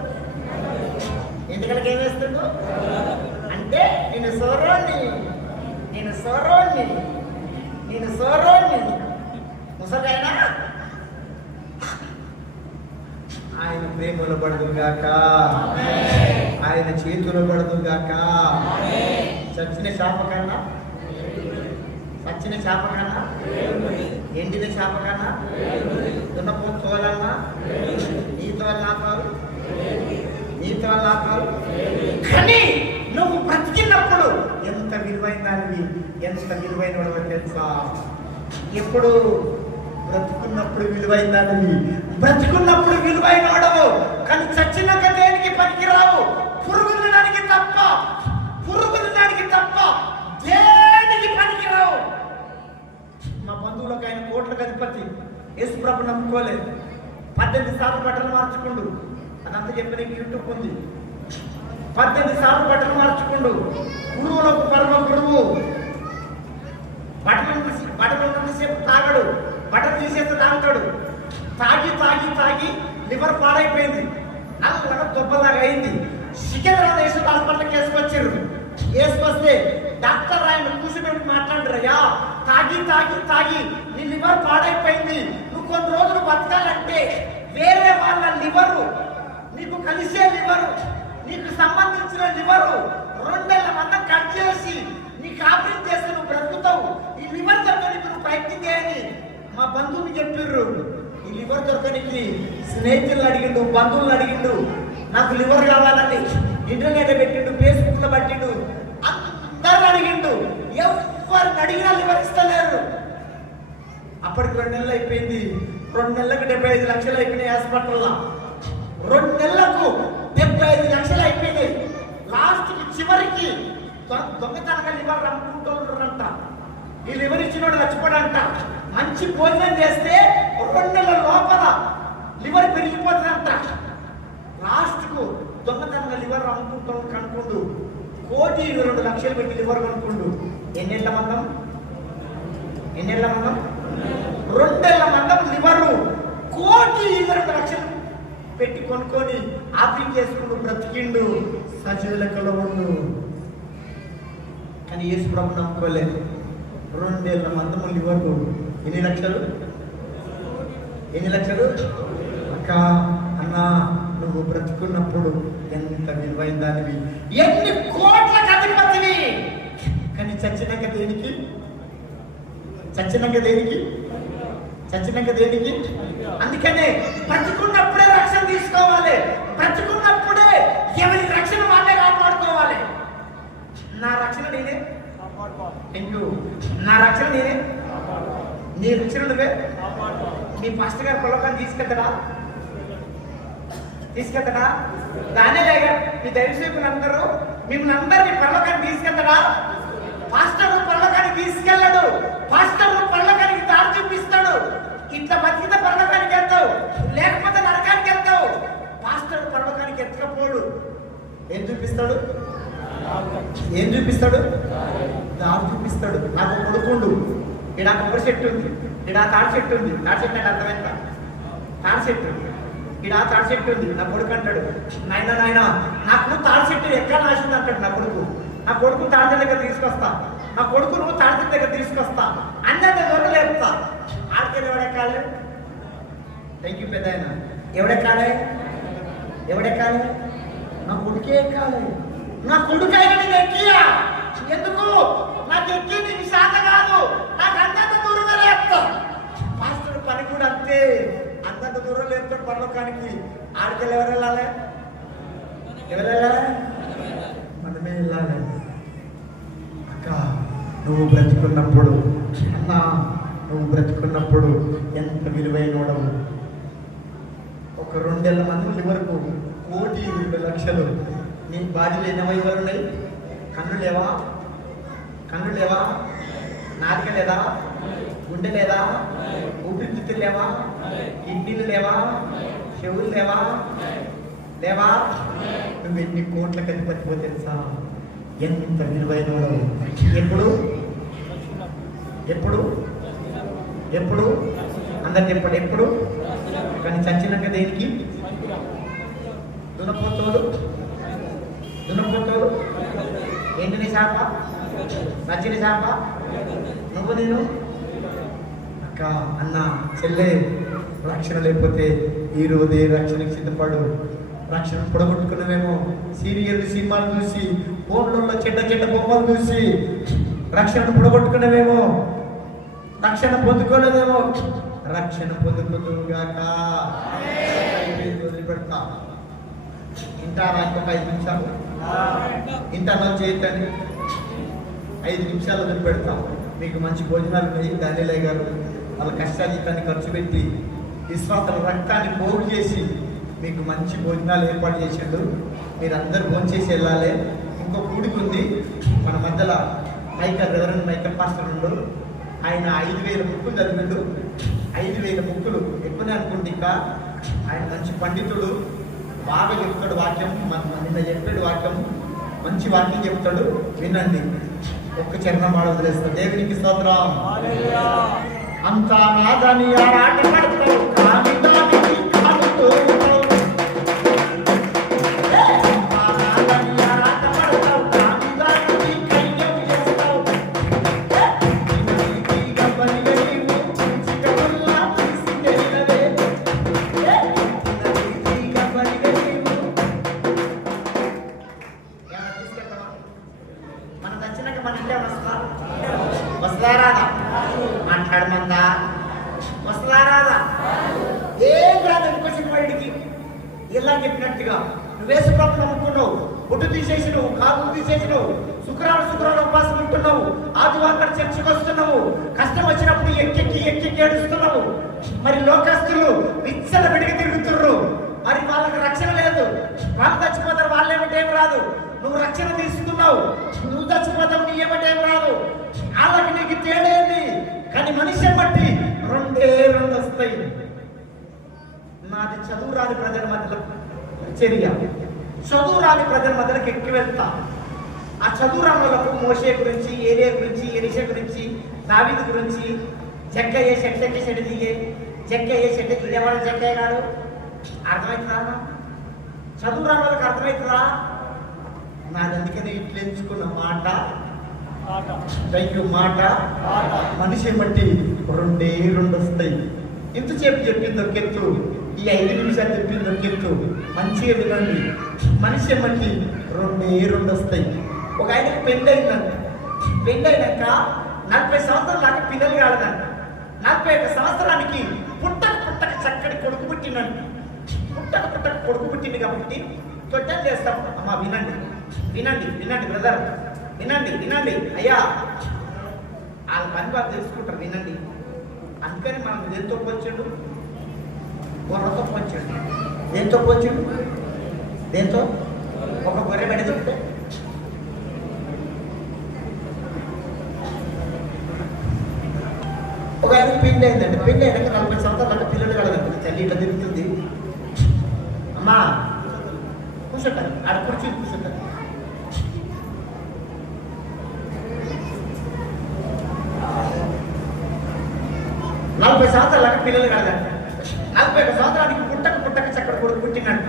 ఎందుకలకి ఏం వేస్తుండు అంటే నేను సోరోణ్ణి ముసలైనా ఆయన ప్రేమలో పడదుగాక, ఆయన చేతులు పడదుగాక. చచ్చిన చేప కన్నా ఎండిన చేప కన్నా దున్నపో తోలన్నా నీతో నాకాలు. కానీ నువ్వు బ్రతికినప్పుడు ఎంత విలువైన వాడవో తెలుసా? ఎప్పుడు బ్రతుకున్నప్పుడు విలువైన వాడవు, కానీ చచ్చినాక దేనికి పనికిరావు. పురుగులు తినడానికి తప్ప దేనికి పనికిరావు. మా బంధువులకు ఆయన కోట్లకు అధిపతి, యేసుప్రభు నమ్ముకోలేదు, 18 సార్లు బట్టలు మార్చుకుండు. అదంతా చెప్పిన యూట్యూబ్ ఉంది. 18 సార్లు బట్టలు మార్చుకుండు. గురువులకు పరమ గురువు. బట్టలు ఉన్నంతసేపు తాగడు, బట్టలు తీసేస్తే తాగుతాడు. తాగి లివర్ పాడైపోయింది, నల్లగా దొబ్బలాగా అయింది. సికింద్రాబాద్ హాస్పిటల్కి వేసుకొస్తే డాక్టర్ ఆయన కూర్చుని మాట్లాడరయ్యా, తాగి నీ లివర్ పాడైపోయింది, నువ్వు కొన్ని రోజులు బతకాలంటే వేరే వాళ్ళ లివరు, నీకు కలిసే లివరు, నీకు సంబంధించిన లివరు 2 నెలల మందం కట్ చేసి నీకు ఆపరేట్ చేస్తే నువ్వు బ్రతుకుతావు. ఈ లివర్ దొరకనికి నువ్వు ప్రయత్నం చేయని మా బంధువులు చెప్పిర్రు. ఈ లివర్ దొరకనికి స్నేహితులను అడిగిండు, బంధువులను అడిగిండు, నాకు లివర్ కావాలని ఇంటర్నెట్ పెట్టిండు, ఫేస్బుక్ లో పట్టిండు, అందరిని అడిగిండు. ఎవరిని అడిగినా లివర్ ఇస్తలేరు. అప్పటికి 2 నెలలు అయిపోయింది. 2 నెలలకు 75 లక్షలు అయిపోయినాయి హాస్పిటల్లో. 2 నెలలకు 75 లక్షలు అయిపోయినాయి. లాస్ట్ చివరికి దొంగతనంగా లివర్ అమ్ముకుంటారంట. ఈ లివర్ ఇచ్చినోడు చచ్చిపోడంట. మంచి భోజనం చేస్తే 2 నెలల లోపల లివర్ పెరిగిపోతుందంట. లాస్ట్ కు దొంగతనంగా లివర్ అమ్ముకుంటాం కనుక్కుండు. 1,22 లక్షలు పెట్టి లివర్ కొనుక్కుండు. ఎన్నేళ్ల మందం? 2 ఏళ్ల మందం లివరు 1,22 లక్షలు పెట్టి కొనుక్కొని ఆపరేట్ చేసుకుంటూ బ్రతికిండు, సజీవ లెక్కలో ఉండు. కానీ యేసు ప్రభు నమ్ముకోలేదు. 2 ఏళ్ల మందము లివరు ఎన్ని లక్షలు? అక్క అన్న, నువ్వు బ్రతుకున్నప్పుడు ఎంత విలువైన దానివి, ఎన్ని కోట్లకు అధిపతివి. కానీ చచ్చినాక దేనికి? అందుకనే బ్రతుకున్నప్పుడే రక్షణ తీసుకోవాలి. బ్రతుకున్నప్పుడే ఎవరి రక్షణ వాళ్ళే కాపాడుకోవాలి. నా రక్షణ నేనే. నా రక్షణ నేనే. నీ రక్షణ నువ్వే. మీ పాస్టర్ గారు పొలకాన్ని తీసుకెళ్తాడా? దానే లేగా మీ దైవసేపులందరూ మిమ్మల్ని అందరినీ పర్లోకాన్ని తీసుకెళ్తాడా? పాస్టర్ పర్లోకానికి తీసుకెళ్ళడు. పాస్టర్ పర్లోకానికి దారి చూపిస్తాడు. ఇట్లా బతికితే పర్లోకానికి వెళ్తావు, లేకపోతే నరకానికి వెళ్తావు. పాస్టర్ పర్లోకానికి ఎత్తకపోడు. ఏం చూపిస్తాడు? దారి చూపిస్తాడు. నాకు కొడుకుండు, ఇక్కడ కొబ్బరి చెట్టు ఉంది, ఇక్కడ తాడి చెట్టు ఉంది. తాడి చెట్టు అంటే అర్థమైందా? తాడి చెట్టు ఇక్కడ తాడి చెట్టు ఉంది. నా కొడుకు అంటాడు, నాయన నాకు తాడి చెట్టు ఎక్కడ నాశనం అంటాడు. నా కొడుకు తాడి దగ్గర తీసుకొస్తా, నా కొడుకు నువ్వు తాడి దగ్గర తీసుకొస్తా, అన్నీ దొరకలేపుతా. ఆడికెళ్ళి ఎవడెక్కాలి? థ్యాంక్ యూ పెద్ద ఆయన. ఎవడెక్కాలి? నా కొడుకే ఎక్కాలి. నా కొడుకైనా నేను ఎక్కియా. ఎందుకు? నాకు ఎక్కి నీకు శాత కాదు. నాకు అంతంత దూరంగా లేపుతా. పాస్టర్ పని కూడా అంతే. అంతంత దూరం లేపుతాడు పరలోకానికి. ఆడికెళ్ళి ఎవరు వెళ్ళాలి? మనమే వెళ్ళాలి. అక్క, నువ్వు బ్రతుకున్నప్పుడు, అన్న నువ్వు బ్రతుకున్నప్పుడు ఎంత విలువైనోడవు. ఒక 2 ఏళ్ల మంది వరకు 1,22 లక్షలు. నీ బాధ్యత ఎన్ని అవయవాలు ఉన్నాయి? కన్ను లేవా? నాలుక లేదా? గుండె లేదా? ఊపిరితిత్తులు లేవా? కిడ్నీలు లేవా? చెవులు లేవా? నువ్వు ఎన్ని కోట్లకు అధిపతిపో తెలుసా? ఎంత విలువైన ఎప్పుడు అందరు చెప్పండి. ఎప్పుడు? కానీ చచ్చినాక దేనికి? దున్నపోతోడు ఎండిన శాప, నచ్చిన శాప. నువ్వు నేను అక్క, అన్న, చెల్లె, రక్షణ లేకపోతే ఈరోజే రక్షణకి సిద్ధపడు. రక్షణ పొడగొట్టుకున్నామేమో సీరియల్ సినిమాలు చూసి, ఫోన్లలో చెడ్డ బొమ్మలు చూసి రక్షణ పొడగొట్టుకున్నామేమో, రక్షణ పొందుకోలేదేమో. రక్షణ పొందుకుందుగాక. వదిలిపెడతా. ఇంటారా? ఇంకొక 5 నిమిషాలు ఇంటర్నల్ చేయొద్దండి. 5 నిమిషాలు వదిలిపెడతాం. మీకు మంచి భోజనాలు ఉన్నాయి. దానిలయ్య గారు వాళ్ళ కష్టాజీతాన్ని ఖర్చు పెట్టి విశ్వాస రక్తాన్ని పోగు చేసి మీకు మంచి భోజనాలు ఏర్పాటు చేసిండు. మీరందరూ భోంచేసి వెళ్ళాలి. ఇంకో కూడికి ఉంది మన మధ్యలో. రెవరెండ్ మైకల్ పాస్టర్ ఉండు. ఆయన 5,000 బుక్కులు చదివిండు. 5,000 బుక్కులు ఎక్కువనే అనుకోండి. ఇంకా ఆయన మంచి పండితుడు, బాగా చెప్తాడు వాక్యం. నిన్న చెప్పాడు వాక్యం, మంచి వాక్యం చెప్తాడు. వినండి. ఒక్క చరణం ఆడ వదిలేస్తాడు. దేవునికి స్తోత్రం. అంతా నాదని ఆట పడతావు, కానీ దానికి కాలుతో మన దచ్చినాక మన ఇంట్లో ఇలా చెప్పినట్టుగా నువ్వు యేసు ప్రభువుని నమ్ముకున్నావు, బొట్టు తీసేసినావు, కాకులు తీసేసినావు, శుక్రవారం ఉపవాసం ఉంటున్నావు, ఆదివారం చర్చకు వస్తున్నావు, కష్టం వచ్చినప్పుడు ఎక్కి ఏడుస్తున్నావు. మరి లోకస్తులు విచ్చల విడిగి తిరుగుతుర్రు, మరి వాళ్ళకి రక్షణ లేదు, వాళ్ళు చచ్చిపోతారు, వాళ్ళేమిటి ఏం రాదు. నువ్వు రక్షణ తీసుకున్నావు, నువ్వు చచ్చిపోతావు, నీ ఏమిటి ఏం రాదు. వాళ్ళకి నీకు తేడేంది? కానీ మనిషిని బట్టి రెండు వస్తాయి. నాది చదువు రాని ప్రజల మధ్యలో చర్య, చదువు రాని ప్రజల మధ్యలోకి ఎక్కి వెళ్తా. ఆ చదువు రాములకు మోషే గురించి, ఏరియా గురించి, ఎలిషా గురించి, దావీదు గురించి, జక్కయ్య చెట్టు దిగే జక్కయ్య చెట్టు దిగేవాడు జక్కయ్య గారు అర్థమవుతుందా? చదువు రాని వాళ్ళకి అర్థమవుతుందా? నాది అందుకని ఇట్లా ఎంచుకున్న మాట మాట మనిషి బట్టి రెండు వస్తాయి. ఇంతసేపు చెప్పింది ఒక ఎత్తు, ఈ 5 నిమిషాలు చెప్పింది ఒక ఎత్తు. మంచిగా వినండి, మనిషి బట్టి రెండు వస్తాయి. ఒక ఆయనకి పెళ్ళైందంట, పెళ్ళైనాక 40 సంవత్సరాల దాకా పిల్లలు కాలేదంట. 41 సంవత్సరానికి పుట్టక చక్కటి కొడుకు పుట్టినండి. పుట్టక కొడుకు పుట్టింది కాబట్టి తొట్టెలు చేస్తాం. అమ్మా వినండి బ్రదర్, వినండి అయ్యా, వాళ్ళ పని వాళ్ళు తెలుసుకుంటారు, వినండి. అందుకని మనం దేంతో పోల్చాడు? గొర్రెతో పోల్చాడు. దేంతో పోల్చాడు? దేంతో? ఒక గొర్రె బెడ దొరికితే ఒక ఆయన పెళ్ళి అయిందండి. పెళ్ళి అయినాక 40 సంవత్సరాల పిల్లలు కలదండి. తల్లి ఇట్లా తిరుగుతుంది, అమ్మా కూర్చుంటారు, ఆడ కూర్చుంటారు. 40 సంవత్సరాల పిల్లలు కలదంట. 41 సంవత్సరానికి పుట్టక చక్కడ కొడుకు పుట్టినట్ట.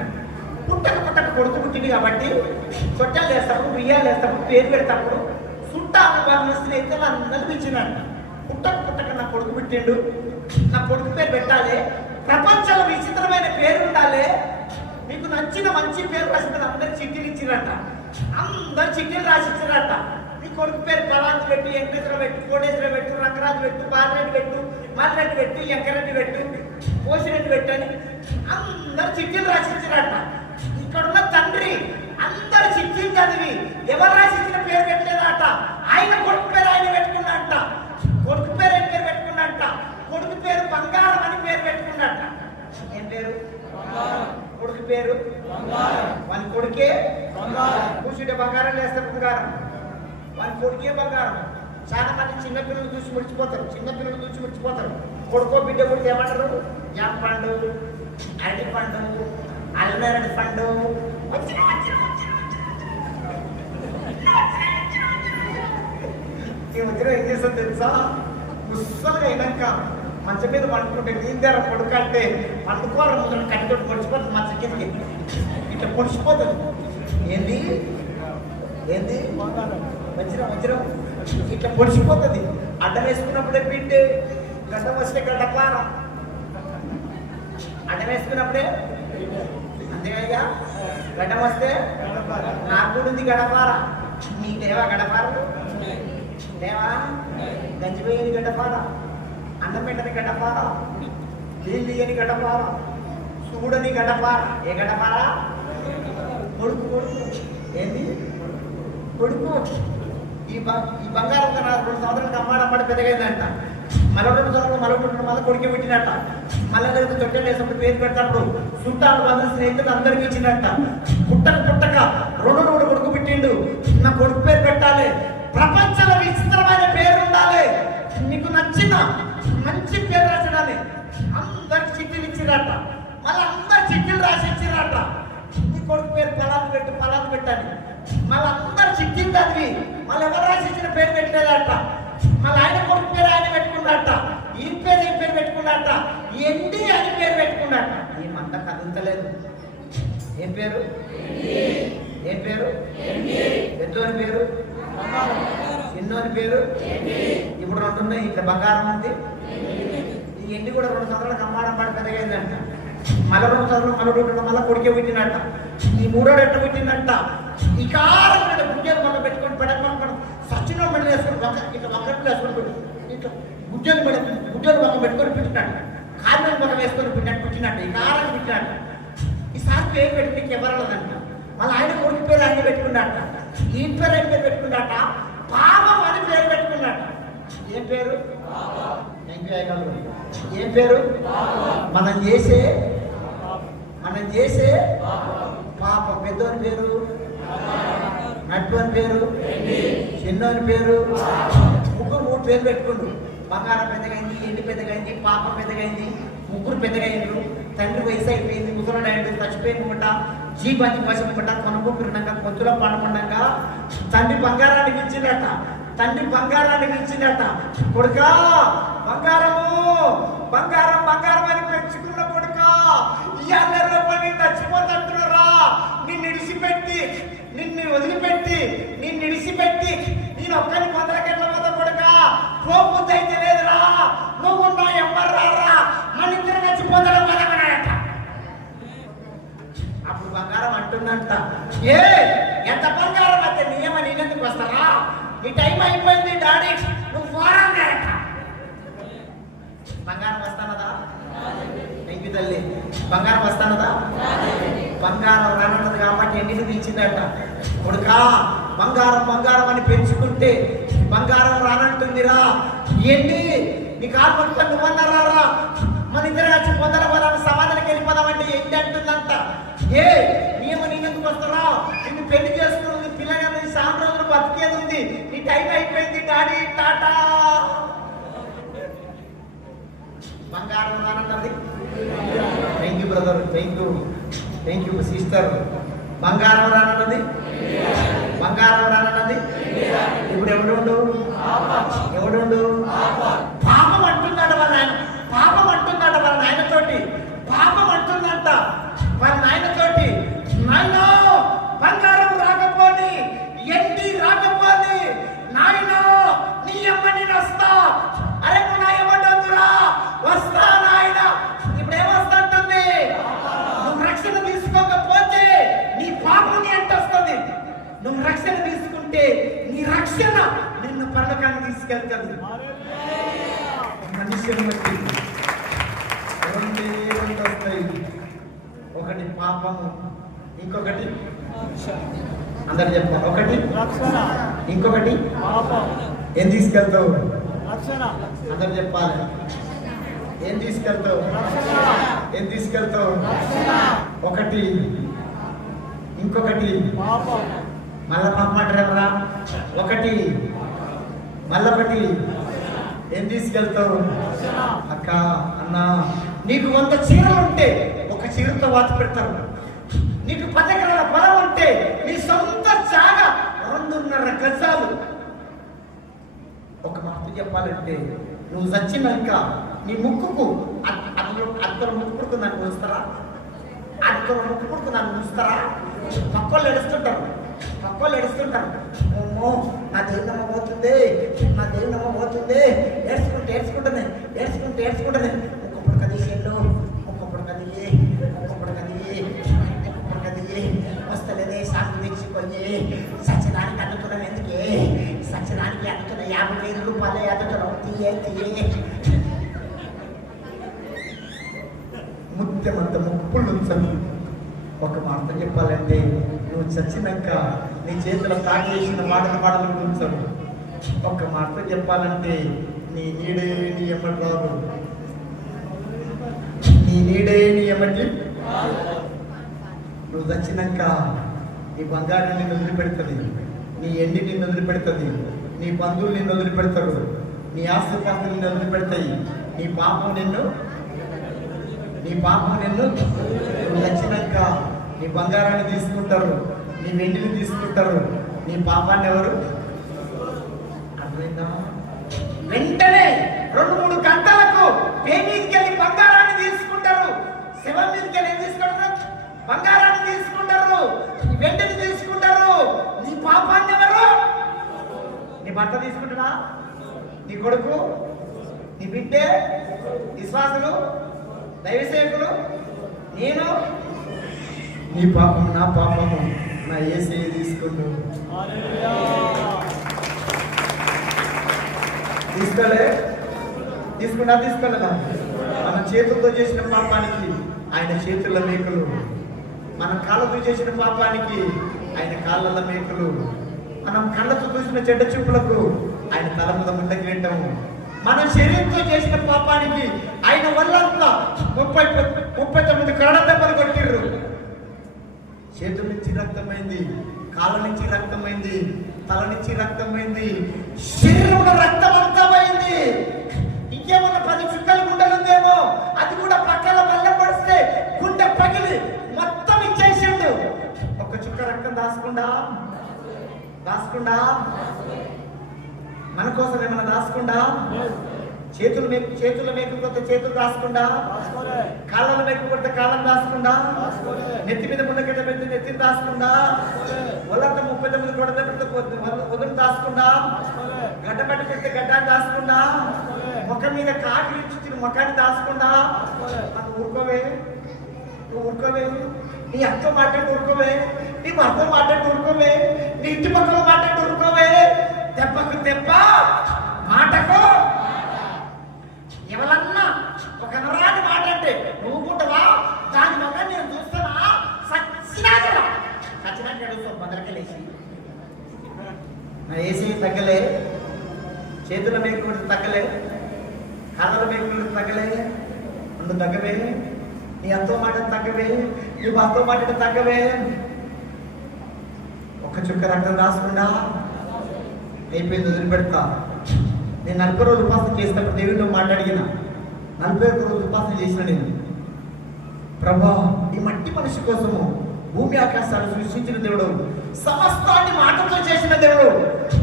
పుట్టక కొడుకు పుట్టింది కాబట్టి చొట్టాలు వేస్తాప్పుడు, బియ్యాలు వేస్తాప్పుడు, పేరు పెడతాప్పుడు చుట్టాలు వాళ్ళ స్నేహితులు అందరూ పిలిచినట్ట. పుట్టక నా కొడుకు పుట్టిండు, నా కొడుకు పేరు పెట్టాలి, ప్రపంచంలో విచిత్రమైన పేరు ఉండాలి, మీకు నచ్చిన మంచి పేరు రాసిందని అందరు చిట్టీలు ఇచ్చినట్ట. అందరు చిట్టీలు రాసిచ్చినట్ట. నీ కొడుకు పేరు పలాంటి పెట్టు, వెంకటేశ్వర పెట్టు, కోటేశ్వర పెట్టు, రంగరాజు పెట్టు, బాలరెడ్డి పెట్టు, మల్రెడ్డి పెట్టు, ఎంకరెడ్డి పెట్టు, పోసిరెడ్డి పెట్టు అని అందరు చిట్టీలు రాసిచ్చినట్ట. ఇక్కడున్న తండ్రి అందరు చిట్టీలు చదివి ఎవరు రాసిచ్చిన పేరు పెట్టలేదట. ఆయన కొడుకు పేరు ఆయన పెట్టుకున్నట్ట. కొడుకు పేరు ఏం పేరు పెట్టుకున్నట్ట? కొడుకు పేరు బంగారం అని పేరు పెట్టుకున్నట్ట. ఏం పేరు? కొడుకు పేరు వాళ్ళ కొడుకే కూర్చుంటే బంగారం లేస్తే బంగారం, వాళ్ళ కొడుకే బంగారం. చాలా మంది చిన్నపిల్లలు చూసి ముడిచిపోతారు. కొడుకో బిడ్డ కొడితే ఏమంటారు? జామ పండు, అరటి పండు, అల్లనేరడి పండు. ఈ మధ్యలో ఏం చేస్తుంది తెలుసా? ముసలుగా అయినాక మంచం మీద పండుకుంటే నీందార కొడుకు అంటే పండుకోవాలి, ముందు కట్టుకొని పొడిచిపోతుంది, మంచం కిందకి ఇట్లా పొడిచిపోతుంది. ఏంది వజ్రం ఇట్లా పొడిచిపోతుంది. అడ్డం వేసుకున్నప్పుడే పిండి, గడ్డం వస్తే గడ్డపార. అడ్డం వేసుకున్నప్పుడే అంతేగా, గడ్డం వస్తే నాకు కూడా ఉంది గడపార. నీ దేవా గడపార, దేవా గంజిపోయని గడ్డపార, అన్నం పెట్టని గడ్డపార, నీళ్ళు అని గడ్డపార, చూడని గడ్డపార. ఏ గడ్డపార? కొడుకు. ఏంది కొడుకు? ఈ బంగారం 2 సంవత్సరాలకు అమ్మాడమ్మాడి పెద్దగైందంట. మళ్ళీ 2 సంవత్సరాలు మళ్ళీ కొడుకే పెట్టినట్ట. మళ్ళీ కలిసి తొట్టెలు వేసినప్పుడు పేరు పెట్టినప్పుడు చుట్టాలు వాళ్ళ స్నేహితులు అందరికీ ఇచ్చినట్ట. పుట్టక రెండు కొడుకు పెట్టిండు. నా కొడుకు పేరు పెట్టాలి, ప్రపంచంలో విచిత్రమైన పేరు ఉండాలి, నీకు నచ్చిన మంచి పేరు రాసిడాలి. అందరికి చిట్టీలు ఇచ్చిరట. మళ్ళీ అందరు చిట్టీలు రాసి ఇచ్చిరట. నీ కొడుకు పేరు పలాదు పెట్టాలి. మళ్ళీ అందరు చిట్టీలు చదివి మళ్ళీ ఎవరు రాసి ఇచ్చిన పేరు పెట్టలేదట. మళ్ళీ ఆయన కొడుకు పేరు ఆయన పెట్టుకున్నట్ట. ఈ పేరు పెట్టుకున్నట్ట. ఎండి అని పేరు పెట్టుకున్నట్ట. ఏమంతా కదులుతలేదు. ఏం పేరు? పెద్దోని పేరు, చిన్నోని పేరు. ఇప్పుడు 2 ఉన్నాయి. ఇట్లా బంగారం ఉంది. ఈ ఎండి కూడా 2 సంవత్సరాలకు అమ్మాడమ్మాడి పెద్దగైందంట. మళ్ళీ 2 సంవత్సరాలు మళ్ళీ కొడుకే పుట్టినట్ట. ఈ 3ోడు ఎట్లా పుట్టిందంట. ఈ కాలం గుజ్జలు మళ్ళీ పెట్టుకొని పెడతాం, సచిన మెడ వేసుకొని ఇట్లా వంకట్లు వేసుకొని ఇట్లా గుజ్జలు మొక్క పెట్టుకొని పుట్టినట్టు, కాళ్ళని మొక్క వేసుకొని పుట్టినట్టు. ఈ కాలం పుట్టినట్టు. ఈ సార్ పేరు పెట్టి నీకు ఎవరన్నదంట. మళ్ళీ ఆయన కొడుకు పేరు ఆయన పెట్టుకున్నట్ట, ఈ పేరు ఆయన పేరు పెట్టుకున్నట్ట, పాపం అని పేరు పెట్టుకున్నట్ట. ఏం పేరు? ఏం పేరు? మనం చేసే పాపం. పెద్దోని పేరు, నడ్డోని పేరు, చిన్నోని పేరు, ముగ్గురు 3 పేర్లు పెట్టుకుండు. బంగారం పెద్దగైంది, ఎండి పెద్దగైంది, పాప పెద్దగైంది, ముగ్గురు పెద్దగైండ్రు. తండ్రి వయసు అయిపోయింది, ముసలుడాయండు, చచ్చిపోయినమాట, జీవానికి పసినమాట, కొనుక్కుంటున్నాక కొంచెంలో పండుకున్నాక తండ్రి బంగారానికి ఇచ్చిందట. కొడుకా బంగారం అని పెంచుకున్న కొడుకా, ఇవాళ రూపాయలు చచ్చిపోతుంటున్నారా? నిన్ను వదిలిపెట్టి నేను ఒక్కని 100 గంటల పోతా కొడుకా, పోబుద్ది అయితే లేదురా, నువ్వు నా ఎవ్వరు రారా, మన ఇద్దరు చచ్చిపోతాడు మనమన్నాడట. అప్పుడు బంగారం అంటుందంట, ఎంత బంగారం అయితే నేనెందుకు వస్తారా, నీ టైం అయిపోయింది డాడీ, నువ్వు పోరాడారట. బంగారం వస్తానదా? ఎంకి తల్లి బంగారం వస్తానదా? బంగారం రానున్నది కాబట్టి ఎండిని పిలిచిందట. కొడుకా బంగారం అని పెంచుకుంటే బంగారం రానంటుందిరా. ఏంటి నీ కాలు పట్టుకొని నువ్వన్నారా, మన ఇద్దరు వచ్చి పొందడం సమాధానికి వెళ్ళిపోదామంటే ఏంటి అంటుందంట. నేనెందుకు వస్తారా, నిన్ను పెళ్లి చేసుకుని పిల్లగా సాయం రోజులు బతికేది ఉంది, నీ టైం అయిపోయింది డాడీ, టాటా. బంగారం రానన్నది. Thank you brother, thank you sister. బంగారం రానన్నది. ఇప్పుడు ఎవడుండు? పాపం అంటున్నాడు వాళ్ళ నాయనతోటి. వాళ్ళ నాయనతోటి, నాయన బంగారం రాకపోని, ఎండి రాకపోని, నాయన నీ అమ్మ నేను వస్తా. అరే నువ్వు నా ఏమంటుందిరా, వస్తా నాయన. ఇప్పుడు ఏమొస్తుంది? నువ్వు రక్షణ తీసుకోకపోతే నీ పాపం నీ అంట వస్తుంది. నువ్వు రక్షణ తీసుకుంటే నీ రక్షణ నిన్ను పరలోకానికి తీసుకెళ్తుంది. మనుషుని బట్టి 2 వస్తాయి. ఒకటి పాపము, ఇంకొకటి అందరు చెప్పాలి. ఒకటి ఇంకొకటి ఏం తీసుకెళ్తావు? అందరు చెప్పాలి. ఏం తీసుకెళ్తావు? ఒకటి ఇంకొకటి మళ్ళా పాప అంటారా? ఒకటి మళ్ళొకటి ఏం తీసుకెళ్తావు? అక్క అన్న, నీకు 100 చీరలు ఉంటే ఒక చీరతో వాత పెడతారు. నీకు 10 ఎకరాల పొలం ఉంటే నీ సొంత జాగా 2.5 గజాలు. ఒక మాట చెప్పాలంటే నువ్వు చచ్చినాక నీ ముక్కుకు అద్దరు ముక్కుడుకు నన్ను ఉంచుతారా? పక్కోళ్ళు ఏడుస్తుంటారు. అమ్మో నా దేవునమ్మ పోతుంది, ఏడ్చుకుంటే ఒక్కొక్కడు కదిలేళ్ళు, ఒక్కొక్కడు కదిలి వస్తలేదే సాగు తెచ్చిపోయి సత్యదానికి అందుతున్నాం. ఎందుకే సత్యదానికి అందుతున్న 50,000 రూపాయలే అందుతున్నాం. తీయే ముత్యమంత ముక్కుళ్ళు ఉంచను. ఒక మాట చెప్పాలంటే నువ్వు చచ్చినాక నీ చేతిలో తాగేసిన మాటలు ఉంచను. ఒక మాట చెప్పాలంటే నీ నీడే నీ ఎమ్మటి రాదు. నువ్వు చచ్చినాక నీ బంగారం నిన్ను వదిలిపెడుతుంది, నీ ఎండి నిన్ను వదిలిపెడుతుంది, నీ బంధువులు నిన్ను వదిలిపెడతారు, నీ ఆస్తిపాస్తులు నిన్ను వదిలిపెడతాయి. నీ పాపం నిన్ను నువ్వు చచ్చినాక నీ బంగారాన్ని తీసుకుంటారు, నీ వెండిని తీసుకుంటారు, నీ పాపాన్ని ఎవరు? అర్థమైందా? వెంటనే 2-3 గంటలకు మీదకి వెళ్ళి బంగారాన్ని తీసుకుంటారు. శవం మీదకి వెళ్ళి ఏం తీసుకుంటారు? బంగారాన్ని తీసుకుంటారు, వెంటనే తీసుకుంటారు. నీ పాపాన్ని ఎవరు? నీ భర్త తీసుకుంటున్నా, నీ కొడుకు, నీ బిడ్డే, విశ్వాసులు, దైవ సేవకులు, నేను. నీ పాపం నా పాపము నా యేసయ్య తీసుకుంటూ తీసుకోలేదా? మన చేతులతో చేసిన పాపానికి ఆయన చేతుల మేకలు మన కాళ్ళతో చేసిన పాపానికి ఆయన కాళ్ళ మేకులు, మనం కళ్ళతో చూసిన చెడ్డ చూపులకు ఆయన తల మీద ముండ కిరీటము, మన శరీరంతో చేసిన పాపానికి ఆయన వల్లంతా 39 కరడ దెబ్బలు కొట్టిర్రు. చేతుల నుంచి రక్తమైంది, కాళ్ళ నుంచి రక్తమైంది, తల నుంచి రక్తమైంది, శరీరంలో రక్తం అంతమైంది. ఇంకేమన్నా 10 చుక్కలు గుండెలుందేమో, అది కూడా పక్కన బల్లెం పడిస్తే గుండె పగిలి మొత్తం ఇచ్చేసిండు. ఒక చుక్క రక్తం దాచుకుండా మన కోసం ఏమైనా దాచుకుండా, చేతులు మేకపోతే చేతులు దాచుకుండా, కాళ్ళను మేకపోతే కాళ్ళను దాచుకుండా, నెత్తి మీద ముండకెట్ట పెట్టి నెత్తిని దాచుకుండా, ఒళ్ళంతా 39 కొడత వదులు దాచుకుండా, గడ్డ పెట్టి పెడితే గడ్డాన్ని దాచుకుండా, ముఖం మీద కాకి ఇచ్చిన ముఖాన్ని దాచుకుండా, అది ఊరుకోవే, నువ్వు ఊరుకోవే, నీ అత్త మాట్లాడి ఊరుకోవే, నీ భర్త మాట్లాడి ఊరుకోవే, నీ ఇంటి పక్కన మాట్లాడి ఊరుకోవే. దెబ్బకు దెబ్బ, మాటకు ఎవరన్నా ఒక నరాని మాట అంటే నువ్వు పుట్టవా, దాని మొక్క నేను చూస్తానా, సచ్చినాక అడుగుతావు బదలకెళ్ళేసి. నా ఏసీ తగ్గలే, చేతుల మేకులు తగ్గలే, కాళ్ళ మేకులు తగ్గలే, రెండు తగ్గవే, నీ అత్తో మాట తగ్గవే, నీ భర్తో మాట తగ్గవే. ఒక చుక్క రక్తం రాసుకుండా అయిపోయింది, వదిలిపెడతా. నేను 40 రోజులు ఉపాసన చేసినప్పుడు దేవుడితో మాట్లాడిన 41 రోజులు ఉపాసన చేసిన నేను, ప్రభా ఈ మట్టి మనిషి కోసము భూమి ఆకాశాలు సృష్టించిన దేవుడు, సమస్తాన్ని మాటతో చేసిన దేవుడు,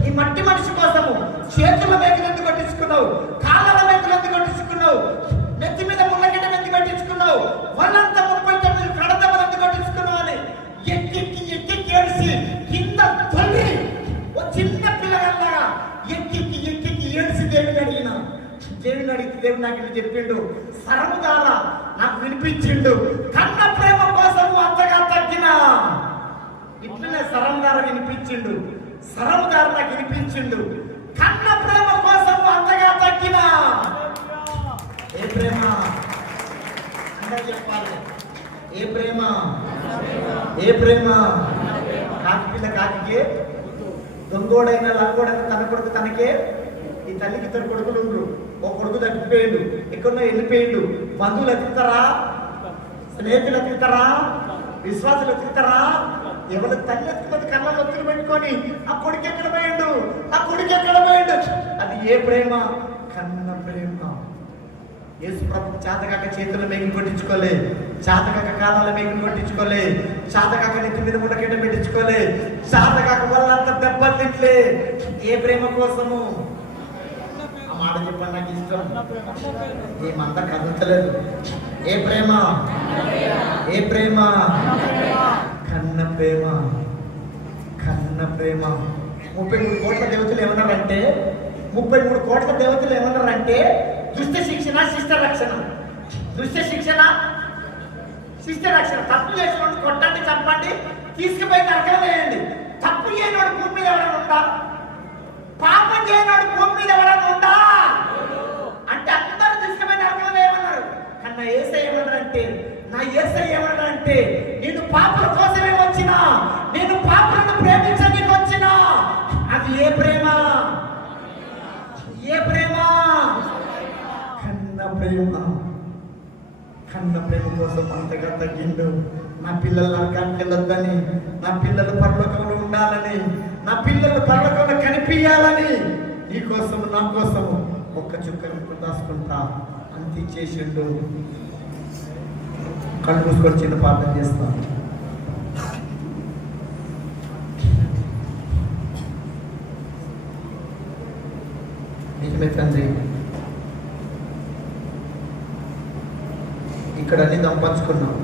ఈ మట్టి మనిషి కోసము చేతుల మేకలు ఎందుకు కట్టించుకున్నావు, కాళ్ళ మేకలు ఎందుకు కట్టించుకున్నావు, నెత్తి మీద ముళ్ళగిడ్డ ఎందుకు కట్టించుకున్నావు, వాళ్ళంతా 39 కడతలు ఎందుకు కట్టించుకున్నావు అని ఎక్కి ఏడిసి కింద తొలి ఓ చిన్న పిల్లగాళ్ళగా ఎక్కి ఏడిసి దేవుని అడిగితే దేవుడు నాకు ఇట్లా చెప్పిండు, సరము ద్వారా నాకు వినిపించిండు, కన్న ప్రేమ కోసం అంతగా తగ్గిన. ఇట్లనే సరం ద్వారా వినిపించిండు, సరము ద్వారా నాకు వినిపించిండు, కన్న ప్రేమ కోసం అంతగా తగ్గిన. ఏ ప్రేమ అంటే చెప్పాలి, ఏ ప్రేమ, ఏ ప్రేమ. కాకి పిల్ల కాకికే, దొంగోడైనా లంగోడైనా తన కొడుకు తనకే. ఈ తల్లికి 2 కొడుకులు ఉండరు, ఒక కొడుకు తగ్గిపోయిండు, ఎక్కడో వెళ్ళిపోయిండు. బంధువులు ఎత్తుతారా, స్నేహితులు ఎత్తుతారా, విశ్వాసులు ఎత్తుతారా, ఎవరు తల్లి ఎత్తుకున్నది కళ్ళలో ఒత్తులు పెట్టుకొని ఆ కొడుకు ఎక్కడ పోయిండు, ఆ కొడుకు ఎక్కడ పోయిండు. అది ఏ ప్రేమ, కన్న ప్రేమ. యేసు ప్రభు చేతకాక చేతుల మేకులు కొట్టించుకోలే, చేతకాక కాలాల మేకులు కొట్టించుకోలే, చేతకాక నెత్తి మీద ముడకెట్ట పెట్టించుకోలే, చేతకాక వాళ్ళంతా దెబ్బలు తిట్లే. ఏ ప్రేమ కోసము? ఆ మాట చెప్పండి, నాకు ఇష్టం. ఏమంతా కదలలేదు. ఏ ప్రేమ, ఏ ప్రేమ, కన్న ప్రేమ, కన్న ప్రేమ. 33 కోట్ల దేవతలు ఏమన్నారంటే, 33 కోట్ల దేవతలు ఏమన్నారంటే, దుష్ట శిక్షణ శిష్ట రక్షణ, దుష్ట శిక్షణ శిష్ట రక్షణ. తప్పు చేసినోడు కొట్టండి, చంపండి, తీసుకుపోయి నరకం వేయండి. తప్పు చేయనోడు భూమి మీద ఎవరైనా ఉందా? పాపం చేయనోడు భూమి మీద ఎవరైనా ఉందా అంటే అందరూ తీసుకుపోయి నరకం వేయమన్నారు. కానీ నా యేసయ్య ఏమన్నారంటే, నా యేసయ్య ఏమన్నారంటే, నేను పాపుల కోసమే వచ్చినా, నేను పాపులను ప్రేమించడానికి వచ్చినా. అది ఏ ప్రేమ, ఏ ప్రేమ, కన్న ప్రేమ. కన్న ప్రేమ కోసం అంతగా తగ్గిండు. నా పిల్లలు నరకానికి వెళ్ళొద్దని, నా పిల్లలు పరలోకంలో ఉండాలని, నా పిల్లలు పరలోకంలో కనిపించాలని, నీ కోసం నా కోసం ఒక్క చుక్క దాచుకుంటా అంత చేసిండు. కళ్ళు మూసుకొని చిన్న ప్రార్థన చేస్తాను. నిజమే తండ్రి, ఇక్కడ అన్ని సంపాదించుకున్నాం.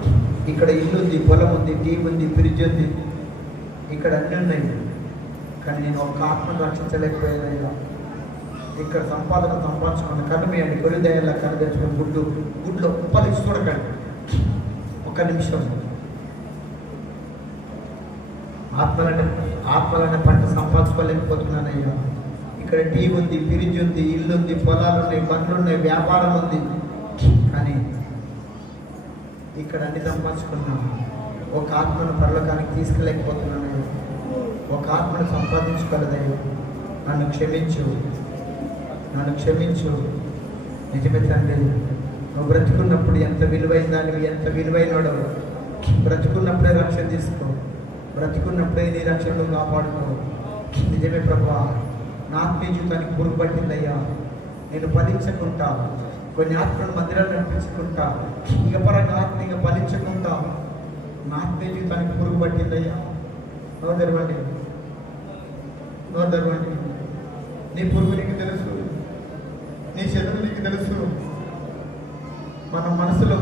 ఇక్కడ ఇల్లు ఉంది, పొలం ఉంది, టీవీ ఉంది, ఫ్రిడ్జ్ ఉంది, ఇక్కడ అన్నీ ఉన్నాయి. కానీ నేను ఒక ఆత్మను రక్షించలేకపోయాను. ఇక్కడ సంపాదించుకున్న కన్ను మీయండి, గొర్రెదయ్యలా కన్ను తెచ్చుకుని గుడ్లో ఉప్పలిచ్చి చూడకండి. ఒక్క నిమిషం. ఆత్మలనే పంట సంపాదించుకోలేకపోతున్నానయ్యా. ఇక్కడ టీవీ ఉంది, ఫ్రిడ్జ్ ఉంది, ఇల్లు ఉంది, పొలాలు ఉన్నాయి, బండ్లు ఉన్నాయి, వ్యాపారం ఉంది. కానీ ఇక్కడ అన్ని సంపాదించుకున్నాం. ఒక ఆత్మను పరలోకానికి తీసుకెళ్ళలేకపోతున్నానయ్యా, ఒక ఆత్మను సంపాదించుకోలేదయ్యా, నన్ను క్షమించు, నన్ను క్షమించు. నిజమే తండ్రి, నువ్వు బ్రతుకున్నప్పుడు ఎంత విలువైన దానివి, ఎంత విలువైనడో. బ్రతుకున్నప్పుడే రక్షణ తీసుకో, బ్రతుకున్నప్పుడే నీ రక్షణ నువ్వు కాపాడుకో. నిజమే ప్రభా, నా ఆత్మీయ జీవితానికి పురుగు పట్టిందయ్యా. నేను ఫలించకుండా, కొన్ని ఆత్మను మందిరాన్ని నడిపించుకుంటా, ఇక పరంగా ఆత్మీయంగా ఫలించకుండా నా ఆత్మీయ జీవితానికి పురుగు పట్టిందయ్యా. నో తెరవండి, నో తెరవండి. నీ పురుగు నీకు తెలుసు, నీ శత్రువు నీకు తెలుసు. మన మనసులో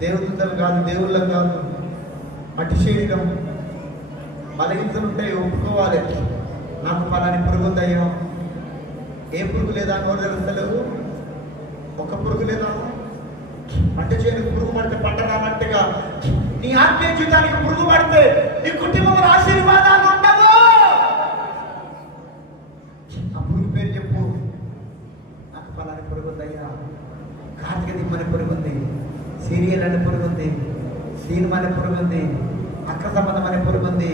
దేవదూతలు కాదు, దేవుళ్ళం కాదు, అటు శరీరం బలహీనతలు ఉంటాయి, ఒప్పుకోవాలి. నాకు పలాని పురుగు ఉందయ్యా. ఏ పురుగు లేదా నోరు తెలుస్తలేవు, ఒక పురుగు లేదా. అంటే చేయడానికి పురుగు పడితే పంట రానట్టుగా నీ ఆత్మీయ జీవితానికి పురుగు పడితే నీ కుటుంబంలో ఆశీర్వాదాలు ఉండవు. ఆ పురుగు పేరు చెప్పు. నాకు పలాని పురుగు ఉందయ్యా. కార్తీక దిమ్మని పురుగు ఉంది, సీరియల్ అనే పురుగు ఉంది, సినిమా అనే పురుగు ఉంది, అక్క సంబంధం అనే పురుగు ఉంది,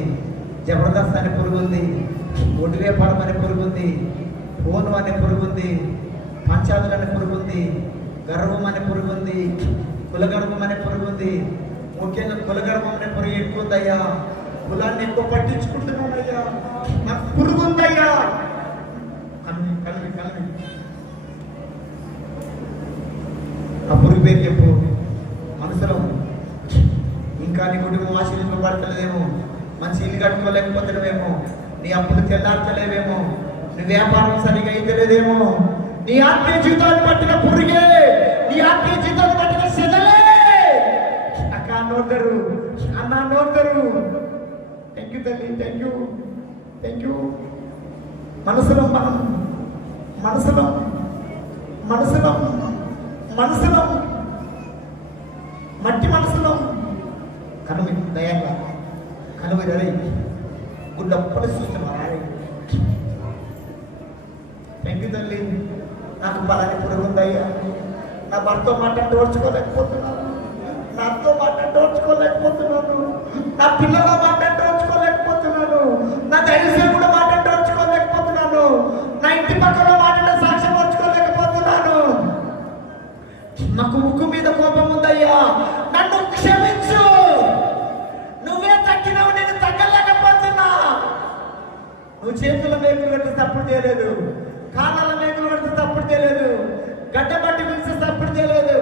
జబర్దస్త్ అనే పురుగు ఉంది, ఒడ్డు వ్యాపారం అనే పురుగు ఉంది, ఫోను అనే పురుగు ఉంది, పంచాదులు అనే పురుగు ఉంది, గర్వం అనే పురుగు ఉంది, కులగర్వం అనే పురుగు ఉంది. ముఖ్యంగా కులగర్వం అనే పురుగు ఎక్కువ ఉందయ్యా. కులాన్ని ఎక్కువ పట్టించుకుంటున్నానయ్యా, నాకు పురుగు ఉందయ్యా. కల్వి కల్వి కల్వి. ఆ పురుగు పేరు చెప్పు. మనసులో ఇంకా నీ కుటుంబం ఆశీర్వదింపబడతలేదేమో, మంచి ఇల్లు కట్టుకోలేకపోతున్నావేమో, నీ అప్పులు తెల్లార్చలేవేమో, నీ వ్యాపారం సరిగా అయితలేదేమో, నీ ఆత్మీయ జీవితాన్ని పట్టిన పురుగే, నీ ఆత్మీయ జీవితాన్ని పట్టిన సెదలే. అక్క నోదరు, అన్న నోదరు. థ్యాంక్ యూ తల్లి, థ్యాంక్ యూ, థ్యాంక్ యూ. మనసులో మనం మనసులో మనసులో మనసులో మట్టి మనసులో కనుమి దయంగా కనుమి రవి గుడ్డప్పటి చూస్తున్నా. థ్యాంక్ యూ తల్లి. నాకు పలాని పురుగు ఉందయ్యా. నా భర్తతో మాట్లాడి ఓర్చుకోలేకపోతున్నాను, నాతో మాట్లాడి ఓర్చుకోలేకపోతున్నాను, నా పిల్లలతో మాట్లాడి ఓర్చుకోలేకపోతున్నాను, నా దైవసేవ కూడా మాట్లాడి ఓర్చుకోలేకపోతున్నాను, నా ఇంటి పక్కన మాట్లాడే సాక్ష్యం ఓర్చుకోలేకపోతున్నాను. నాకు ముక్కు మీద కోపం ఉందయ్యా, నన్ను క్షమించు. నువ్వే తగ్గినావు, నేను తగ్గలేకపోతున్నా. నువ్వు చేతుల మేకులు కడితే తప్పుడు చేయలేదు, కాళ్ళ మేకులు కడితే తప్పుడు చేయలేదు, గడ్డబట్టి పిలిచి తప్పుడు చేయలేదు,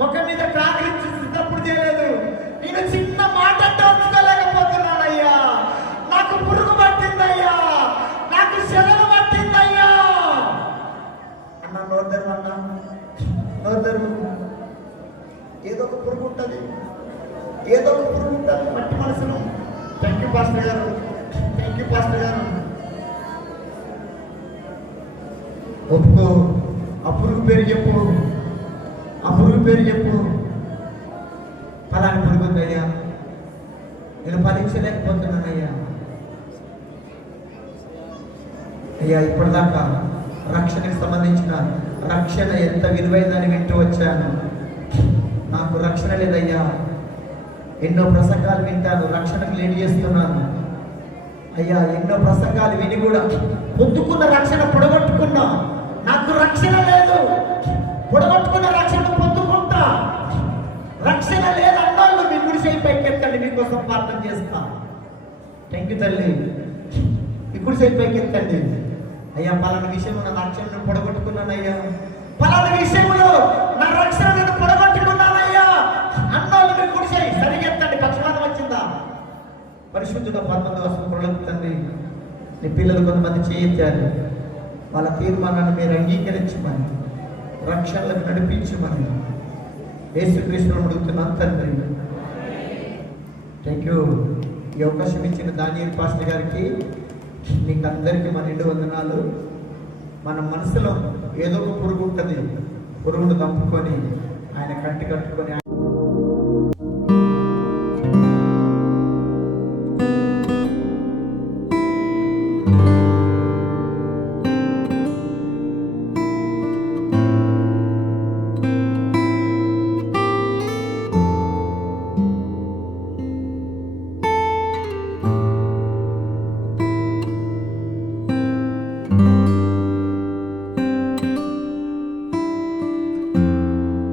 ముఖం మీద కాకరించి తప్పుడు చేయలేదు. నేను చిన్న మాట తోచుకోలేకపోతున్నానయ్యా. నాకు పురుగు పట్టిందయ్యా, నాకు శరలు పట్టిందయ్యా. అన్న నోదరు, అన్న నోదరు. ఏదో ఒక పురుగు ఉంటుంది, ఏదో ఒక పురుగు ఉంటుంది మట్టి మనసును. థ్యాంక్ యూ పాస్టర్ గారు, థ్యాంక్ యూ పాస్టర్ గారు. ఒప్పుకో. ఆ పురుగు పేరు చెప్పు, ఆ పురుగు పేరు చెప్పు. ఫలాని పురుగు ఉందయ్యా, నేను ఫలించలేకపోతున్నానయ్యా. అయ్యా, ఇప్పటిదాకా రక్షణకు సంబంధించిన రక్షణ ఎంత విలువైందని వింటూ వచ్చాను. నాకు రక్షణ లేదయ్యా. ఎన్నో ప్రసంగాలు వింటాను, రక్షణకు లేట్ చేస్తున్నాను అయ్యా. ఎన్నో ప్రసంగాలు విని కూడా పొందుకున్న రక్షణ పొడగొట్టుకున్నా. నాకు రక్షణ లేదు, పొడగొట్టుకున్న రక్షణ పొందుకుంటా. రక్షణ లేదు అన్నాళ్ళు మీ గుడిసె పైకి ఎత్తండి, మీకోసం ప్రార్థన చేస్తా. థ్యాంక్ యూ తల్లి. ఈ గుడిసె పైకి ఎత్తండి అయ్యా. పలానా విషయంలో నా రక్షణను పొడగొట్టుకున్నానయ్యా, పలానా విషయంలో నా రక్షణను పొడగొట్టుకున్నానయ్యా అన్నాళ్ళు మీ గుడిసె సరిగెత్తండి. పక్షపాతం వచ్చిందా? పరిశుద్ధుడ పరమదాసు పొడగొట్టండి. నీ పిల్లలు కొంతమంది చేయెత్తారు, వాళ్ళ తీర్మానాన్ని మీరు అంగీకరించమని, రక్షణలకు నడిపించమని యేసుక్రీస్తును అడుగుతున్నాను తండ్రి. Thank you. ఈ అవకాశం ఇచ్చిన దానియేల్ పాస్టర్ గారికి, మీకు అందరికీ మన 2 వందనాలు. మన మనసులో ఏదో ఒక పురుగు ఉంటుంది, పురుగును దంపుకొని ఆయన కంటి కట్టుకొని